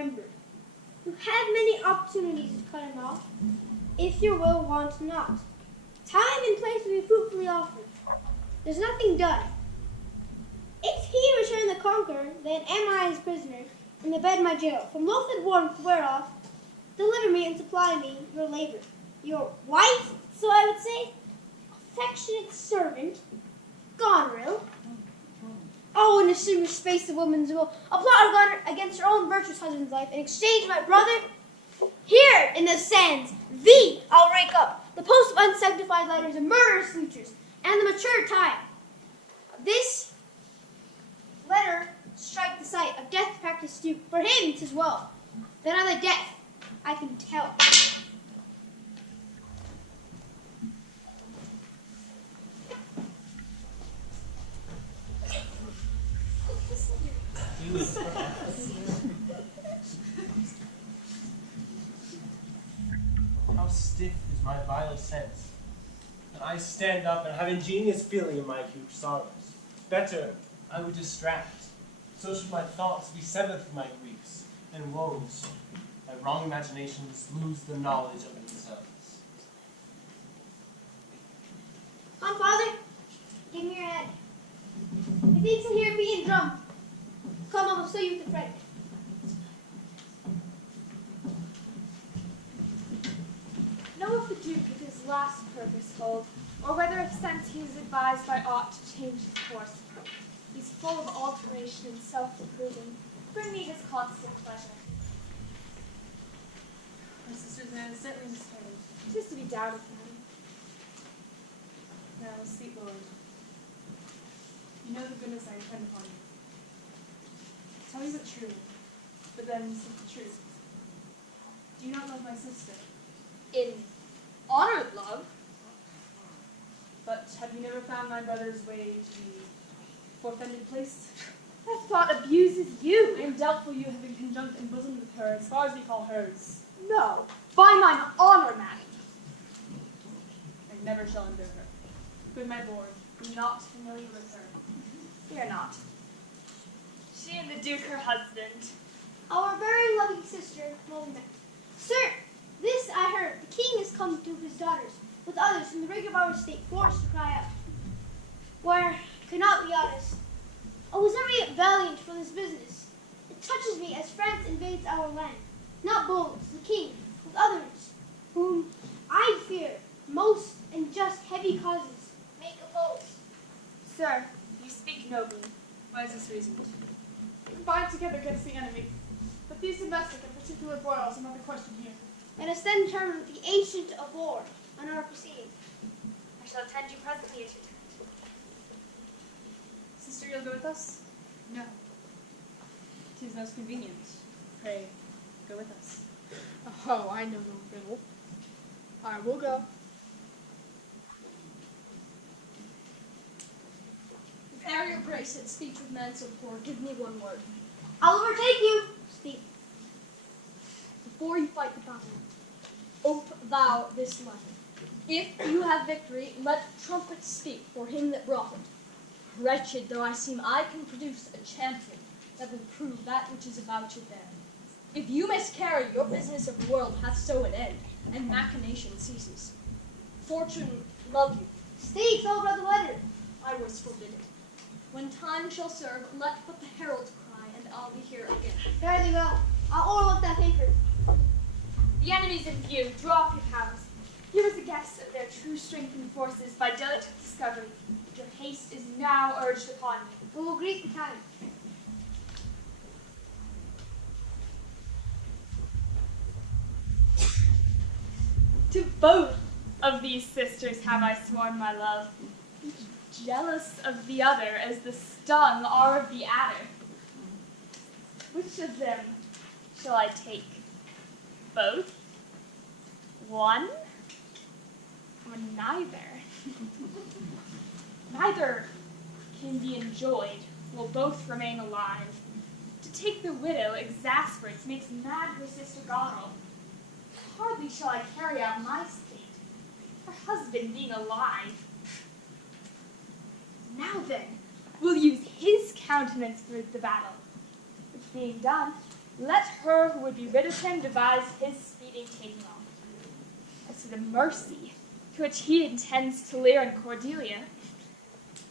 remembered. You had many opportunities to cut him off, if your will want not. Time and place will be fruitfully offered. There's nothing done. If he return the conqueror, then am I his prisoner, in the bed my jail. From loathed warmth whereof, deliver me and supply me your labor. Your wife, so I would say, affectionate servant, Goneril. Oh, in a sooner space the woman's will applaud Goneril against her own virtuous husband's life, and exchange my brother. Here in the sands, thee I'll rake up, the post of unsanctified letters and murderous leechers, and the mature time. This letter strike the sight of death practice stoop. For him 'tis well, that on the death I can tell. How stiff is my vital sense, and I stand up and have ingenious feeling in my huge sorrows. Better, I would distract, so should my thoughts be severed from my griefs and woes. My wrong imaginations lose the knowledge of themselves. Come, father, give me your hand. Methinks I hear a beat and drum. Come, I will show you the friend. Know if the Duke with his last purpose hold, or whether if since he is advised by aught to change his course. He's full of alteration and self-improving. Bring me his constant pleasure. My sister's man is certainly miscarried. 'Tis to be doubted, madam. Now, sweet Lord, you know the goodness I intend upon you. Tell me the truth, but then speak the truth. Do you not love my sister? In honored love, But have you never found my brother's way to the forfended place? that thought abuses you. I am doubtful you have been conjunct and bosomed with her as far as we call hers. No, by mine honor, madam. I never shall endure her. Good my lord, be not familiar with her. Fear not. She and the Duke her husband. Our very loving sister, Molina. Sir, this I heard. The king has come to his daughters, with others from the rig of our state, forced to cry out. Where cannot be honest. I was never yet valiant for this business. It touches me as France invades our land. Not bold, the king, with others, whom I fear most and just heavy causes make oppose. Sir, you speak nobly. Why is this reasoned? Combined together against the enemy. But these domestic and particular broils are not the question here. Let us then determine the ancient of war on our proceedings. I shall attend you presently at your tent. Sister, you'll go with us? No. 'Tis most convenient. Pray, go with us. Oh, I know no riddle. I will go. If e'er your grace had speech with men so poor, give me one word. I'll overtake you. Speak. Before you fight the battle, ope thou this letter. If you have victory, let trumpets speak for him that brought it. Wretched though I seem, I can produce a champion that will prove that which is about you there. If you miscarry, your business of the world hath so an end, and machination ceases. Fortune love you. Speak, so read the letter. I was forbidden. When time shall serve, let but the herald cry, and I'll be here again. There they go. I'll overlook that paper. The enemy's in view. Draw off your powers. Here is a guess of their true strength and forces by delicate discovery. Your haste is now urged upon you. We will greet the time. To both of these sisters have I sworn my love, each jealous of the other as the stung are of the adder. Which of them shall I take? Both? One? Or neither? Neither can be enjoyed while both remain alive. To take the widow exasperates, makes mad her sister Goneril. Hardly shall I carry out my state, her husband being alive. Now then, we'll use his countenance for the battle, which being done, Let her who would be rid of him devise his speedy taking off. As to the mercy to which he intends to Lear and Cordelia,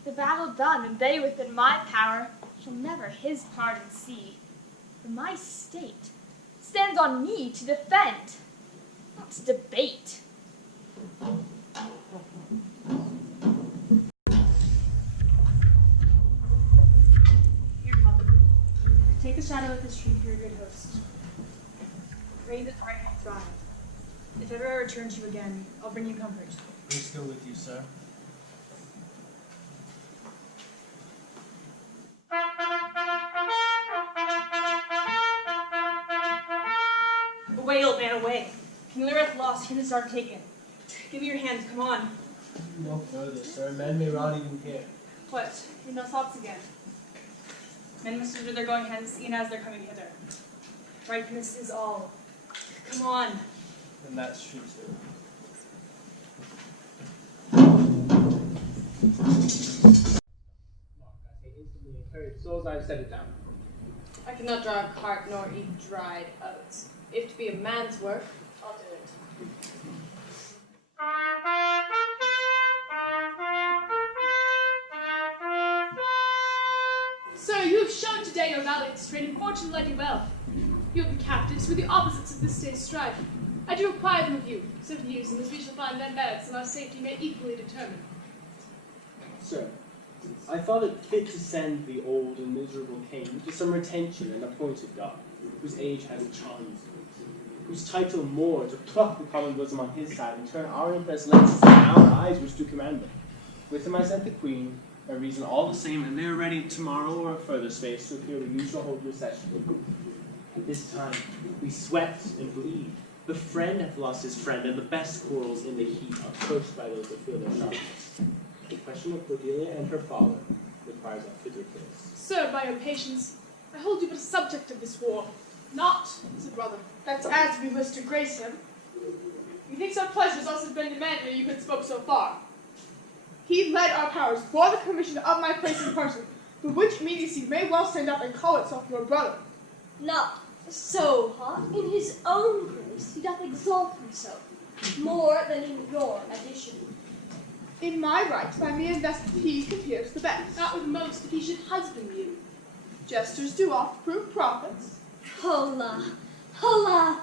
the battle done, and they within my power, shall never his pardon see. For my state stands on me to defend, not to debate. Here, Father. Take the shadow of this tree for your good host. Pray that art may thrive. If ever I return to you again, I'll bring you comfort. Grace go with you, sir. Away, old man, away. King Lear hath lost, he and his daughter taken. Give me your hand, come on. No further, sir. Men may rot even here. What? You no thoughts again? Men must endure their going hence, e'en as they're coming hither. Ripeness is all. Come on. And that's true, sir. So as I've set it down. I cannot draw a cart nor eat dried oats. If to be a man's work, I'll do it. Sir, you have shown today your valiant strain, and fortune led you well. You have been captives were the opposites of this day's strife. I do require them of you, so to use them as we shall find their merits and our safety may equally determine. Sir, I thought it fit to send the old and miserable king to some retention and appointed God, whose age has charms, whose title more to pluck the common bosom on his side and turn our impressed lenses in our eyes which do command them. With him I sent the queen, my reason all the same, and they are ready tomorrow or a further space to appear we usual hold your session. At this time we sweat and bleed. The friend hath lost his friend, and the best quarrels in the heat are cursed by those that feel their sharpness. The question of Cordelia and her father requires a fitter case. Sir, by your patience, I hold you but a subject of this war. Not, said brother, that as we wish to grace him. Methinks our pleasures also have been demanded ere you could spoke so far. He led our powers, bore the commission of my place in person, for which immediacy may well stand up and call itself your brother. Not so hot. In his own grace he doth exalt himself, more than in your addition. In my right, by me invested he compares the best. Not with most, if he should husband you. Jesters do oft prove prophets. Hola, hola,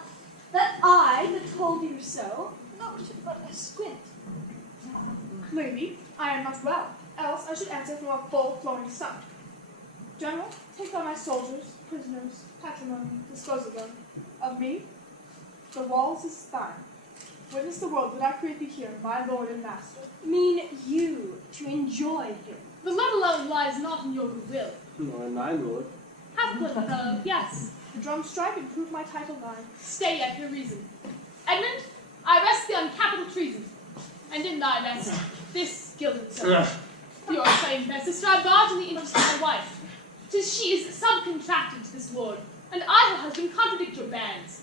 that I that told you so, not but a squint. Lady, I am not well, else I should answer from a full flowing stomach. General, take by my soldiers, prisoners, patrimony, dispose of them. Of me, the walls is thine. Witness the world that I create thee here, my lord and master. Mean you to enjoy him? The let alone lies not in your goodwill. Nor in thine, lord. Half good fellow, yes. The drum strike and prove my title thine. Stay yet your reason. Edmund, I arrest thee on capital treason. And in thy best, this gilded soul. Your claim best is strive large in the interest of my wife. 'Tis she is subcontracted to this lord, and I, her husband, contradict your bands.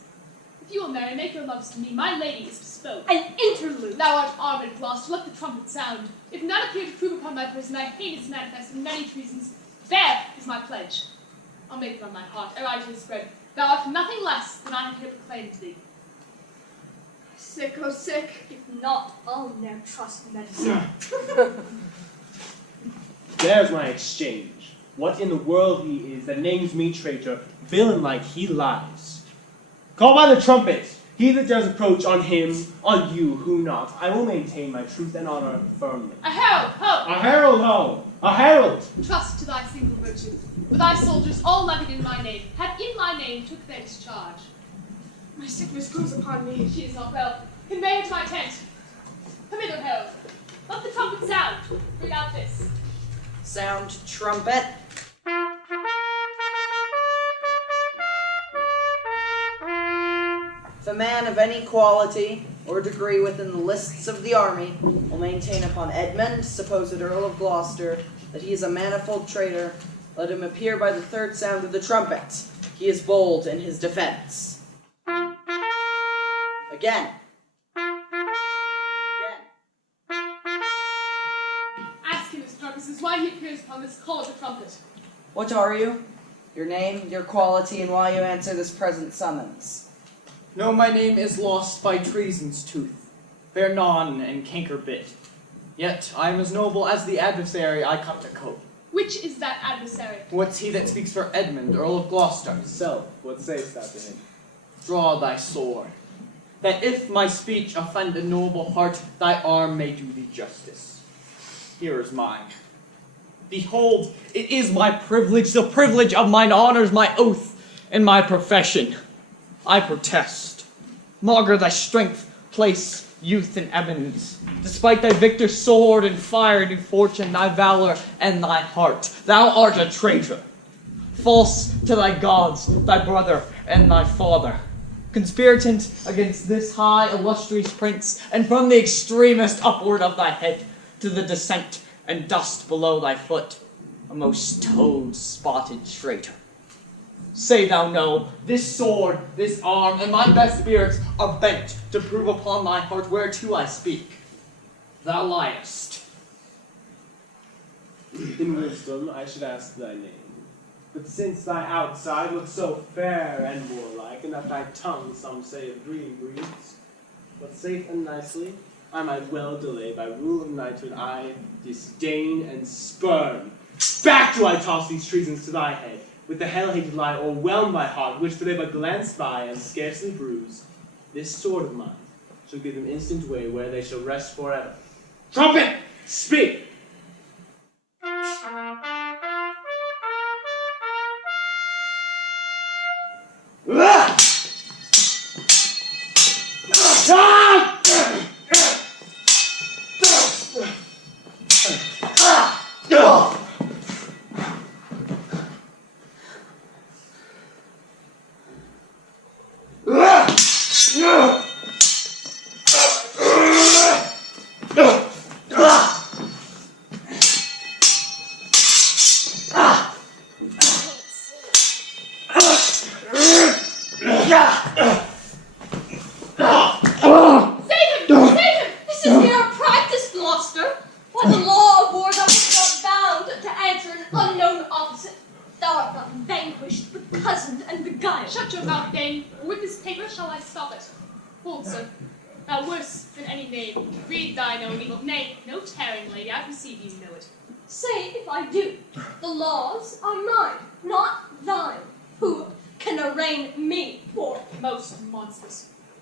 If you will marry, make your loves to me. My lady is bespoke. An interlude. Thou art armed, Gloucester, let the trumpet sound. If none appear to prove upon my person thy heinous manifest in many treasons, there is my pledge. I'll make it on my heart, ere I to his spread. Thou art nothing less than I have here proclaimed thee. Sick, oh sick. If not, I'll ne'er trust medicine. There's my exchange. What in the world he is that names me traitor, villain like he lies. Call by the trumpet! He that dares approach on him, on you, who not, I will maintain my truth and honor firmly. A herald, ho! A herald, ho! A herald! Trust to thy single virtue. For thy soldiers all levied in my name, had in my name took their discharge. My sickness grows upon me. She is not well. Convey her to my tent. Come hither, herald. Let the trumpet sound. Bring out this. Sound trumpet. If a man of any quality or degree within the lists of the army will maintain upon Edmund, supposed Earl of Gloucester, that he is a manifold traitor, let him appear by the third sound of the trumpet. He is bold in his defense. Again. Ask him his purposes, why he appears upon this call of the trumpet. What are you? Your name, your quality, and why you answer this present summons. No, my name is lost by treason's tooth, fair non and canker bit. Yet I am as noble as the adversary I come to cope. Which is that adversary? What's he that speaks for Edmund, Earl of Gloucester? So, what sayest thou to him? Draw thy sword, that if my speech offend a noble heart, thy arm may do thee justice. Here is mine. Behold, it is my privilege, the privilege of mine honors, my oath, and my profession. I protest. Maugre thy strength, place, youth, and eminence. Despite thy victor sword and fire, new fortune, thy valor, and thy heart, thou art a traitor. False to thy gods, thy brother, and thy father. Conspiratant against this high, illustrious prince, and from the extremest upward of thy head to the descent and dust below thy foot, a most toad-spotted traitor. Say thou no, this sword, this arm, and my best spirits are bent to prove upon thy heart whereto I speak. Thou liest. In wisdom, I should ask thy name. But since thy outside looks so fair and warlike, and that thy tongue, some say, of breeding breeds, but safe and nicely, I might well delay by rule of knighthood, I disdain and spurn. Back do I toss these treasons to thy head, with the hell-hated lie o'erwhelm my heart, which for they but glance by and scarcely bruise. This sword of mine shall give them instant way where they shall rest forever. Trumpet, speak!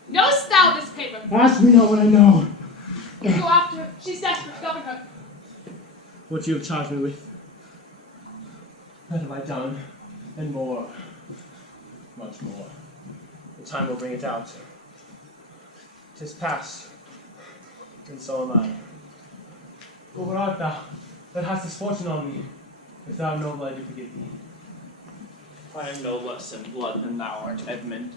Knowest thou this paper? Ask me not what I know. Go after her. She's desperate. Govern her. What you have charged me with, that have I done, and more, much more. The time will bring it out. 'Tis past, and so am I. But what art thou that hast this fortune on me? If thou art noble, I do forgive thee. I am no less in blood than thou art, Edmund.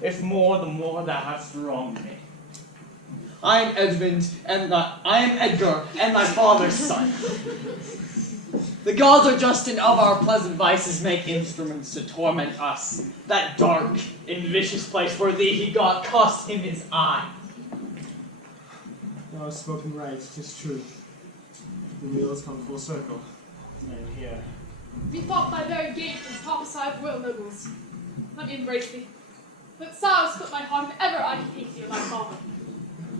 If more, the more thou hast wronged me. I am Edmund, I am Edgar, and thy father's son. The gods are just, and of our pleasant vices make instruments to torment us. That dark and vicious place for thee he got cost him his eye. Thou hast spoken right, 'tis true. The wheel has come full circle, and I am here. We fought thy very gate and prophesied royal nobles. Let me embrace thee. Let sorrow split my heart if ever I could hate thee or thy father.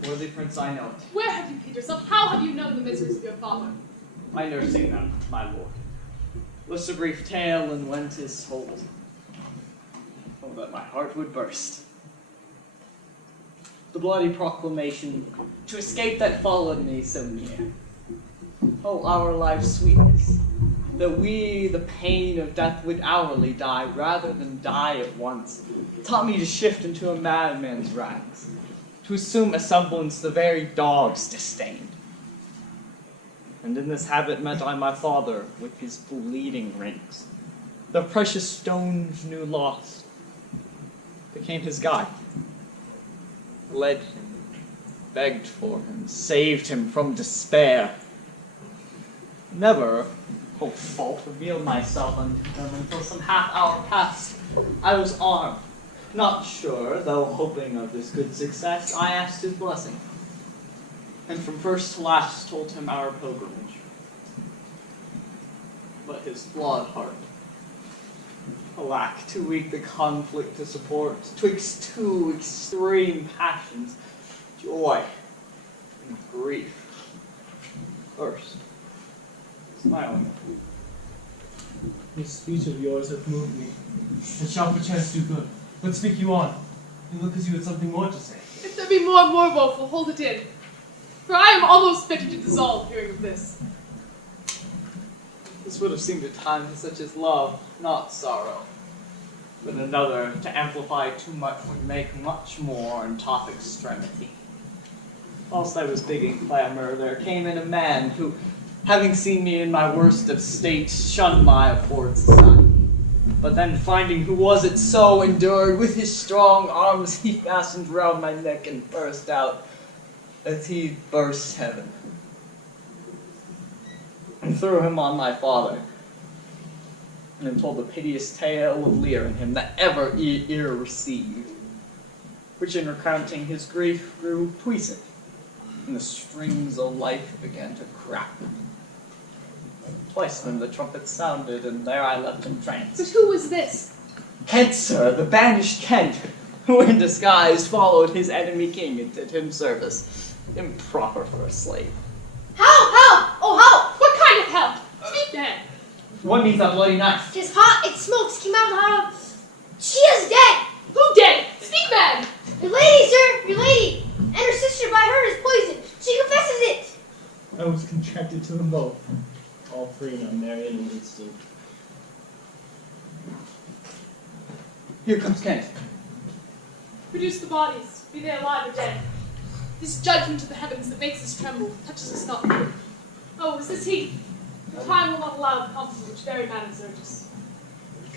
Worthy prince, I know it. Where have you hid yourself? How have you known the miseries of your father? I nursing them, my lord. Was a brief tale and when 'tis told, oh, that my heart would burst. The bloody proclamation to escape that followed me so near. Oh, our life's sweetness, that we the pain of death would hourly die rather than die at once, taught me to shift into a madman's rags, to assume a semblance the very dogs disdained. And in this habit met I my father with his bleeding rings. The precious stones new lost became his guide, led him, begged for him, saved him from despair. Never, oh fault, revealed myself unto them until some half hour passed. I was armed, not sure, though hoping of this good success, I asked his blessing, and from first to last told him our pilgrimage. But his flawed heart Alack, too weak the conflict to support, twixt two extreme passions, joy and grief. First, smiling. This speech of yours hath moved me, and shall perchance do good. But speak you on. You look as you had something more to say. If there be more woeful, hold it in. For I am almost fit to dissolve hearing of this. This would have seemed a time to such as love, not sorrow. But another, to amplify too much, would make much more in top extremity. Whilst I was bidding clamor, there came in a man who, having seen me in my worst of state, shunned my abhorred society. But then finding who was it so, endured, with his strong arms he fastened round my neck and burst out, as he burst heaven, and threw him on my father, and then told the piteous tale of Lear and him that ever ear received, which in recounting his grief grew puissant, and the strings of life began to crack. Twice then the trumpet sounded, and there I left entranced. But who was this? Kent, sir, the banished Kent, who in disguise followed his enemy king and did him service. Improper for a slave. Help! Help! Oh, help! What kind of help? Speak then. One needs that bloody knife. 'Tis hot, it smokes, came out of the heart of... She is dead! Who dead? Speak man! Your lady, sir, your lady! And her sister by her is poisoned. She confesses it! I was contracted to them both. All three now married in an instant. Here comes Kent. Produce the bodies, be they alive or dead. This judgment of the heavens that makes us tremble touches us not. Oh, is this he? The time will not allow the counsel which very man urges.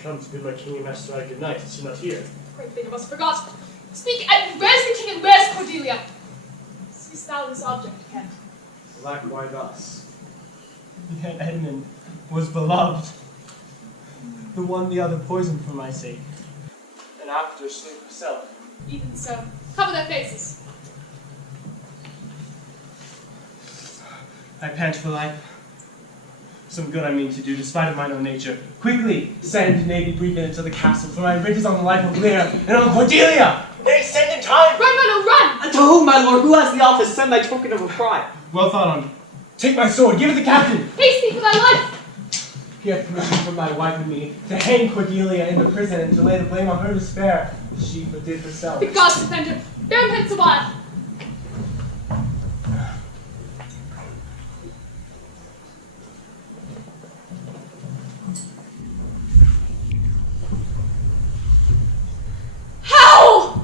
Come to bid my king and master I good night. Is she not here? Great thing of us forgot. Speak, and where's the king and where's Cordelia? Seest thou this object, Kent? Alack, why thus? Yet Edmund was beloved. The one the other poisoned for my sake. And after slew herself. Even so. Cover their faces. I pant for life. Some good I mean to do, despite of mine own nature. Quickly, send Navy brief into the castle, for my writ is on the life of Lear and on Cordelia! Nay, send in time! Run, run, oh, run! And to whom, my lord? Who has the office? Send thy token of reply. Well thought on. Take my sword, give it the captain! Haste thee for thy life! He hath permission from my wife and me to hang Cordelia in the prison and to lay the blame on her despair. She forbid herself. The gods defend her. Bear him hence a while. How?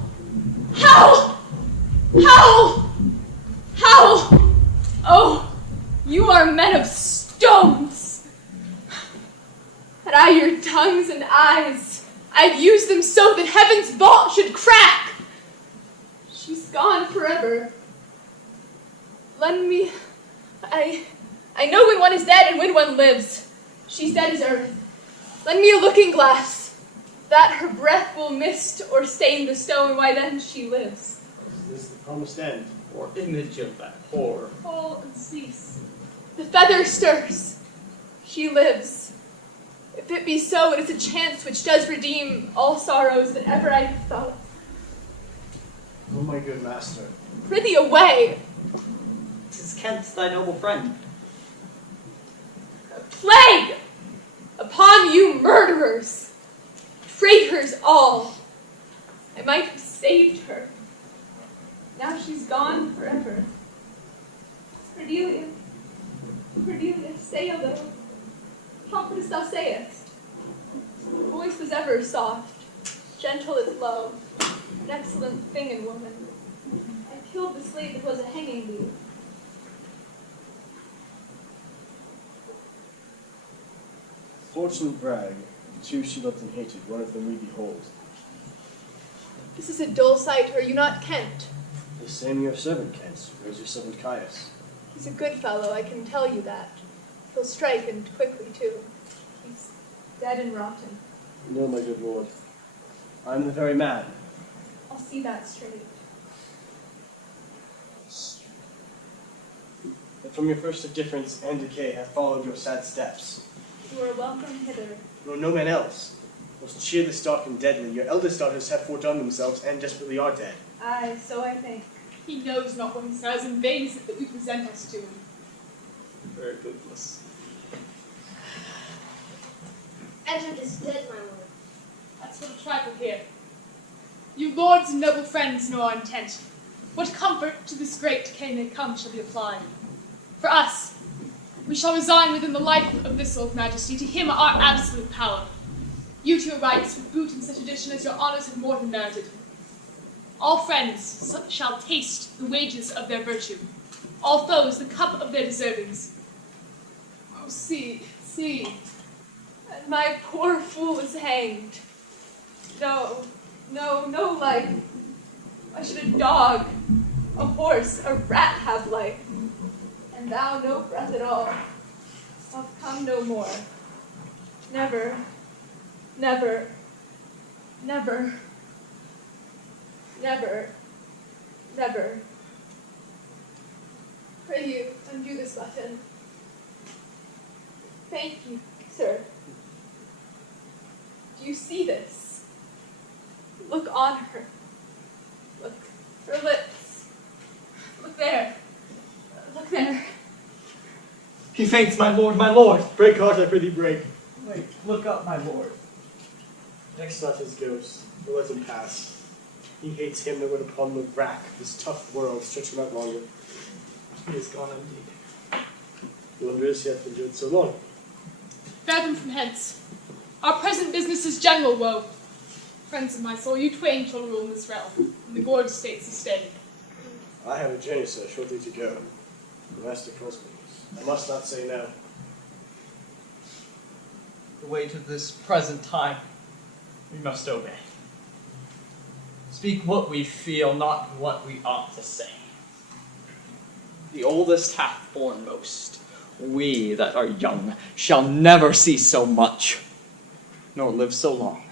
How? How? How? Oh, you are men of stones. Had I your tongues and eyes, I'd use them so that heaven's vault should crack. She's gone forever. Lend me... I know when one is dead and when one lives. She's dead as earth. Lend me a looking glass, that her breath will mist or stain the stone, why then she lives. Is this the promised end? Or image of that horror? Fall and cease. The feather stirs. She lives. If it be so, it is a chance which does redeem all sorrows that ever I have felt. Oh, my good master. Prithee away. 'Tis Kent, thy noble friend. A plague upon you murderers, traitors all. I might have saved her. Now she's gone forever. Cordelia, Cordelia, say a little. How couldst thou sayest? Her voice was ever soft, gentle as love, an excellent thing in woman. I killed the slave that was a hanging thee. Fortune brag, the two she loved and hated, one of them we behold. This is a dull sight, are you not Kent? The same your servant, Kent. Where's your servant Caius? He's a good fellow, I can tell you that. He'll strike, and quickly, too. He's dead and rotten. No, my good lord. I'm the very man. I'll see that straight. That from your first indifference and decay have followed your sad steps. You are welcome hither. Nor no man else. Most cheer the stark and deadly, your eldest daughters have foredone themselves and desperately are dead. Aye, so I think. He knows not what he says, in vain is it that we present us to him. Very goodness. Edmund is dead, my lord. That's but a trifle here. You lords and noble friends know our intent. What comfort to this great decay may come shall be applied. For us, we shall resign within the life of this old majesty to him our absolute power. You to your rights would boot in such addition as your honours have more than merited. All friends shall taste the wages of their virtue. All foes the cup of their deservings. Oh, see, and my poor fool is hanged. No life. Why should a dog, a horse, a rat have life? And thou no breath at all. I'll come no more. Never. Pray you, undo this button. Thank you, sir. Do you see this? Look on her. Look, her lips. Look there. Look there. He faints, my lord, my lord! Break heart, I prithee break. Wait, look up, my lord. Next not his ghost, but let him pass. He hates him that went upon the rack, this tough world, stretch him out longer. He is gone indeed. The wonder is he hath endured so long. Bear them from hence. Our present business is general woe. Friends of my soul, you twain shall rule in this realm, and the gorge states sustain. I have a journey, sir, shortly to go. The master calls me. I must not say no. The weight of this present time, we must obey. Speak what we feel, not what we ought to say. The oldest hath borne most. We that are young shall never see so much, nor live so long.